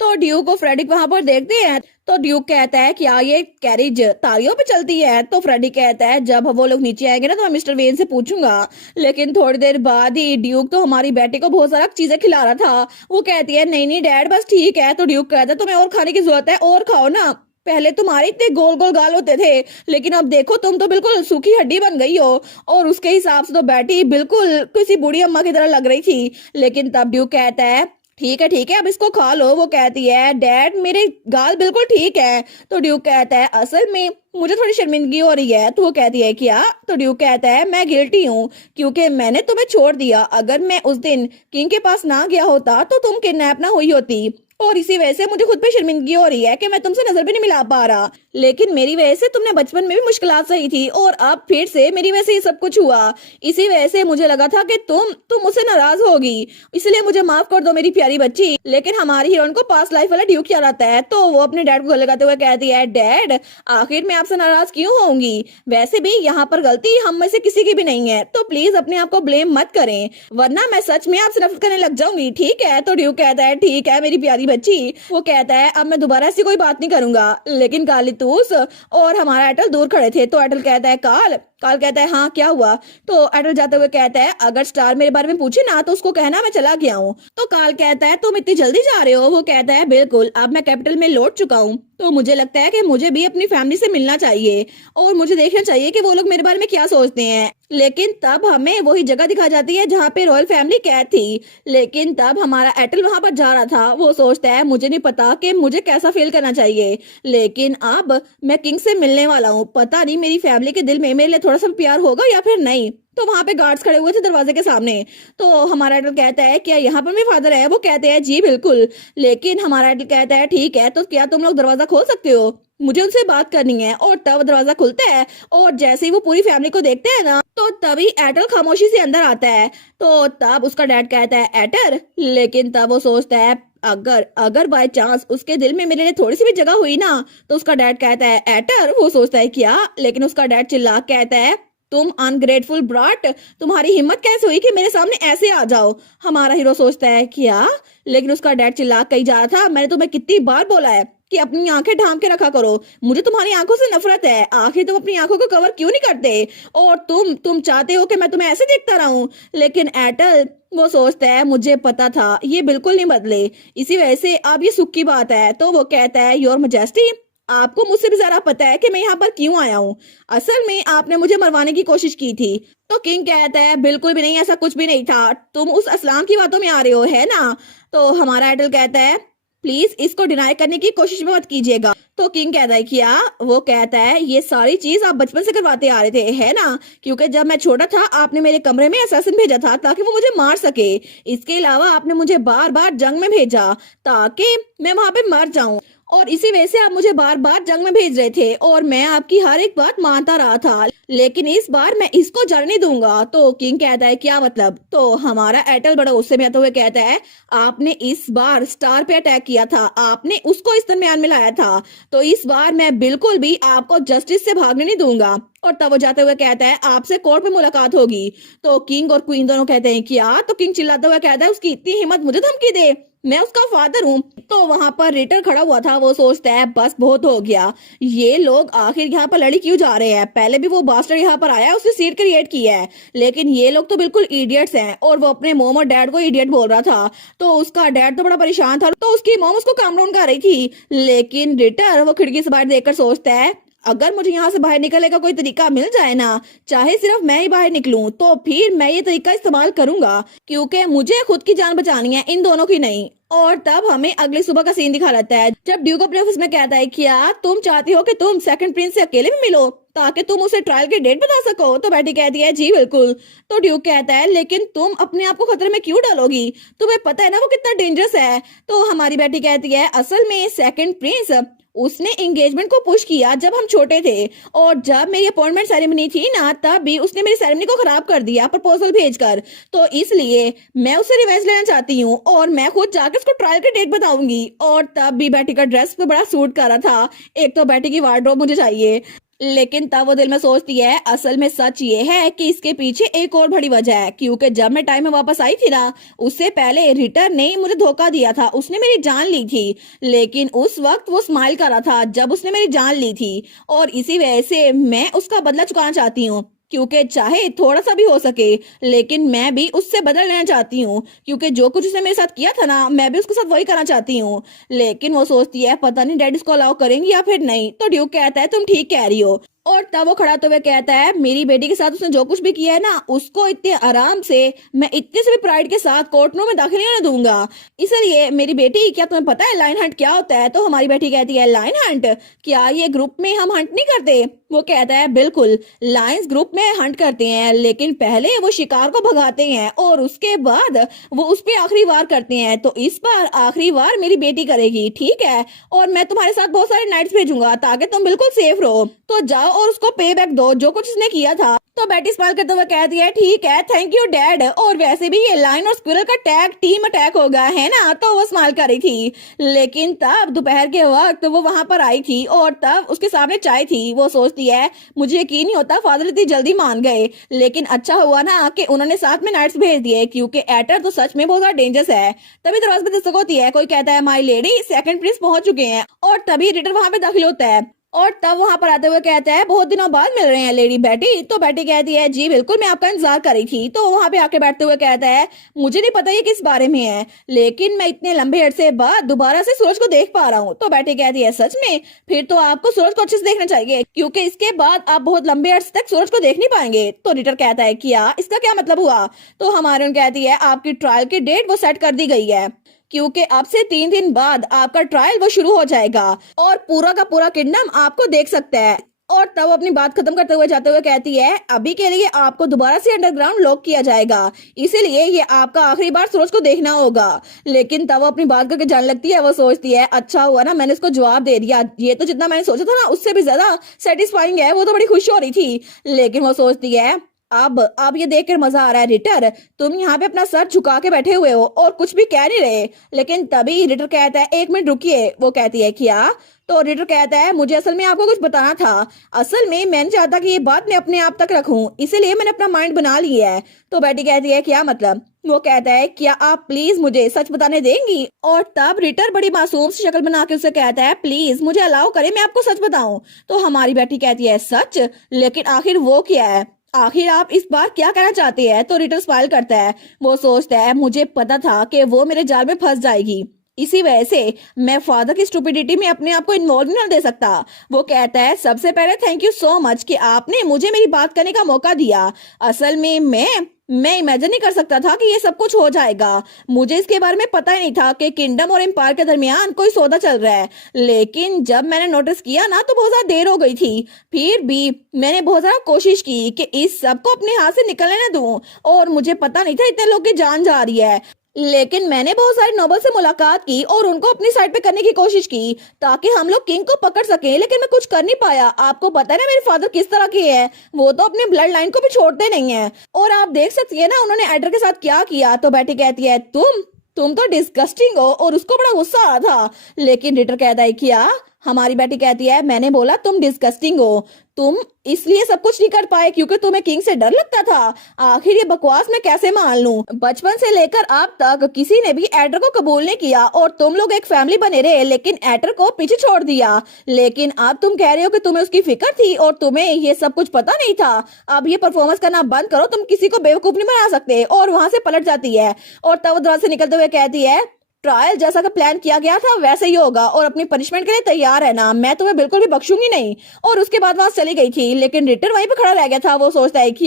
तो ड्यूक और फ्रेडिक वहां पर देखते हैं। तो ड्यूक कहता है क्या ये कैरेज तालियों पे चलती है? तो फ्रेडी कहता है जब वो लोग नीचे आएंगे ना तो मैं मिस्टर वेन से पूछूंगा। लेकिन थोड़ी देर बाद ही ड्यूक तो हमारी बेटी को बहुत सारा चीजें खिला रहा था। वो कहती है नहीं नहीं डैड बस ठीक है। तो ड्यूक कहता है तुम्हें और खाने की जरूरत है और खाओ ना, पहले तुम्हारे इतने गोल गोल गाल होते थे लेकिन अब देखो तुम तो बिल्कुल सूखी हड्डी बन गई हो। और उसके हिसाब से तो बेटी बिल्कुल किसी बूढ़ी अम्मा की तरह लग रही थी। लेकिन तब ड्यूक कहता है ठीक है अब इसको खा लो। वो कहती है डैड मेरे गाल बिल्कुल ठीक है। तो ड्यूक कहता है असल में मुझे थोड़ी शर्मिंदगी हो रही है। तो वो कहती है क्या? तो ड्यूक कहता है मैं गिल्टी हूँ क्योंकि मैंने तुम्हें छोड़ दिया। अगर मैं उस दिन किंग के पास ना गया होता तो तुम किडनैप ना हुई होती और इसी वजह से मुझे खुद पे शर्मिंदगी हो रही है कि मैं तुमसे नजर भी नहीं मिला पा रहा। लेकिन मेरी वजह से तुमने बचपन में भी मुश्किलात सही थी और अब फिर से मेरी वजह से ये सब कुछ हुआ। इसी वजह से मुझे लगा था कि तुम मुझसे नाराज होगी, इसलिए मुझे माफ कर दो मेरी प्यारी बच्ची। लेकिन हमारी हीरोइन को पास लाइफ वाला ड्यूक याद आता है। तो वो अपने डैड को गले लगाते हुए कहती है डैड आखिर मैं आपसे नाराज क्यों होंगी? वैसे भी यहाँ पर गलती हम में से किसी की भी नहीं है, तो प्लीज अपने आप को ब्लेम मत करें वरना मैं सच में आपसे नफरत करने लग जाऊंगी, ठीक है? तो ड्यूक कहता है ठीक है मेरी प्यारी बच्ची। वो कहता है अब मैं दोबारा ऐसी कोई बात नहीं करूंगा। लेकिन कालीतूस और हमारा एटल दूर खड़े थे। तो एटल कहता है काल कहता है हाँ क्या हुआ? तो एटल जाते हुए कहता है अगर स्टार मेरे बारे में पूछे ना तो उसको कहना मैं चला गया हूँ। तो काल कहता है तुम इतनी जल्दी जा रहे हो? वो कहता है बिल्कुल अब मैं कैपिटल में लौट चुका हूँ तो मुझे लगता है कि मुझे भी अपनी फैमिली से मिलना चाहिए और मुझे देखना चाहिए कि वो लोग मेरे बारे में क्या सोचते हैं। लेकिन तब हमें वही जगह दिखा जाती है जहाँ पे रॉयल फैमिली कैद थी। लेकिन तब हमारा एटल वहां पर जा रहा था। वो सोचता है मुझे नहीं पता कि मुझे कैसा फील करना चाहिए, लेकिन अब मैं किंग से मिलने वाला हूँ, पता नहीं मेरी फैमिली के दिल में मेरे लिए थोड़ा सा प्यार होगा या फिर नहीं। तो वहां पे गार्ड्स खड़े हुए थे दरवाजे के सामने। तो हमारा एटल कहता है क्या यहाँ पर मेरे फादर है? वो कहते हैं जी बिल्कुल। लेकिन हमारा एटल कहता है ठीक है तो क्या तुम लोग दरवाजा खोल सकते हो, मुझे उनसे बात करनी है। और तब दरवाजा खुलता है और जैसे ही वो पूरी फैमिली को देखते हैं ना तो तभी एटल खामोशी से अंदर आता है। तो तब उसका डैड कहता है एटर। लेकिन तब वो सोचता है अगर बाय चांस उसके दिल में मेरे लिए थोड़ी सी भी जगह हुई ना तो उसका डैड कहता है एटर। वो सोचता है क्या? लेकिन उसका डैड चिल्ला कहता है तुम अनग्रेटफुल ब्राट, तुम्हारी हिम्मत कैसे हुई कि मेरे सामने ऐसे आ जाओ? हमारा हीरो सोचता है क्या? लेकिन उसका डैड चिल्ला कही जा रहा था मैंने तुम्हें कितनी बार बोला है कि अपनी आंखें ढांप के रखा करो, मुझे तुम्हारी आंखों से नफरत है, आखिर तुम अपनी आंखों को कवर क्यों नहीं करते? और तुम चाहते हो कि मैं तुम्हें ऐसे देखता रहूं? लेकिन एटल वो सोचता है मुझे पता था ये बिल्कुल नहीं बदले, इसी वजह से अब ये सुख की बात है। तो वो कहता है योर मजेस्टी आपको मुझसे भी ज्यादा पता है कि मैं यहाँ पर क्यों आया हूँ। असल में आपने मुझे मरवाने की कोशिश की थी। तो किंग कहता है बिल्कुल भी नहीं, ऐसा कुछ भी नहीं था, तुम उस असलाम की बातों में आ रहे हो है ना। तो हमारा आइडल कहता है प्लीज इसको डिनाई करने की कोशिश मत कीजिएगा। तो किंग कहता है क्या? वो कहता है ये सारी चीज आप बचपन से करवाते आ रहे थे है ना, क्योंकि जब मैं छोटा था आपने मेरे कमरे में असैसिन भेजा था ताकि वो मुझे मार सके। इसके अलावा आपने मुझे बार बार जंग में भेजा ताकि मैं वहां पे मर जाऊं, और इसी वजह से आप मुझे बार बार जंग में भेज रहे थे और मैं आपकी हर एक बात मानता रहा था, लेकिन इस बार मैं इसको जाने दूंगा। तो किंग कहता है क्या मतलब? तो हमारा एटल बड़ा गुस्से में आते हुए कहता है आपने इस बार स्टार पे अटैक किया था, आपने उसको इस दरमियान में लाया था, तो इस बार मैं बिल्कुल भी आपको जस्टिस से भागने नहीं दूंगा। और तब वो जाते हुए कहता है आपसे कोर्ट में मुलाकात होगी। तो किंग और क्वीन दोनों कहते हैं क्या? तो किंग चिल्लाते हुए कहता है उसकी इतनी हिम्मत, मुझे धमकी दे, मैं उसका फादर हूँ। तो वहां पर रिटर खड़ा हुआ था, वो सोचता है बस बहुत हो गया, ये लोग आखिर यहाँ पर लड़ी क्यों जा रहे हैं? पहले भी वो बास्टर्ड यहाँ पर आया, उसने सीट क्रिएट की है, लेकिन ये लोग तो बिल्कुल इडियट्स हैं। और वो अपने मोम और डैड को इडियट बोल रहा था। तो उसका डैड तो बड़ा परेशान था, तो उसकी मोम उसको काम डाउन कर रही थी, लेकिन रिटर वो खिड़की से बाहर देखकर सोचता है अगर मुझे यहाँ से बाहर निकलने का कोई तरीका मिल जाए ना, चाहे सिर्फ मैं ही बाहर निकलूं, तो फिर मैं ये तरीका इस्तेमाल करूंगा, क्योंकि मुझे खुद की जान बचानी है, इन दोनों की नहीं। और तब हमें अगली सुबह का सीन दिखा रहता है जब ड्यूक अपने ऑफिस में कहता है क्या तुम चाहती हो कि तुम सेकंड प्रिंस से अकेले में मिलो ताकि तुम उसे ट्रायल की डेट बता सको? तो बेटी कहती है जी बिल्कुल। तो ड्यूक कहता है लेकिन तुम अपने आप को खतरे में क्यों डालोगी, तुम्हें पता है ना वो कितना डेंजरस है। तो हमारी बेटी कहती है असल में सेकंड प्रिंस उसने एंगेजमेंट को पुश किया जब हम छोटे थे, और जब मेरी अपॉइंटमेंट सेरेमनी थी ना तब भी उसने मेरी सेरेमनी को खराब कर दिया प्रपोजल भेजकर। तो इसलिए मैं उससे रिवेंज लेना चाहती हूँ और मैं खुद जाकर उसको ट्रायल की डेट बताऊंगी। और तब भी बेटी का ड्रेस पे बड़ा सूट कर रहा था, एक तो बेटी की वार्डरोब मुझे चाहिए, लेकिन तब वो दिल में सोचती है असल में सच ये है कि इसके पीछे एक और बड़ी वजह है, क्योंकि जब मैं टाइम में वापस आई थी ना उससे पहले रिटर ने मुझे धोखा दिया था, उसने मेरी जान ली थी, लेकिन उस वक्त वो स्माइल कर रहा था जब उसने मेरी जान ली थी, और इसी वजह से मैं उसका बदला चुकाना चाहती हूँ, क्योंकि चाहे थोड़ा सा भी हो सके, लेकिन मैं भी उससे बदला लेना चाहती हूँ, क्योंकि जो कुछ उसने मेरे साथ किया था ना मैं भी उसके साथ वही करना चाहती हूँ। लेकिन वो सोचती है पता नहीं डैड इसको अलाउ करेंगे या फिर नहीं। तो ड्यूक कहता है तुम ठीक कह रही हो। और तब वो खड़ा होते हुए कहता है मेरी बेटी के साथ उसने जो कुछ भी किया है ना उसको इतने आराम से मैं इतने से भी प्राइड के साथ कोर्ट रूम में दाखिल नहीं होने दूंगा। इसलिए मेरी बेटी क्या तुम्हें पता है लाइन हंट क्या होता है? तो हमारी बेटी कहती है लाइन हंट? क्या ये ग्रुप में हम हंट नहीं करते? वो कहता है बिल्कुल, लायंस ग्रुप में हंट करते हैं, लेकिन पहले वो शिकार को भगाते हैं और उसके बाद वो उस पे आखिरी वार करते हैं। तो इस बार आखिरी वार मेरी बेटी करेगी, ठीक है? और मैं तुम्हारे साथ बहुत सारे नाइट्स भेजूंगा ताकि तुम बिल्कुल सेफ रहो। तो जाओ और उसको पे बैक दो जो कुछ उसने किया था। तो बेटी स्माइल करते हुए कहती है ठीक है थैंक यू डैड, और वैसे भी ये लाइन और स्क्विरल का टैग टीम अटैक होगा है ना। तो वो स्माइल कर रही थी, लेकिन तब दोपहर के वक्त वो वहां पर आई थी और तब उसके सामने चाय थी। वो सोचती है मुझे यकीन नहीं होता फादर इतनी जल्दी मान गए, लेकिन अच्छा हुआ ना कि उन्होंने साथ में नाइट्स भेज दिए, क्योंकि एटर तो सच में बहुत ज्यादा डेंजरस है। तभी दरवाजे पे दस्तक होती है, कोई कहता है माई लेडी सेकंड प्रिंस पहुंच चुके हैं, और तभी रिटर वहां पे दाखिल होता है और तब वहां पर आते हुए कहता है बहुत दिनों बाद मिल रहे हैं लेडी बेटी। तो बेटी कहती है जी बिल्कुल, मैं आपका इंतजार कर रही थी। तो वहां पे आके बैठते हुए कहता है मुझे नहीं पता ये किस बारे में है, लेकिन मैं इतने लंबे अरसे बाद दोबारा से सूरज को देख पा रहा हूँ। तो बेटी कहती है सच में? फिर तो आपको सूरज को अच्छे से देखना चाहिए, क्योंकि इसके बाद आप बहुत लंबे अरसे तक सूरज को देख नहीं पाएंगे। तो रिटर कहता है क्या इसका क्या मतलब हुआ? तो हमारे कहती है आपकी ट्रायल की डेट वो सेट कर दी गई है, क्योंकि अब से 3 दिन बाद आपका ट्रायल वो शुरू हो जाएगा और पूरा का पूरा किंगडम आपको देख सकता है। और तब अपनी बात खत्म करते हुए जाते हुए कहती है अभी के लिए आपको दोबारा से अंडरग्राउंड लॉक किया जाएगा, इसीलिए ये आपका आखिरी बार सूरज को देखना होगा। लेकिन तब वो अपनी बात करके जाने लगती है। वो सोचती है अच्छा हुआ ना मैंने इसको जवाब दे दिया, ये तो जितना मैंने सोचा था ना उससे भी ज्यादा सेटिस्फाइंग है। वो तो बड़ी खुश हो रही थी, लेकिन वो सोचती है अब ये देखकर मजा आ रहा है रिटर, तुम यहाँ पे अपना सर झुका के बैठे हुए हो और कुछ भी कह नहीं रहे। लेकिन तभी रिटर कहता है एक मिनट रुकिए। वो कहती है क्या? तो रिटर कहता है मुझे असल में आपको कुछ बताना था। असल में मैंने चाहता कि ये बात मैं अपने आप तक रखूं, इसीलिए मैंने अपना माइंड बना लिया है। तो बेटी कहती है क्या मतलब? वो कहता है क्या आप प्लीज मुझे सच बताने देंगी? और तब रिटर बड़ी मासूम सी शक्ल बना के उसे कहता है प्लीज मुझे अलाउ करें मैं आपको सच बताऊं। तो हमारी बेटी कहती है सच? लेकिन आखिर वो क्या है? आखिर आप इस बार क्या कहना चाहते हैं? तो रिटर स्माइल करता है। वो सोचता है मुझे पता था कि वो मेरे जाल में फंस जाएगी, इसी वजह से मैं फादर की स्टुपिडिटी में अपने आप को इन्वॉल्व नहीं दे सकता। वो कहता है सबसे पहले थैंक यू सो मच कि आपने मुझे मेरी बात करने का मौका दिया। असल में मैं इमेजिन नहीं कर सकता था कि ये सब कुछ हो जाएगा। मुझे इसके बारे में पता ही नहीं था कि किंगडम और एम्पायर के दरमियान कोई सौदा चल रहा है। लेकिन जब मैंने नोटिस किया ना तो बहुत ज्यादा देर हो गई थी। फिर भी मैंने बहुत ज्यादा कोशिश की कि इस सब को अपने हाथ से निकलने न दूं, और मुझे पता नहीं था इतने लोग की जान जा रही है। लेकिन मैंने बहुत सारे नोबल से मुलाकात की और उनको अपनी साइड पे करने की कोशिश की ताकि हम लोग किंग को पकड़ सकें, लेकिन मैं कुछ कर नहीं पाया। आपको पता है ना मेरे फादर किस तरह के हैं, वो तो अपने ब्लड लाइन को भी छोड़ते नहीं है। और आप देख सकती है ना उन्होंने एडर के साथ क्या किया। तो बेटी कहती है तुम तो डिस्गस्टिंग हो, और उसको बड़ा गुस्सा आ रहा था। लेकिन रिटर कहता है क्या? हमारी बेटी कहती है मैंने बोला तुम डिस्गस्टिंग हो, तुम इसलिए सब कुछ नहीं कर पाए क्योंकि तुम्हें किंग से डर लगता था। आखिर ये बकवास मैं कैसे मान लूं? बचपन से लेकर अब तक किसी ने भी एडर को कबूल नहीं किया और तुम लोग एक फैमिली बने रहे, लेकिन एडर को पीछे छोड़ दिया। लेकिन अब तुम कह रहे हो कि तुम्हें उसकी फिक्र थी और तुम्हें ये सब कुछ पता नहीं था। अब ये परफॉर्मेंस करना बंद करो, तुम किसी को बेवकूफ नहीं बना सकते। और वहां से पलट जाती है और तब वो दरवाजे से निकलते हुए कहती है ट्रायल जैसा का प्लान किया गया था वैसे ही होगा, और अपनी पनिशमेंट के लिए तैयार है ना, मैं तुम्हें बिल्कुल भी बख्शूंगी नहीं। और उसके बाद वहां चली गई थी। लेकिन रिटर वहीं पे खड़ा रह गया था। वो सोचता है कि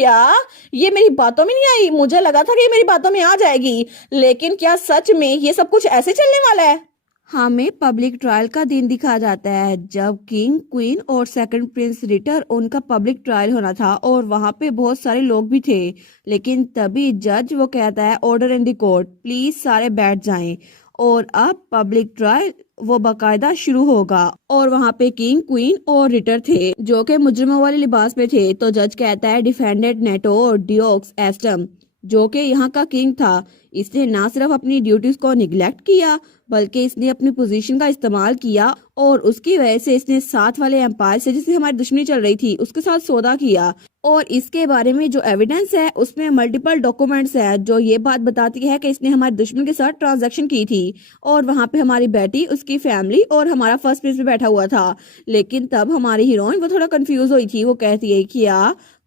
ये मेरी बातों में नहीं आई, मुझे लगा था कि ये मेरी बातों में आ जाएगी, लेकिन क्या सच में ये सब कुछ ऐसे चलने वाला है? हमें पब्लिक ट्रायल का दिन दिखाया जाता है जब किंग, क्वीन और सेकंड प्रिंस रिटर उनका पब्लिक ट्रायल होना था और वहां पे बहुत सारे लोग भी थे। लेकिन तभी जज वो कहता है order in the court, please सारे बैठ जाएं। और अब पब्लिक ट्रायल वो बाकायदा शुरू होगा और वहाँ पे किंग, क्वीन और रिटर थे जो कि मुजरिमों वाले लिबास में थे। तो जज कहता है डिफेंडेंट नेटो डियोक्स एस्टम जो कि यहाँ का किंग था, इसने ना सिर्फ अपनी ड्यूटीज को निगलेक्ट किया बल्कि इसने अपनी पोजीशन का इस्तेमाल किया और उसकी वजह से इसने साथ वाले एम्पायर से जिससे हमारी दुश्मनी चल रही थी उसके साथ सौदा किया। और इसके बारे में जो एविडेंस है उसमें मल्टीपल डॉक्यूमेंट्स है जो ये बात बताती है कि इसने हमारे दुश्मन के साथ ट्रांजैक्शन की थी। और वहाँ पे हमारी बेटी, उसकी फैमिली और हमारा फर्स्ट प्रिंस भी बैठा हुआ था। लेकिन तब हमारी हीरोइन वो थोड़ा कंफ्यूज हुई थी। वो कहती है कि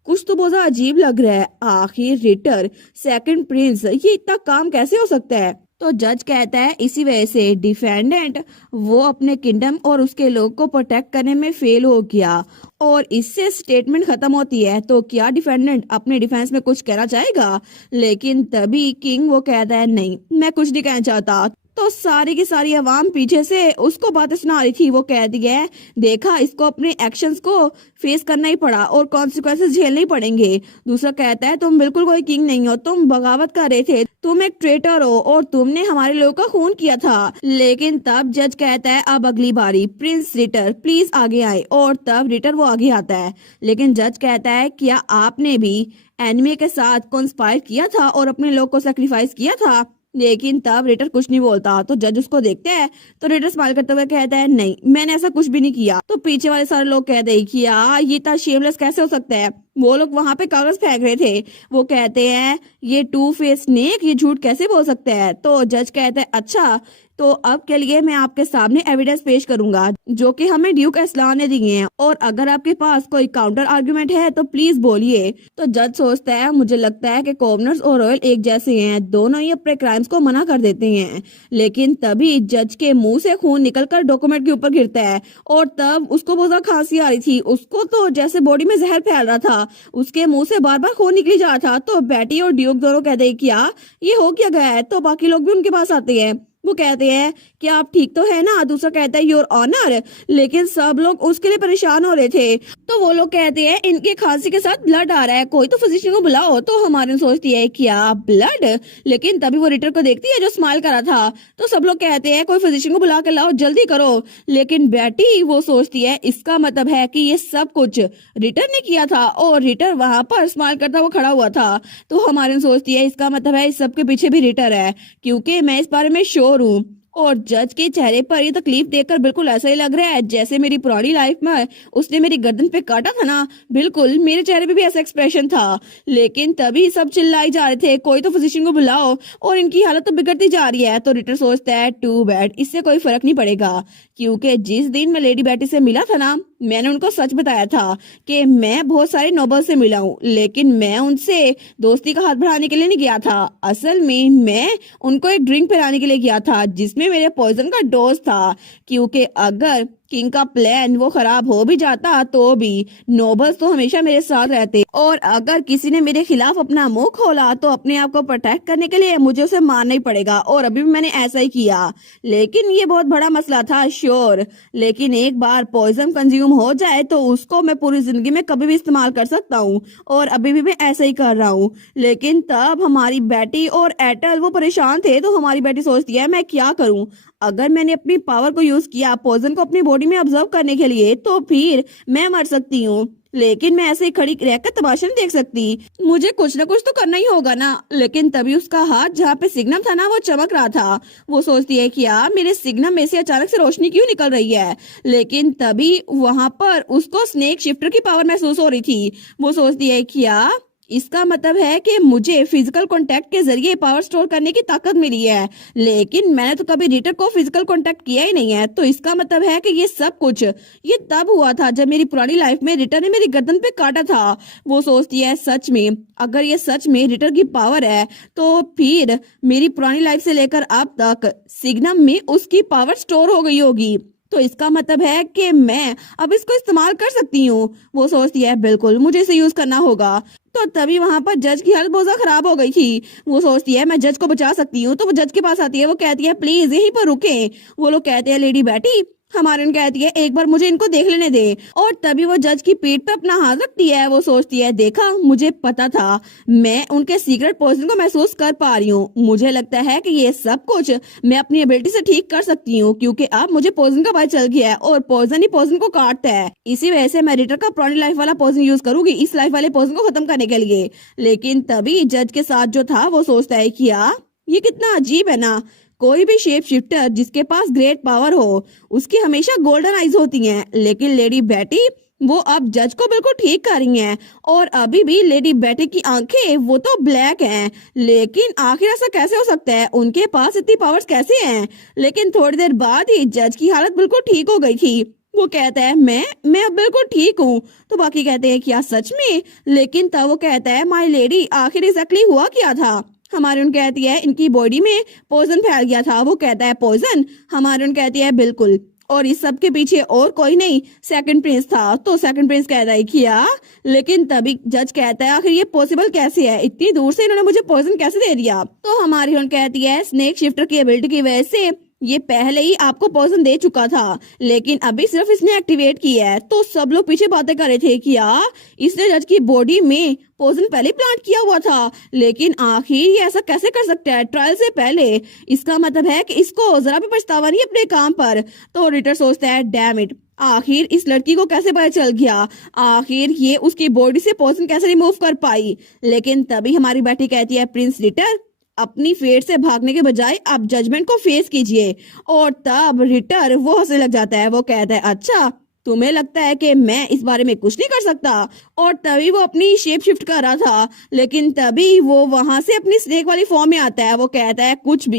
कुछ तो बहुत अजीब लग रहा है, आखिर रिटर सेकंड प्रिंस ये इतना काम कैसे हो सकता है? तो जज कहता है इसी वजह से डिफेंडेंट वो अपने किंगडम और उसके लोग को प्रोटेक्ट करने में फेल हो गया। और इससे स्टेटमेंट खत्म होती है। तो क्या डिफेंडेंट अपने डिफेंस में कुछ कहना चाहेगा? लेकिन तभी किंग वो कहता है नहीं, मैं कुछ नहीं कहना चाहता। तो सारी की सारी आवाम पीछे से उसको बातें सुना रही थी। वो कहती है देखा, इसको अपने एक्शंस को फेस करना ही पड़ा और कॉन्सिक्वेंसेस झेलने ही पड़ेंगे। दूसरा कहता है तुम बिल्कुल कोई किंग नहीं हो, तुम बगावत कर रहे थे, तुम एक ट्रेटर हो और तुमने हमारे लोगों का खून किया था। लेकिन तब जज कहता है अब अगली बारी प्रिंस रिटर प्लीज आगे आए। और तब रिटर वो आगे आता है। लेकिन जज कहता है क्या आपने भी एनिमी के साथ कंस्पायर किया था और अपने लोग को सेक्रीफाइस किया था? लेकिन तब रिटर कुछ नहीं बोलता। तो जज उसको देखते हैं तो रिटर स्माइल करते हुए कहता है नहीं, मैंने ऐसा कुछ भी नहीं किया। तो पीछे वाले सारे लोग कहते हैं कि ये इतना शेमलेस कैसे हो सकता है? वो लोग वहां पे कागज फेंक रहे थे। वो कहते हैं ये टू फेस स्नेक ये झूठ कैसे बोल सकता है? तो जज कहता है अच्छा, तो अब के लिए मैं आपके सामने एविडेंस पेश करूंगा जो कि हमें ड्यूक एस्लान ने दिए हैं, और अगर आपके पास कोई काउंटर आर्गुमेंट है तो प्लीज बोलिए। तो जज सोचता है मुझे लगता है कि गवर्नर्स और रॉयल एक जैसे हैं, दोनों ही अपने क्राइम्स को मना कर देते हैं। लेकिन तभी जज के मुंह से खून निकलकर डॉक्यूमेंट के ऊपर गिरता है और तब उसको बहुत ज्यादा खांसी आ रही थी। उसको तो जैसे बॉडी में जहर फैल रहा था, उसके मुंह से बार बार खून निकली जा रहा था। तो बेटी और ड्यूक दोनों कहते हैं क्या ये हो क्या गया है? तो बाकी लोग भी उनके पास आते हैं। वो कहते हैं कि आप ठीक तो है ना? दूसरा कहता है योर ऑनर। लेकिन सब लोग उसके लिए परेशान हो रहे थे। तो वो लोग कहते हैं इनके खांसी के साथ ब्लड आ रहा है, कोई तो फिजिशियन को बुलाओ। तो हमारे सोचती है क्या ब्लड? लेकिन तभी वो रिटर को देखती है जो स्माइल करा था। तो सब लोग कहते हैं कोई फिजिशियन को बुला के लाओ, जल्दी करो। लेकिन बेटी वो सोचती है इसका मतलब है कि ये सब कुछ रिटर ने किया था और रिटर वहां पर स्माइल करता हुआ खड़ा हुआ था। तो हमारे सोचती है इसका मतलब है इस सब के पीछे भी रिटर है, क्योंकि मैं इस बारे में श्योर हूँ। और जज के चेहरे पर ये तकलीफ देखकर बिल्कुल ऐसा ही लग रहा है जैसे मेरी पुरानी लाइफ में उसने मेरी गर्दन पे काटा था ना, बिल्कुल मेरे चेहरे पे भी ऐसा एक्सप्रेशन था। लेकिन तभी सब चिल्लाई जा रहे थे कोई तो फिजिशियन को बुलाओ और इनकी हालत तो बिगड़ती जा रही है। तो रिटर सोचता है टू बैड, इससे कोई फर्क नहीं पड़ेगा, क्योंकि जिस दिन मैं लेडी बेटी से मिला था ना मैंने उनको सच बताया था कि मैं बहुत सारे नोबल से मिला हूँ, लेकिन मैं उनसे दोस्ती का हाथ बढ़ाने के लिए नहीं गया था। असल में मैं उनको एक ड्रिंक पिलाने के लिए गया था जिसमें मेरे पॉइजन का डोज था, क्योंकि अगर किंग का प्लान वो खराब हो भी जाता तो भी नोबल्स तो हमेशा मेरे साथ रहते, और अगर किसी ने मेरे खिलाफ अपना मुंह खोला तो अपने आप को प्रोटेक्ट करने के लिए मुझे उसे मारना ही पड़ेगा, और अभी भी मैंने ऐसा ही किया। लेकिन ये बहुत बड़ा मसला था, श्योर, लेकिन एक बार पॉइजन कंज्यूम हो जाए तो उसको मैं पूरी जिंदगी में कभी भी इस्तेमाल कर सकता हूँ, और अभी भी मैं ऐसा ही कर रहा हूँ। लेकिन तब हमारी बेटी और एटल वो परेशान थे, तो हमारी बेटी सोचती है मैं क्या करूँ। अगर मैंने अपनी पावर को यूज किया पॉइजन को अपनी बॉडी में ऑब्जर्व करने के लिए तो फिर मैं मर सकती हूँ, लेकिन मैं ऐसे ही खड़ी रहकर तमाशा नहीं देख सकती। मुझे कुछ ना कुछ तो करना ही होगा ना। लेकिन तभी उसका हाथ जहाँ पे सिग्नम था ना वो चमक रहा था। वो सोचती है कि यार मेरे सिग्नम में से अचानक से रोशनी क्यों निकल रही है। लेकिन तभी वहां पर उसको स्नेक शिफ्टर की पावर महसूस हो रही थी। वो सोचती है कि यार इसका मतलब है कि मुझे फिजिकल कांटेक्ट के जरिए पावर स्टोर करने की ताकत मिली है, लेकिन मैंने तो कभी रिटर को फिजिकल कांटेक्ट किया ही नहीं है। तो इसका मतलब है कि ये सब कुछ ये तब हुआ था जब मेरी पुरानी लाइफ में रिटर ने मेरी गर्दन पे काटा था। वो सोचती है सच में अगर ये सच में रिटर की पावर है तो फिर मेरी पुरानी लाइफ से लेकर अब तक सिग्नम में उसकी पावर स्टोर हो गई होगी, तो इसका मतलब है कि मैं अब इसको इस्तेमाल कर सकती हूँ। वो सोचती है बिल्कुल मुझे इसे यूज करना होगा। तो तभी वहां पर जज की हालत बहुत ज्यादा खराब हो गई थी। वो सोचती है मैं जज को बचा सकती हूँ, तो वो जज के पास आती है। वो कहती है प्लीज यहीं पर रुके। वो लोग कहते हैं लेडी बेटी हमारे कहती है एक बार मुझे इनको देख लेने दे, और तभी वो जज की पीठ पे अपना हाथ रखती है। वो सोचती है देखा मुझे पता था, मैं उनके सीक्रेट पॉइजन को महसूस कर पा रही हूँ। मुझे लगता है कि ये सब कुछ मैं अपनी एबिलिटी से ठीक कर सकती हूँ, क्योंकि अब मुझे पॉइजन का पता चल गया है और पॉइजन ही पॉइजन को काटता है। इसी वजह से मैं रिटर का पुरानी लाइफ वाला पॉइजन यूज करूंगी इस लाइफ वाले पॉइजन को खत्म करने के लिए। लेकिन तभी जज के साथ जो था वो सोचता है कि यार ये कितना अजीब है ना, कोई भी शेप शिफ्टर जिसके पास ग्रेट पावर हो उसकी हमेशा गोल्डन आईज होती हैं, लेकिन लेडी बेटी वो अब जज को बिल्कुल ठीक कर रही हैं, और अभी भी लेडी बेटी की आंखें वो तो ब्लैक हैं। लेकिन आखिर ऐसा कैसे हो सकता है, उनके पास इतनी पावर्स कैसे हैं। लेकिन थोड़ी देर बाद ही जज की हालत बिल्कुल ठीक हो गई थी। वो कहता है मैं अब बिल्कुल ठीक हूँ। तो बाकी कहते हैं क्या सच में। लेकिन तब वो कहता है माय लेडी आखिर एग्जैक्टली हुआ क्या था। हमारे उन कहती है इनकी बॉडी में पॉइजन फैल गया था। वो कहता है पॉइजन। हमारे उन कहती है बिल्कुल, और इस सब के पीछे और कोई नहीं सेकंड प्रिंस था। तो सेकंड प्रिंस कहता है किया, लेकिन तभी जज कहता है आखिर ये पॉसिबल कैसे है, इतनी दूर से इन्होंने मुझे पॉइजन कैसे दे दिया। तो हमारी उन कहती है स्नेक शिफ्टर की एबिलिटी की वजह से ये पहले ही आपको पॉइजन दे चुका था, लेकिन अभी सिर्फ इसने एक्टिवेट किया है। तो सब लोग पीछे बातें कर रहे थे कि यार इसने जज की बॉडी में पॉइजन पहले प्लांट किया हुआ था, लेकिन आखिर ये ऐसा कैसे कर सकता है ट्रायल से पहले। इसका मतलब है कि इसको जरा भी पछतावा नहीं अपने काम पर। तो रिटर सोचता है डैम इट, आखिर इस लड़की को कैसे पता चल गया, आखिर ये उसकी बॉडी से पॉइजन कैसे रिमूव कर पाई। लेकिन तभी हमारी बेटी कहती है प्रिंस रिटर अपनी फेट से भागने के बजाय आप जजमेंट को फेस कीजिए। और तब रिटर वो हंसने लग जाता है। वो कहता है अच्छा तुम्हें लगता है कि मैं इस बारे में कुछ नहीं कर सकता। और तभी वो अपनी शेप शिफ्ट कर रहा था, लेकिन तभी वो वहां से अपनी स्नेक वाली फॉर्म में आता है। वो कहता है कुछ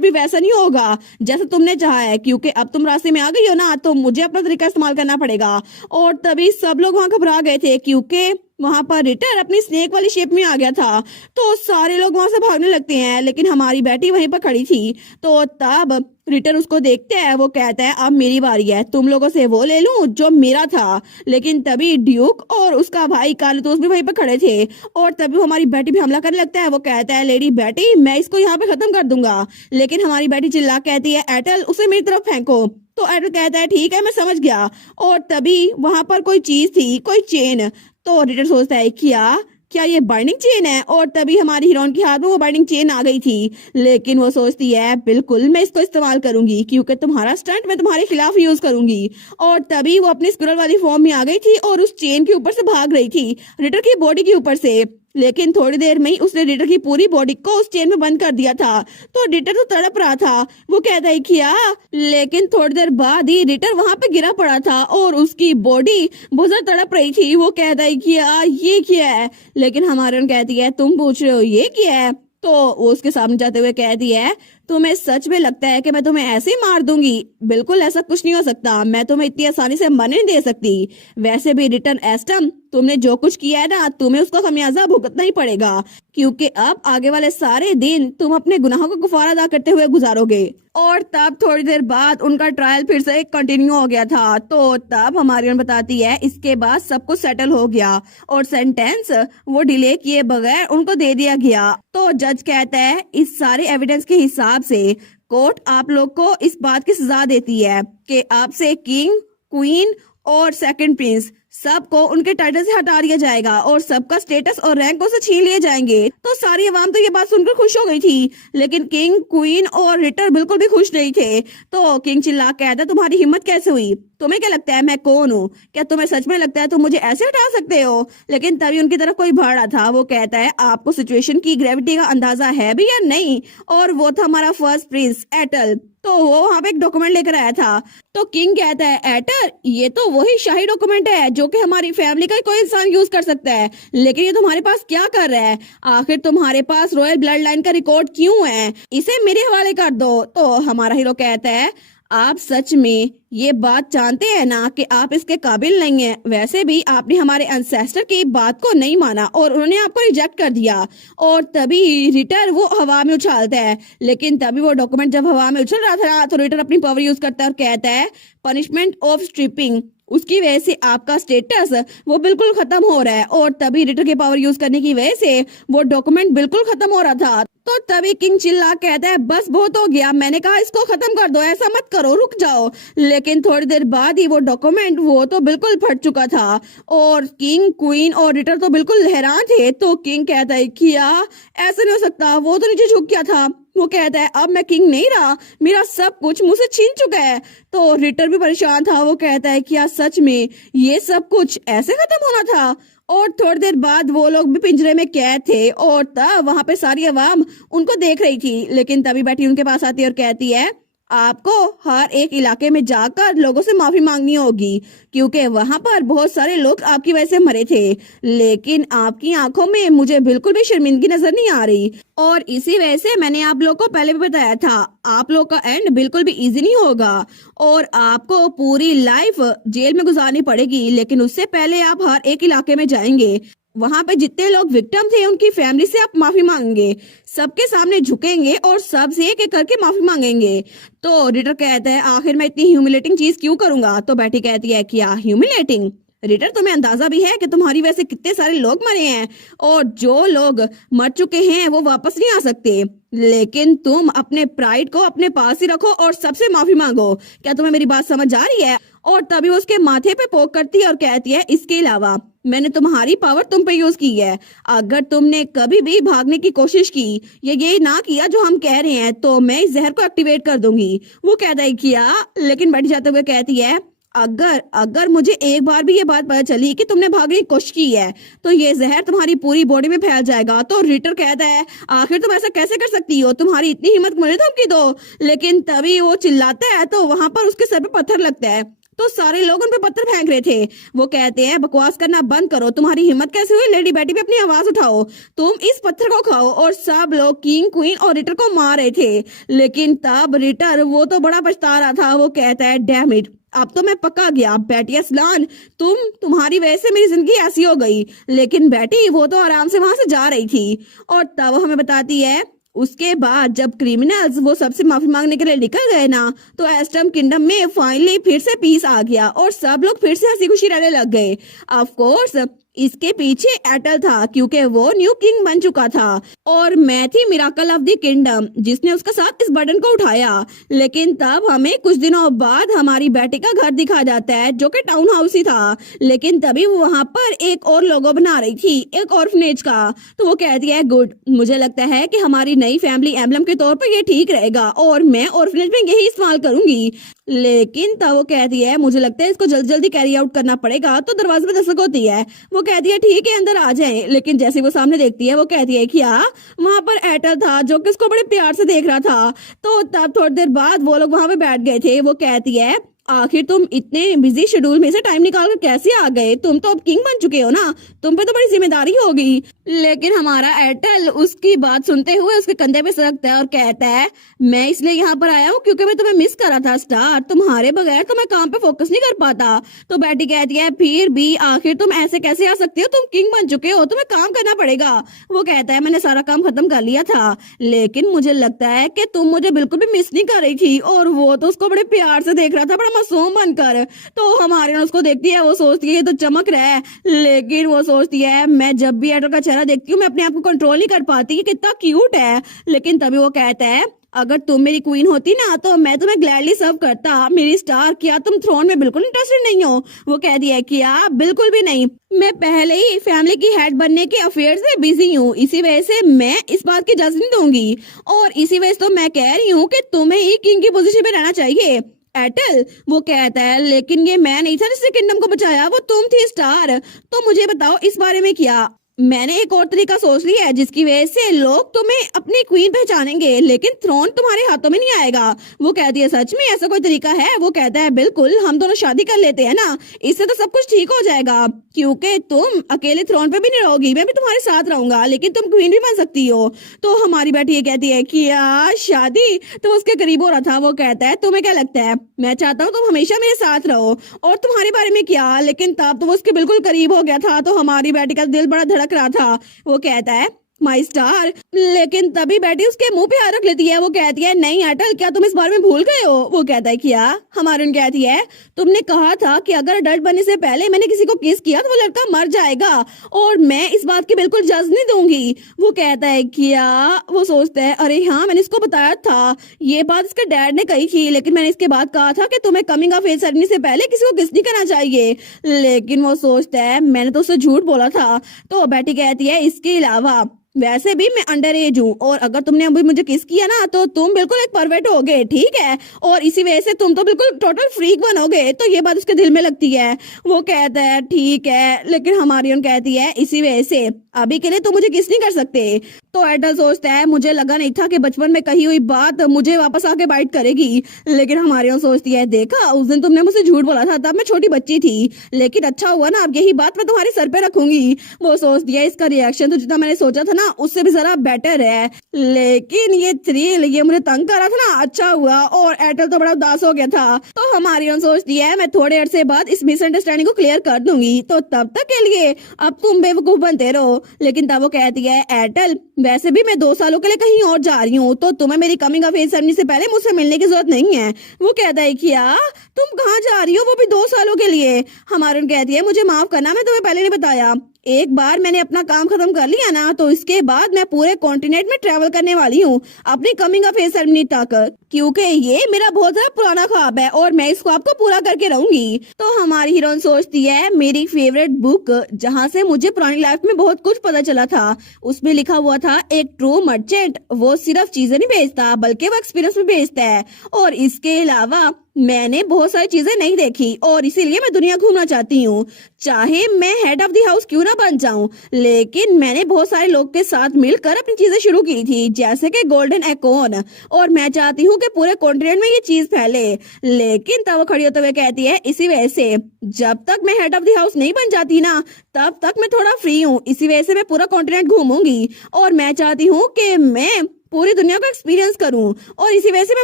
भी वैसा नहीं होगा जैसा तुमने चाहा है, क्योंकि अब तुम रास्ते में आ गई हो ना, तो मुझे अपना तरीका इस्तेमाल करना पड़ेगा। और तभी सब लोग वहां घबरा गए थे, क्योंकि वहां पर रिटर अपनी स्नेक वाली शेप में आ गया था। तो सारे लोग वहां से भागने लगते हैं, लेकिन हमारी बेटी वहीं पर खड़ी थी। तो तब रिटर उसको देखते हैं। वो कहता है अब मेरी बारी है, तुम लोगों से वो ले लूं जो मेरा था। लेकिन तभी ड्यूक और उसका भाई कार्लोस भी वहीं पर खड़े थे, और तभी हमारी बेटी भी हमला करने लगता है। वो कहता है लेडी बेटी मैं इसको यहाँ पे खत्म कर दूंगा। लेकिन हमारी बेटी चिल्ला कहती है एटल उसे मेरी तरफ फेंको। तो एटल कहता है ठीक है मैं समझ गया। और तभी वहां पर कोई चीज थी, कोई चेन। तो रिटर सोचता है क्या ये बाइंडिंग चेन है। और तभी हमारी हीरोइन के हाथ में वो बाइंडिंग चेन आ गई थी। लेकिन वो सोचती है बिल्कुल मैं इसको इस्तेमाल करूंगी, क्योंकि तुम्हारा स्टंट मैं तुम्हारे खिलाफ यूज करूंगी। और तभी वो अपनी स्क्विरल वाली फॉर्म में आ गई थी और उस चेन के ऊपर से भाग रही थी, रिटर की बॉडी के ऊपर से। लेकिन थोड़ी देर में ही उसने रिटर की पूरी बॉडी को उस चेन में बंद कर दिया था। तो रिटर तो तड़प रहा था। वो कहता है क्या, लेकिन थोड़ी देर बाद ही रिटर वहां पे गिरा पड़ा था और उसकी बॉडी बहुत ज्यादा तड़प रही थी। वो कहता है क्या ये क्या है। लेकिन हमारे कहती है तुम पूछ रहे हो ये क्या है। तो वो उसके सामने जाते हुए कहती है तुम्हें सच में लगता है कि मैं तुम्हें ऐसे ही मार दूंगी? बिल्कुल ऐसा कुछ नहीं हो सकता, मैं तुम्हें इतनी आसानी से मरने नहीं दे सकती। वैसे भी रिटर्न एस्टम, तुमने जो कुछ किया है ना, तुम्हें उसका खमियाजा भुगतना ही पड़ेगा, क्योंकि अब आगे वाले सारे दिन तुम अपने गुनाहों का गुफारा अदा करते हुए गुजारोगे। और तब थोड़ी देर बाद उनका ट्रायल फिर से कंटिन्यू हो गया था। तो तब हमारी बताती है इसके बाद सब कुछ सेटल हो गया और सेंटेंस वो डिले किए बगैर उनको दे दिया गया। तो जज कहता है इस सारे एविडेंस के हिसाब से कोर्ट आप लोग को इस बात की सजा देती है कि आपसे किंग, क्वीन और सेकंड प्रिंस सबको उनके टाइटल से हटा दिया जाएगा और सबका स्टेटस और रैंकों से छीन लिए जाएंगे। तो सारी अवाम तो ये बात सुनकर खुश हो गई थी, लेकिन किंग, क्वीन और रिटर बिल्कुल भी खुश नहीं थे। तो किंग चिल्ला कहता तुम्हारी हिम्मत कैसे हुई? तुम्हें क्या लगता है मैं कौन हूँ? क्या तुम्हें सच में लगता है तुम मुझे ऐसे हटा सकते हो? लेकिन तभी उनकी तरफ कोई बढ़ रहा था। वो कहता है आपको सिचुएशन की ग्रेविटी का अंदाजा है भी या नहीं? और वो था हमारा फर्स्ट प्रिंस एटल। तो वो वहां पे एक डॉक्यूमेंट लेकर आया था। तो किंग कहता है एटर, ये तो वही शाही डॉक्यूमेंट है जो कि हमारी फैमिली का कोई इंसान यूज कर सकता है, लेकिन ये तुम्हारे पास क्या कर रहा है? आखिर तुम्हारे पास रॉयल ब्लड लाइन का रिकॉर्ड क्यों है? इसे मेरे हवाले कर दो। तो हमारा हीरो कहता है आप सच में ये बात जानते हैं ना कि आप इसके काबिल नहीं हैं। वैसे भी आपने हमारे एंसेस्टर की बात को नहीं माना और उन्होंने आपको रिजेक्ट कर दिया। और तभी रिटर वो हवा में उछालता है, लेकिन तभी वो डॉक्यूमेंट जब हवा में उछल रहा था तो रिटर अपनी पावर यूज करता है और कहता है पनिशमेंट ऑफ स्ट्रिपिंग, उसकी वजह से आपका स्टेटस वो बिल्कुल खत्म हो रहा है। और तभी रिटर के पावर यूज करने की वजह से वो डॉक्यूमेंट बिल्कुल खत्म हो रहा था। तो तभी किंग चिल्ला कहता है बस बहुत हो गया, मैंने कहा इसको खत्म कर दो, ऐसा मत करो, रुक जाओ। लेकिन थोड़ी देर बाद ही वो डॉक्यूमेंट वो तो बिल्कुल फट चुका था और किंग, क्वीन और रिटर तो बिल्कुल हैरान थे। तो किंग कहता है क्या ऐसा नहीं हो सकता, वो तो नीचे झुक गया था। वो कहता है अब मैं किंग नहीं रहा, मेरा सब कुछ मुझसे छीन चुका है। तो रिटर भी परेशान था। वो कहता है क्या सच में ये सब कुछ ऐसे खत्म होना था? और थोड़ी देर बाद वो लोग भी पिंजरे में कैद थे और तब वहां पे सारी अवाम उनको देख रही थी। लेकिन तभी बैठी उनके पास आती है और कहती है आपको हर एक इलाके में जाकर लोगों से माफी मांगनी होगी, क्योंकि वहां पर बहुत सारे लोग आपकी वजह से मरे थे, लेकिन आपकी आंखों में मुझे बिल्कुल भी शर्मिंदगी नजर नहीं आ रही। और इसी वजह से मैंने आप लोग को पहले भी बताया था आप लोग का एंड बिल्कुल भी इजी नहीं होगा और आपको पूरी लाइफ जेल में गुजारनी पड़ेगी। लेकिन उससे पहले आप हर एक इलाके में जाएंगे, वहां पे जितने लोग विक्टिम थे उनकी फैमिली से आप माफी मांगेंगे, सबके सामने झुकेंगे और सबसे एक एक करके माफी मांगेंगे। तो रिटर कहता है आखिर मैं इतनी ह्यूमिलेटिंग चीज क्यों करूंगा? तो बेटी कहती है क्या ह्यूमिलेटिंग? रिटर तुम्हें अंदाजा भी है कि तुम्हारी वजह से कितने सारे लोग मरे हैं और जो लोग मर चुके हैं वो वापस नहीं आ सकते, लेकिन तुम अपने प्राइड को अपने पास ही रखो और सबसे माफी मांगो। क्या तुम्हें मेरी बात समझ आ रही है? और तभी वो उसके माथे पे पोक करती है और कहती है इसके अलावा मैंने तुम्हारी पावर तुम पे यूज की है। अगर तुमने कभी भी भागने की कोशिश की या ये ना किया जो हम कह रहे हैं तो मैं इस जहर को एक्टिवेट कर दूंगी। वो कहता है किया, लेकिन बैठ जाते हुए कहती है अगर अगर मुझे एक बार भी ये बात पता चली कि तुमने भागने की कोशिश की है तो ये जहर तुम्हारी पूरी बॉडी में फैल जाएगा। तो रिटर कहता है आखिर तुम ऐसा कैसे कर सकती हो, तुम्हारी इतनी हिम्मत मुझे धमकी दो। लेकिन तभी वो चिल्लाता है तो वहां पर उसके सर पे पत्थर लगता है। तो सारे लोग उन पे पत्थर फेंक रहे थे। वो कहते हैं बकवास करना बंद करो, तुम्हारी हिम्मत कैसे हुई? लेडी बैटी पे अपनी आवाज उठाओ, तुम इस पत्थर को खाओ। और सब लोग किंग, क्वीन और रिटर को मार रहे थे। लेकिन तब रिटर वो तो बड़ा पछता रहा था। वो कहता है डैम इट, अब तो मैं पका गया। बेटी असलान, तुम्हारी वजह से मेरी जिंदगी ऐसी हो गई। लेकिन बेटी वो तो आराम से वहां से जा रही थी। और तब वो हमें बताती है उसके बाद जब क्रिमिनल्स वो सबसे माफी मांगने के लिए निकल गए ना तो एस्टम किंगडम में फाइनली फिर से पीस आ गया और सब लोग फिर से हंसी खुशी रहने लग गए। ऑफ कोर्स इसके पीछे एटल था क्योंकि वो न्यू किंग बन चुका था और मैं थी मिराकल ऑफ द किंगडम जिसने उसका साथ इस बर्डन को उठाया। लेकिन तब हमें कुछ दिनों बाद हमारी बेटी का घर दिखा जाता है जो कि टाउन हाउस ही था। लेकिन तभी वो वहां पर एक और लोगो बना रही थी, एक ऑर्फनेज का। तो वो कहती है गुड, मुझे लगता है कि हमारी नई फैमिली एम्बलम के तौर पर ये ठीक रहेगा और मैं ऑर्फनेज में यही इस्तेमाल करूंगी। लेकिन तब वो कहती है मुझे लगता है इसको जल्दी जल्दी कैरी आउट करना पड़ेगा। तो दरवाजे पे दस्तक होती है। वो कहती है ठीक है अंदर आ जाएं। लेकिन जैसे वो सामने देखती है वो कहती है क्या वहां पर एटल था जो कि उसको बड़े प्यार से देख रहा था। तो तब थोड़ी देर बाद वो लोग वहां पे बैठ गए थे। वो कहती है आखिर तुम इतने बिजी शेड्यूल में से टाइम निकाल कर कैसे आ गए? तुम तो अब किंग बन चुके हो ना, तुम पे तो बड़ी जिम्मेदारी होगी। लेकिन हमारा एयरटेल उसकी बात सुनते हुए उसके कंधे पे सरकता है और कहता है, मैं इसलिए यहाँ पर आया हूँ क्योंकि मैं तुम्हें मिस कर रहा था स्टार, तुम्हारे बगैर तो मैं काम पे फोकस नहीं कर पाता। तो बेटी कहती है, फिर भी आखिर तुम ऐसे कैसे आ सकती हो? तुम किंग बन चुके हो, तुम्हें काम करना पड़ेगा। वो कहता है, मैंने सारा काम खत्म कर लिया था, लेकिन मुझे लगता है कि तुम मुझे बिल्कुल भी मिस नहीं कर रही थी। और वो तो उसको बड़े प्यार से देख रहा था, बड़ा मासूम बनकर। तो हमारे यहाँ उसको देखती है, वो सोचती है ये तो चमक रहा है, लेकिन वो सोचती है मैं जब भी एडर का चेहरा देखती हूँ मैं अपने आप को कंट्रोल नहीं कर पाती कि कितना क्यूट है। लेकिन तभी वो कहता है, अगर तुम मेरी क्वीन होती ना तो मैं तुम्हें ग्लैडली सर्व करता। मेरी स्टार, क्या तुम थ्रोन में बिल्कुल इंटरेस्टेड नहीं हो? वो कह दिया कि आप बिल्कुल भी नहीं, मैं पहले ही फैमिली की हेड बनने के अफेयर से बिजी हूँ, इसी वजह से मैं इस बात की इजाजत नहीं दूंगी। और इसी वजह से तो मैं कह रही हूँ कि तुम्हें ही किंग की पोजीशन पे रहना चाहिए। एटल, वो कहता है, लेकिन ये मैं नहीं था जिसने किंगडम को बचाया, वो तुम थी स्टार। तो मुझे बताओ इस बारे में क्या? मैंने एक और तरीका सोच लिया है जिसकी वजह से लोग तुम्हें अपनी क्वीन पहचानेंगे, लेकिन थ्रोन तुम्हारे हाथों में नहीं आएगा। वो कहती है, सच में ऐसा कोई तरीका है? वो कहता है, बिल्कुल, हम दोनों शादी कर लेते हैं ना, इससे तो सब कुछ ठीक हो जाएगा, क्योंकि तुम अकेले थ्रोन पे भी नहीं रहोगी, मैं भी तुम्हारे साथ रहूंगा, लेकिन तुम क्वीन भी बन सकती हो। तो हमारी बेटी ये कहती है कि यार शादी तो उसके करीब हो रहा था। वो कहता है, तुम्हें क्या लगता है? मैं चाहता हूँ तुम हमेशा मेरे साथ रहो। और तुम्हारे बारे में क्या? लेकिन तब तो वो उसके बिल्कुल करीब हो गया था, तो हमारी बेटी का दिल बड़ा धड़क रहा था। वो कहता है, माई स्टार, लेकिन तभी बेटी उसके मुंह पे हाथ रख लेती है। वो कहती है, नहीं अटल, क्या तुम इस बारे में भूल गए हो? वो कहता है, क्या? हमारी कहती है, तुमने कहा था कि अगर अडल्ट बनने से पहले मैंने किसी को किस किया तो वो लड़का मर जाएगा, और मैं इस बात की बिल्कुल इजाजत नहीं दूंगी। वो कहता है, क्या? वो सोचता है, अरे हाँ, मैंने इसको बताया था, ये बात इसके डैड ने कही थी, लेकिन मैंने इसके बाद कहा था कि तुम्हें कमिंग ऑफ एज सेरेमनी से पहले किसी को किस नहीं करना चाहिए। लेकिन वो सोचता है, मैंने तो उससे झूठ बोला था। तो बेटी कहती है, इसके अलावा वैसे भी मैं अंडर एज हूँ, और अगर तुमने अभी मुझे किस किया ना तो तुम बिल्कुल एक परवर्ट होगे, ठीक है, और इसी वजह से तुम तो बिल्कुल टोटल फ्रीक बनोगे। तो ये बात उसके दिल में लगती है। वो कहता है, ठीक है, लेकिन हमारी कहती है, इसी वजह से अभी के लिए तुम मुझे किस नहीं कर सकते। तो एडल सोचता है, मुझे लगा नहीं था कि बचपन में कही हुई बात मुझे वापस आके बाइट करेगी। लेकिन हमारी सोचती है, देखा उस दिन तुमने मुझसे झूठ बोला था, तब मैं छोटी बच्ची थी, लेकिन अच्छा हुआ ना, अब यही बात मैं तुम्हारे सर पे रखूंगी। वो सोचती है, इसका रिएक्शन तो जितना मैंने सोचा था ना उससे भी जरा बेटर है, लेकिन ये थ्रिल, ये मुझे तंग कर रहा था ना, अच्छा हुआ। और एयरटेल तो बड़ा उदास हो गया था। तो हमारी सोचती है, मैं थोड़े अरसे बाद इस मिसअंडरस्टैंडिंग को क्लियर कर दूंगी, तो तब तक के लिए अब तुम बेवकूफ बनते रहो। लेकिन तब वो कहती है, एयरटेल, वैसे भी मैं 2 सालों के लिए कहीं और जा रही हूँ, तो तुम्हें मेरी कमिंग ऑफ एज सेरेमनी से पहले मुझसे मिलने की जरूरत नहीं है। वो कहता है, क्या? तुम कहाँ जा रही हो, वो भी 2 सालों के लिए? हमारी कहती है, मुझे माफ करना, मैं तुम्हें पहले नहीं बताया। एक बार मैंने अपना काम खत्म कर लिया ना तो इसके बाद मैं पूरे कॉन्टिनेंट में ट्रेवल करने वाली हूँ अपनी कमिंग ऑफ एज सेरेमनी तक, क्योंकि ये मेरा बहुत ज्यादा पुराना ख्वाब है और मैं इसको आपको पूरा करके रहूंगी। तो हमारी हीरोइन सोचती है, मेरी फेवरेट बुक जहाँ से मुझे पुरानी लाइफ में बहुत कुछ पता चला था, उसमें लिखा हुआ था, एक ट्रू मर्चेंट वो सिर्फ चीजें नहीं बेचता बल्कि वो एक्सपीरियंस भी बेचता है। और इसके अलावा मैंने बहुत सारी चीजें नहीं देखी और इसीलिए मैं दुनिया घूमना चाहती हूँ, चाहे मैं हेड ऑफ द हाउस क्यों ना बन जाऊं, लेकिन मैंने बहुत सारे लोग के साथ मिलकर अपनी चीजें शुरू की थी, जैसे कि गोल्डन एकॉन, और मैं चाहती हूँ कि पूरे कॉन्टिनेंट में ये चीज फैले। लेकिन तब वो खड़ी होते हुए कहती है, इसी वजह से जब तक मैं हेड ऑफ द हाउस नहीं बन जाती ना तब तक मैं थोड़ा फ्री हूँ, इसी वजह से मैं पूरा कॉन्टिनेंट घूमूंगी और मैं चाहती हूँ कि मैं पूरी दुनिया को एक्सपीरियंस करूं, और इसी वजह से मैं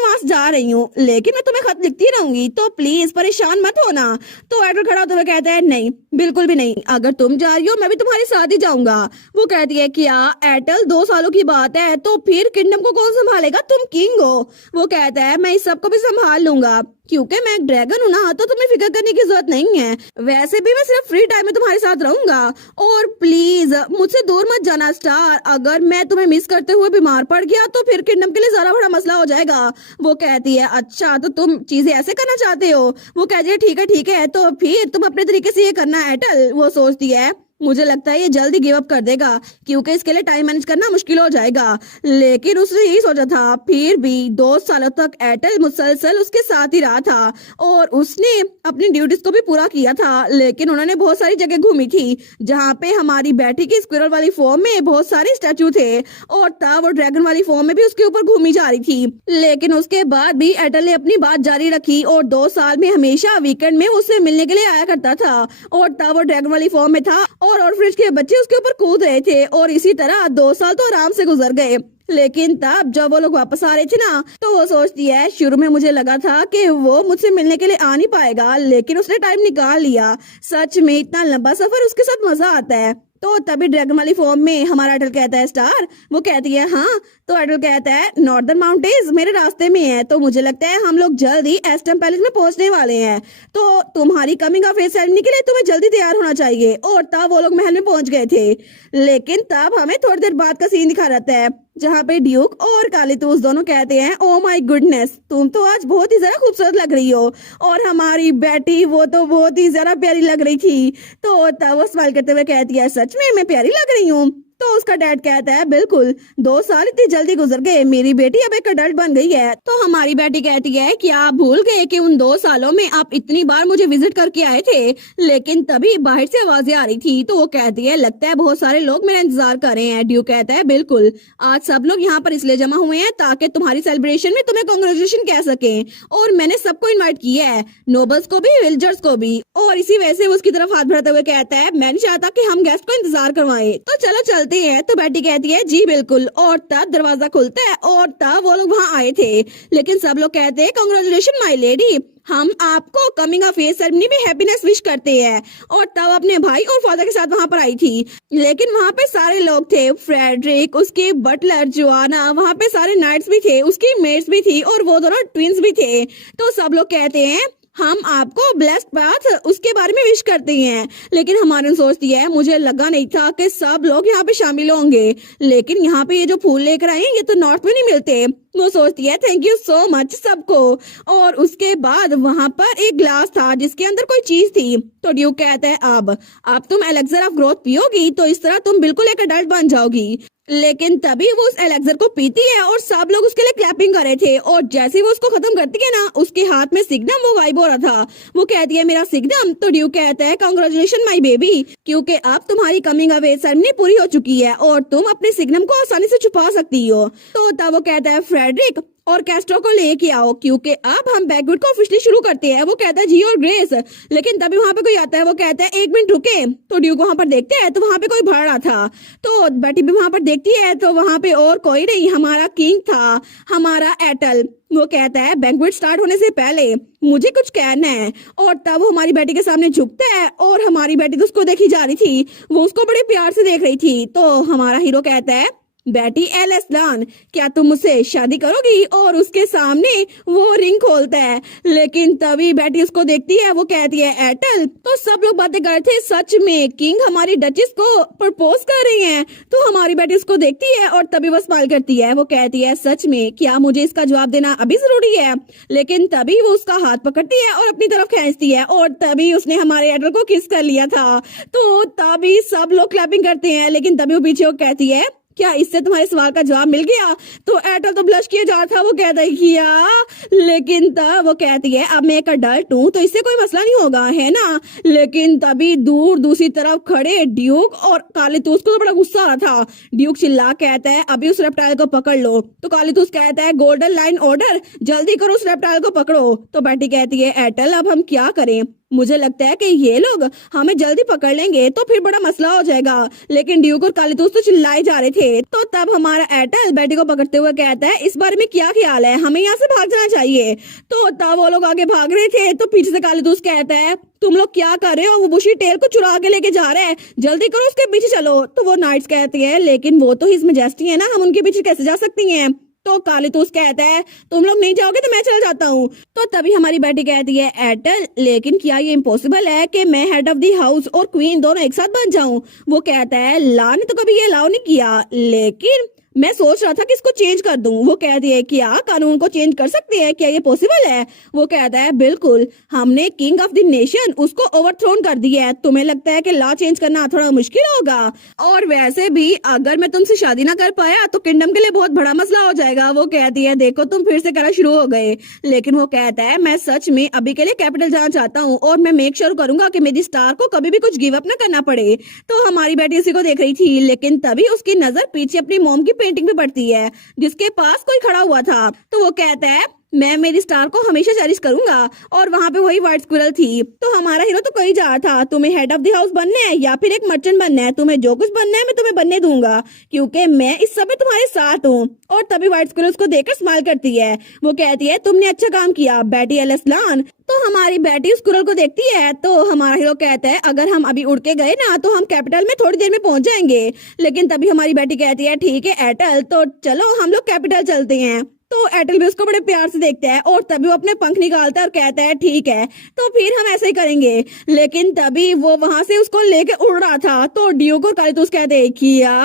वहां जा रही हूँ, लेकिन मैं तुम्हें खत लिखती रहूंगी, तो प्लीज परेशान मत होना। तो एडवर्ड खड़ा होते हुए कहता है, नहीं, बिल्कुल भी नहीं, अगर तुम जा रही हो मैं भी तुम्हारे साथ ही जाऊंगा। वो कहती है, क्या एटल, 2 सालों की बात है, तो फिर किंगडम को कौन संभालेगा, तुम किंग हो। वो कहता है, मैं इस सबको भी संभाल लूंगा, क्योंकि मैं एक ड्रैगन हूँ ना, तो तुम्हें फिक्र करने की जरूरत नहीं है, वैसे भी मैं सिर्फ फ्री टाइम में तुम्हारे साथ रहूंगा। और प्लीज मुझसे दूर मत जाना स्टार, अगर मैं तुम्हें मिस करते हुए बीमार पड़ गया तो फिर किंगडम के लिए जरा बड़ा मसला हो जाएगा। वो कहती है, अच्छा तो तुम चीजें ऐसे करना चाहते हो। वो कहती है, ठीक है ठीक है, तो फिर तुम अपने तरीके से ये करना एटल। वो सोचती है, मुझे लगता है ये जल्दी गिव अप कर देगा क्योंकि इसके लिए टाइम मैनेज करना मुश्किल हो जाएगा। लेकिन उसने यही सोचा था। फिर भी 2 सालों तक एयरटेल मुसलसल उसके साथ ही रहा था और उसने अपनी ड्यूटीज को भी पूरा किया था। लेकिन उन्होंने बहुत सारी जगह घूमी थी जहाँ पे हमारी बेटी की स्क्विरल वाली फॉर्म में बहुत सारे स्टैचू थे और तब वो ड्रैगन वाली फॉर्म में भी उसके ऊपर घूमी जा रही थी। लेकिन उसके बाद भी एयरटेल ने अपनी बात जारी रखी और 2 साल में हमेशा वीकेंड में उससे मिलने के लिए आया करता था और तब वो ड्रैगन वाली फॉर्म में था और ऑर्फनेज के बच्चे उसके ऊपर कूद रहे थे और इसी तरह 2 साल तो आराम से गुजर गए। लेकिन तब जब वो लोग वापस आ रहे थे ना तो वो सोचती है शुरू में मुझे लगा था कि वो मुझसे मिलने के लिए आ नहीं पाएगा, लेकिन उसने टाइम निकाल लिया। सच में इतना लंबा सफर उसके साथ मजा आता है। तो तभी ड्रैगन वाली फॉर्म में हमारा एयरटेल कहता है स्टार, वो कहती है हाँ। तो एयरटेल कहता है नॉर्दर्न माउंटेन्स मेरे रास्ते में है, तो मुझे लगता है हम लोग जल्द ही एस्टम पैलेस में पहुंचने वाले हैं, तो तुम्हारी कमिंग ऑफ एज सेरेमनी के लिए तुम्हें जल्दी तैयार होना चाहिए। और तब वो लोग महल में पहुंच गए थे। लेकिन तब हमें थोड़ी देर बाद का सीन दिखा रहता है जहाँ पे ड्यूक और कालीतूस दोनों कहते हैं ओ माय गुडनेस, तुम तो आज बहुत ही ज्यादा खूबसूरत लग रही हो। और हमारी बेटी वो तो बहुत ही ज्यादा प्यारी लग रही थी। तो तब वो स्माइल करते हुए कहती है सच में मैं प्यारी लग रही हूँ। तो उसका डैड कहता है बिल्कुल, 2 साल इतनी जल्दी गुजर गए, मेरी बेटी अब एक अडल्ट बन गई है। तो हमारी बेटी कहती है क्या आप भूल गए कि उन 2 सालों में आप इतनी बार मुझे विजिट करके आए थे। लेकिन तभी बाहर से आवाजें आ रही थी। तो वो कहती है लगता है बहुत सारे लोग मेरा इंतजार कर रहे हैं। ड्यू कहता है बिल्कुल, आज सब लोग यहाँ पर इसलिए जमा हुए हैं ताकि तुम्हारी सेलिब्रेशन में तुम्हें कांग्रेचुलेशन कह सके और मैंने सबको इन्वाइट किया है, नोबल्स को भी विलेजर्स को भी। और इसी वजह से वो उसकी तरफ हाथ बढ़ाते हुए कहता है मैं नहीं चाहता कि हम गेस्ट को इंतजार करवाएं, तो चलो चलते हैं। तो बेटी कहती है जी बिल्कुल। और तब दरवाजा खुलता है और तब वो लोग वहाँ आए थे। लेकिन सब लोग कहते हैं कांग्रेचुलेशन माय लेडी, हम आपको कमिंग ऑफ एज सेरेमनी में हैप्पीनेस विश करते हैं। और तब अपने भाई और फादर के साथ वहाँ पर आई थी। लेकिन वहाँ पे सारे लोग थे, फ्रेडरिक, उसके बटलर जोआना, वहाँ पे सारे नाइट्स भी थे, उसकी मेट्स भी थी और वो दोनों ट्विंस भी थे। तो सब लोग कहते हैं हम आपको ब्लेस्ड पाथ उसके बारे में विश करते हैं। लेकिन हमारे सोचती है मुझे लगा नहीं था कि सब लोग यहाँ पे शामिल होंगे, लेकिन यहाँ पे ये जो फूल लेकर आए ये तो नॉर्थ में नहीं मिलते। वो सोचती है थैंक यू सो मच सबको। और उसके बाद वहाँ पर एक ग्लास था जिसके अंदर कोई चीज थी। तो ड्यूक कहता है अब तुम एलेक्सर ऑफ ग्रोथ पियोगी तो इस तरह तुम बिल्कुल एक अडल्ट बन जाओगी। लेकिन तभी वो उस एलेक्सर को पीती है और सब लोग उसके लिए क्लैपिंग कर रहे थे। और जैसे ही वो उसको खत्म करती है ना उसके हाथ में सिग्नम वो वाइब हो रहा था। वो कहती है मेरा सिग्नम। तो ड्यूक कहता है कांग्रेचुलेशन माय बेबी, क्योंकि अब तुम्हारी कमिंग ऑफ एज सेरेमनी पूरी हो चुकी है और तुम अपने सिग्नम को आसानी से छुपा सकती हो। तो तब वो कहता है फ्रेडरिक और कैस्ट्रो को लेके आओ क्योंकि अब हम बैकवर्ड को ऑफिशियली शुरू करते हैं। वो कहता है जी और ग्रेस। लेकिन तभी वहाँ पे कोई आता है। वो कहता है 1 मिनट रुके। तो ड्यूक वहाँ पर देखते हैं तो वहाँ पे कोई भर रहा था। तो बेटी भी वहाँ पर देखती है तो वहाँ पे और कोई नहीं, हमारा किंग था, हमारा एयरटेल। वो कहता है बैंक्वेट स्टार्ट होने से पहले मुझे कुछ कहना है। और तब वो हमारी बेटी के सामने झुकता है और हमारी बेटी तो उसको देखी जा रही थी, वो उसको बड़े प्यार से देख रही थी। तो हमारा हीरो कहता है बेटी एलेस्लान क्या तुम मुझसे शादी करोगी। और उसके सामने वो रिंग खोलता है। लेकिन तभी बेटी उसको देखती है। वो कहती है एयरटेल। तो सब लोग बातें कर रहे थे सच में किंग हमारी डचेस को प्रपोज कर रही हैं। तो हमारी बेटी उसको देखती है और तभी वो स्माइल करती है। वो कहती है सच में क्या मुझे इसका जवाब देना अभी जरूरी है। लेकिन तभी वो उसका हाथ पकड़ती है और अपनी तरफ खींचती है और तभी उसने हमारे एयरटेल को किस कर लिया था। तो तभी सब लोग क्लैपिंग करते हैं। लेकिन तभी वो पीछे वो कहती है क्या इससे तुम्हारे सवाल का जवाब मिल गया। तो एयरटेल तो ब्लश किया जा रहा था। वो कहता है किया। लेकिन तब वो कहती है अब मैं एक अडल्ट हूँ तो इससे कोई मसला नहीं होगा है ना। लेकिन तभी दूर दूसरी तरफ खड़े ड्यूक और कालीतूस को तो बड़ा गुस्सा आ रहा था। ड्यूक चिल्ला कहता है अभी उस रेप्टाइल को पकड़ लो। तो कालीतूस कहता है गोल्डन लाइन ऑर्डर, जल्दी करो उस रेप्टाइल को पकड़ो। तो बेटी कहती है एयरटेल अब हम क्या करें, मुझे लगता है कि ये लोग हमें जल्दी पकड़ लेंगे तो फिर बड़ा मसला हो जाएगा। लेकिन ड्यूक और कालीतूस तो चिल्लाए जा रहे थे। तो तब हमारा एयरटेल बेटी को पकड़ते हुए कहता है इस बारे में क्या ख्याल है, हमें यहाँ से भाग जाना चाहिए। तो तब वो लोग आगे भाग रहे थे तो पीछे से कालीतूस कहता है तुम लोग क्या कर रहे हो, वो बुशी टेल को चुरा के लेके जा रहे हैं, जल्दी करो उसके पीछे चलो। तो वो नाइट्स कहती है लेकिन वो तो हिज मैजेस्टी है ना, हम उनके पीछे कैसे जा सकती हैं। तो कालीतूस कहता है तुम लोग नहीं जाओगे तो मैं चला जाता हूँ। तो तभी हमारी बेटी कहती है एयरटेल लेकिन क्या ये इम्पॉसिबल है कि मैं हेड ऑफ द हाउस और क्वीन दोनों एक साथ बन जाऊं। वो कहता है ला ने तो कभी ये अलाउ नहीं किया, लेकिन मैं सोच रहा था कि इसको चेंज कर दूं। वो कहती है क्या कानून को चेंज कर सकते हैं, क्या ये पॉसिबल है? वो कहता है बिल्कुल, हमने किंग ऑफ द नेशन उसको ओवरथ्रोन कर दिया है। तुम्हें लगता है कि लॉ चेंज करना थोड़ा मुश्किल होगा? और वैसे भी अगर मैं तुमसे शादी ना कर पाया तो किंगडम के लिए बहुत बड़ा मसला हो जाएगा। वो कहती है देखो तुम फिर से कहना शुरू हो गए। लेकिन वो कहता है मैं सच में अभी के लिए कैपिटल जाना चाहता हूँ और मैं मेक श्योर करूंगा कि मेरी स्टार को कभी भी कुछ गिव अप ना करना पड़े। तो हमारी बेटी उसी को देख रही थी, लेकिन तभी उसकी नजर पीछे अपनी मोम की पेंटिंग पे पड़ती है जिसके पास कोई खड़ा हुआ था। तो वो कहता है मैं मेरी स्टार को हमेशा चेरिश करूंगा। और वहां पे वही व्हाइट स्क्विरल थी। तो हमारा हीरो तो कहीं जा रहा था, तुम्हें हेड ऑफ द हाउस बनना है या फिर एक मर्चेंट बनना है, तुम्हें जो कुछ बनना है मैं तुम्हें बनने दूंगा क्योंकि मैं इस समय तुम्हारे साथ हूँ। और तभी व्हाइट स्क्विरल उसको देखकर स्माइल करती है। वो कहती है तुमने अच्छा काम किया बेटी एलस्लान। तो हमारी बेटी उस स्क्विरल को देखती है। तो हमारा हीरो कहता है अगर हम अभी उड़ के गए ना तो हम कैपिटल में थोड़ी देर में पहुंच जाएंगे। लेकिन तभी हमारी बेटी कहती है ठीक है एटल, तो चलो हम लोग कैपिटल चलते हैं। तो एटल भी उसको बड़े प्यार से देखता है और तभी वो अपने पंख निकालता है और कहता है ठीक है तो फिर हम ऐसे ही करेंगे। लेकिन तभी वो वहां से उसको लेके उड़ रहा था। तो ड्यूक और कालितोस कहते हैं किया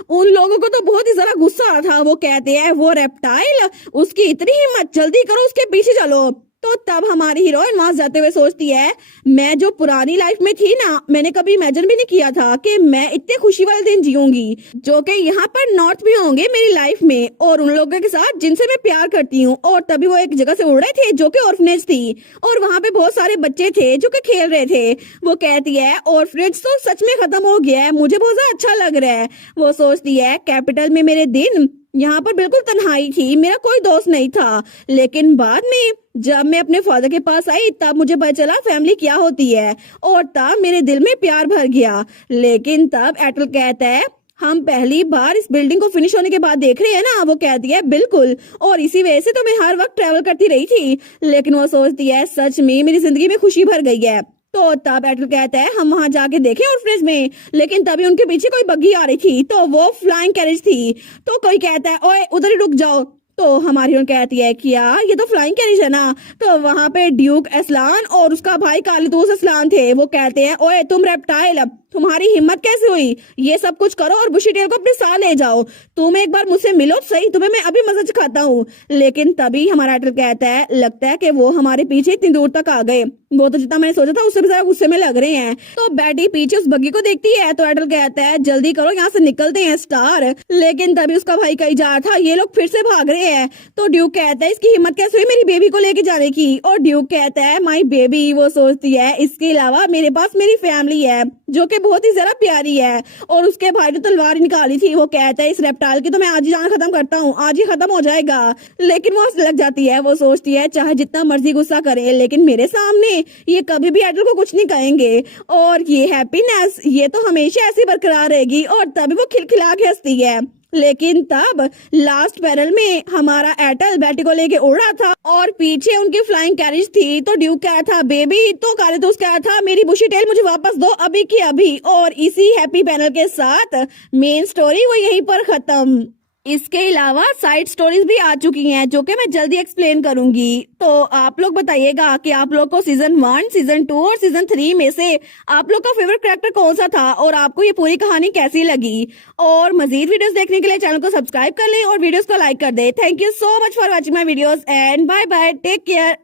उन लोगों को तो बहुत ही जरा गुस्सा आ रहा था। वो कहते हैं वो रेप्टाइल, उसकी इतनी हिम्मत, जल्दी करो उसके पीछे चलो। तो तब हमारी हीरोइन वहां जाते हुए सोचती है मैं जो पुरानी लाइफ में थी ना, मैंने कभी इमेजिन भी नहीं किया था कि मैं इतने खुशी वाले दिन जीऊंगी जो कि यहाँ पर नॉर्थ भी होंगे मेरी लाइफ में और उन लोगों के साथ जिनसे मैं प्यार करती हूँ। और तभी वो एक जगह से उड़ रहे थे जो कि ऑर्फनेज थी और वहां पे बहुत सारे बच्चे थे जो कि खेल रहे थे। वो कहती है ऑर्फनेज तो सच में खत्म हो गया है, मुझे बहुत ज्यादा अच्छा लग रहा है। वो सोचती है कैपिटल में मेरे दिन, यहाँ पर बिल्कुल तन्हाई थी, मेरा कोई दोस्त नहीं था। लेकिन बाद में जब मैं अपने फादर के पास आई तब मुझे पता चला फैमिली क्या होती है और तब मेरे दिल में प्यार भर गया। लेकिन तब एटल कहता है हम पहली बार इस बिल्डिंग को फिनिश होने के बाद देख रहे हैं ना। वो कहती है बिल्कुल, और इसी वजह से तो मैं हर वक्त ट्रेवल करती रही थी। लेकिन वो सोचती है सच में मेरी जिंदगी में खुशी भर गई है। तो तब एटल कहता है हम वहां जाके देखें ऑर्फनेज में। लेकिन तभी उनके पीछे कोई बग्गी आ रही थी, तो वो फ्लाइंग कैरेज थी। तो कोई कहता है ओए उधर ही रुक जाओ। तो हमारी हीरोइन कहती है क्या ये तो फ्लाइंग कैरेज है ना। तो वहां पे ड्यूक असलान और उसका भाई कालितोस असलान थे। वो कहते हैं ओए तुम रेप्टाइल, तुम्हारी हिम्मत कैसे हुई, ये सब कुछ करो और बुशी टेल को अपने साथ ले जाओ। तुम एक बार मुझसे मिलो सही, तुम्हें मैं अभी मजा चखाता हूँ। लेकिन तभी हमारा एटल कहता है लगता है कि वो हमारे पीछे इतनी दूर तक आ गए, वो तो जितना मैंने सोचा था उससे भी ज्यादा गुस्से में लग रहे हैं। तो बेटी पीछे उस बग्गी को देखती है। तो एटल कहता है जल्दी करो यहाँ से निकलते हैं स्टार। लेकिन तभी उसका भाई कहीं जा रहा था, ये लोग फिर से भाग रहे हैं। तो ड्यूक कहता है इसकी हिम्मत कैसे हुई मेरी बेबी को लेके जाने की। और ड्यूक कहता है माई बेबी। वो सोचती है इसके अलावा मेरे पास मेरी फैमिली है जो कि बहुत ही ज्यादा प्यारी है। और उसके भाई ने तलवार निकाली थी। वो कहता है इस रेप्टाइल की तो मैं आज ही जान खत्म करता हूँ, आज ही खत्म हो जाएगा। लेकिन वो हंसने लग जाती है। वो सोचती है चाहे जितना मर्जी गुस्सा करे लेकिन मेरे सामने ये कभी भी एटल को कुछ नहीं कहेंगे और ये हैप्पीनेस ये तो हमेशा ऐसी बरकरार रहेगी। और तभी वो खिलखिला के हंसती है। लेकिन तब लास्ट पैनल में हमारा एटल बेटी को लेके उड़ रहा था और पीछे उनकी फ्लाइंग कैरेज थी। तो ड्यूक कहा था बेबी, तो कालितोस कहा था मेरी बुशी टेल मुझे वापस दो अभी की अभी। और इसी हैप्पी पैनल के साथ मेन स्टोरी वो यहीं पर खत्म। इसके अलावा साइड स्टोरीज भी आ चुकी हैं जो कि मैं जल्दी एक्सप्लेन करूंगी। तो आप लोग बताइएगा कि आप लोग को सीजन 1, सीजन 2 और सीजन 3 में से आप लोग का फेवरेट कैरेक्टर कौन सा था और आपको ये पूरी कहानी कैसी लगी। और मजीद वीडियोस देखने के लिए चैनल को सब्सक्राइब कर लें और वीडियोस को लाइक कर दें। Thank you so much for watching my videos and bye bye, take care.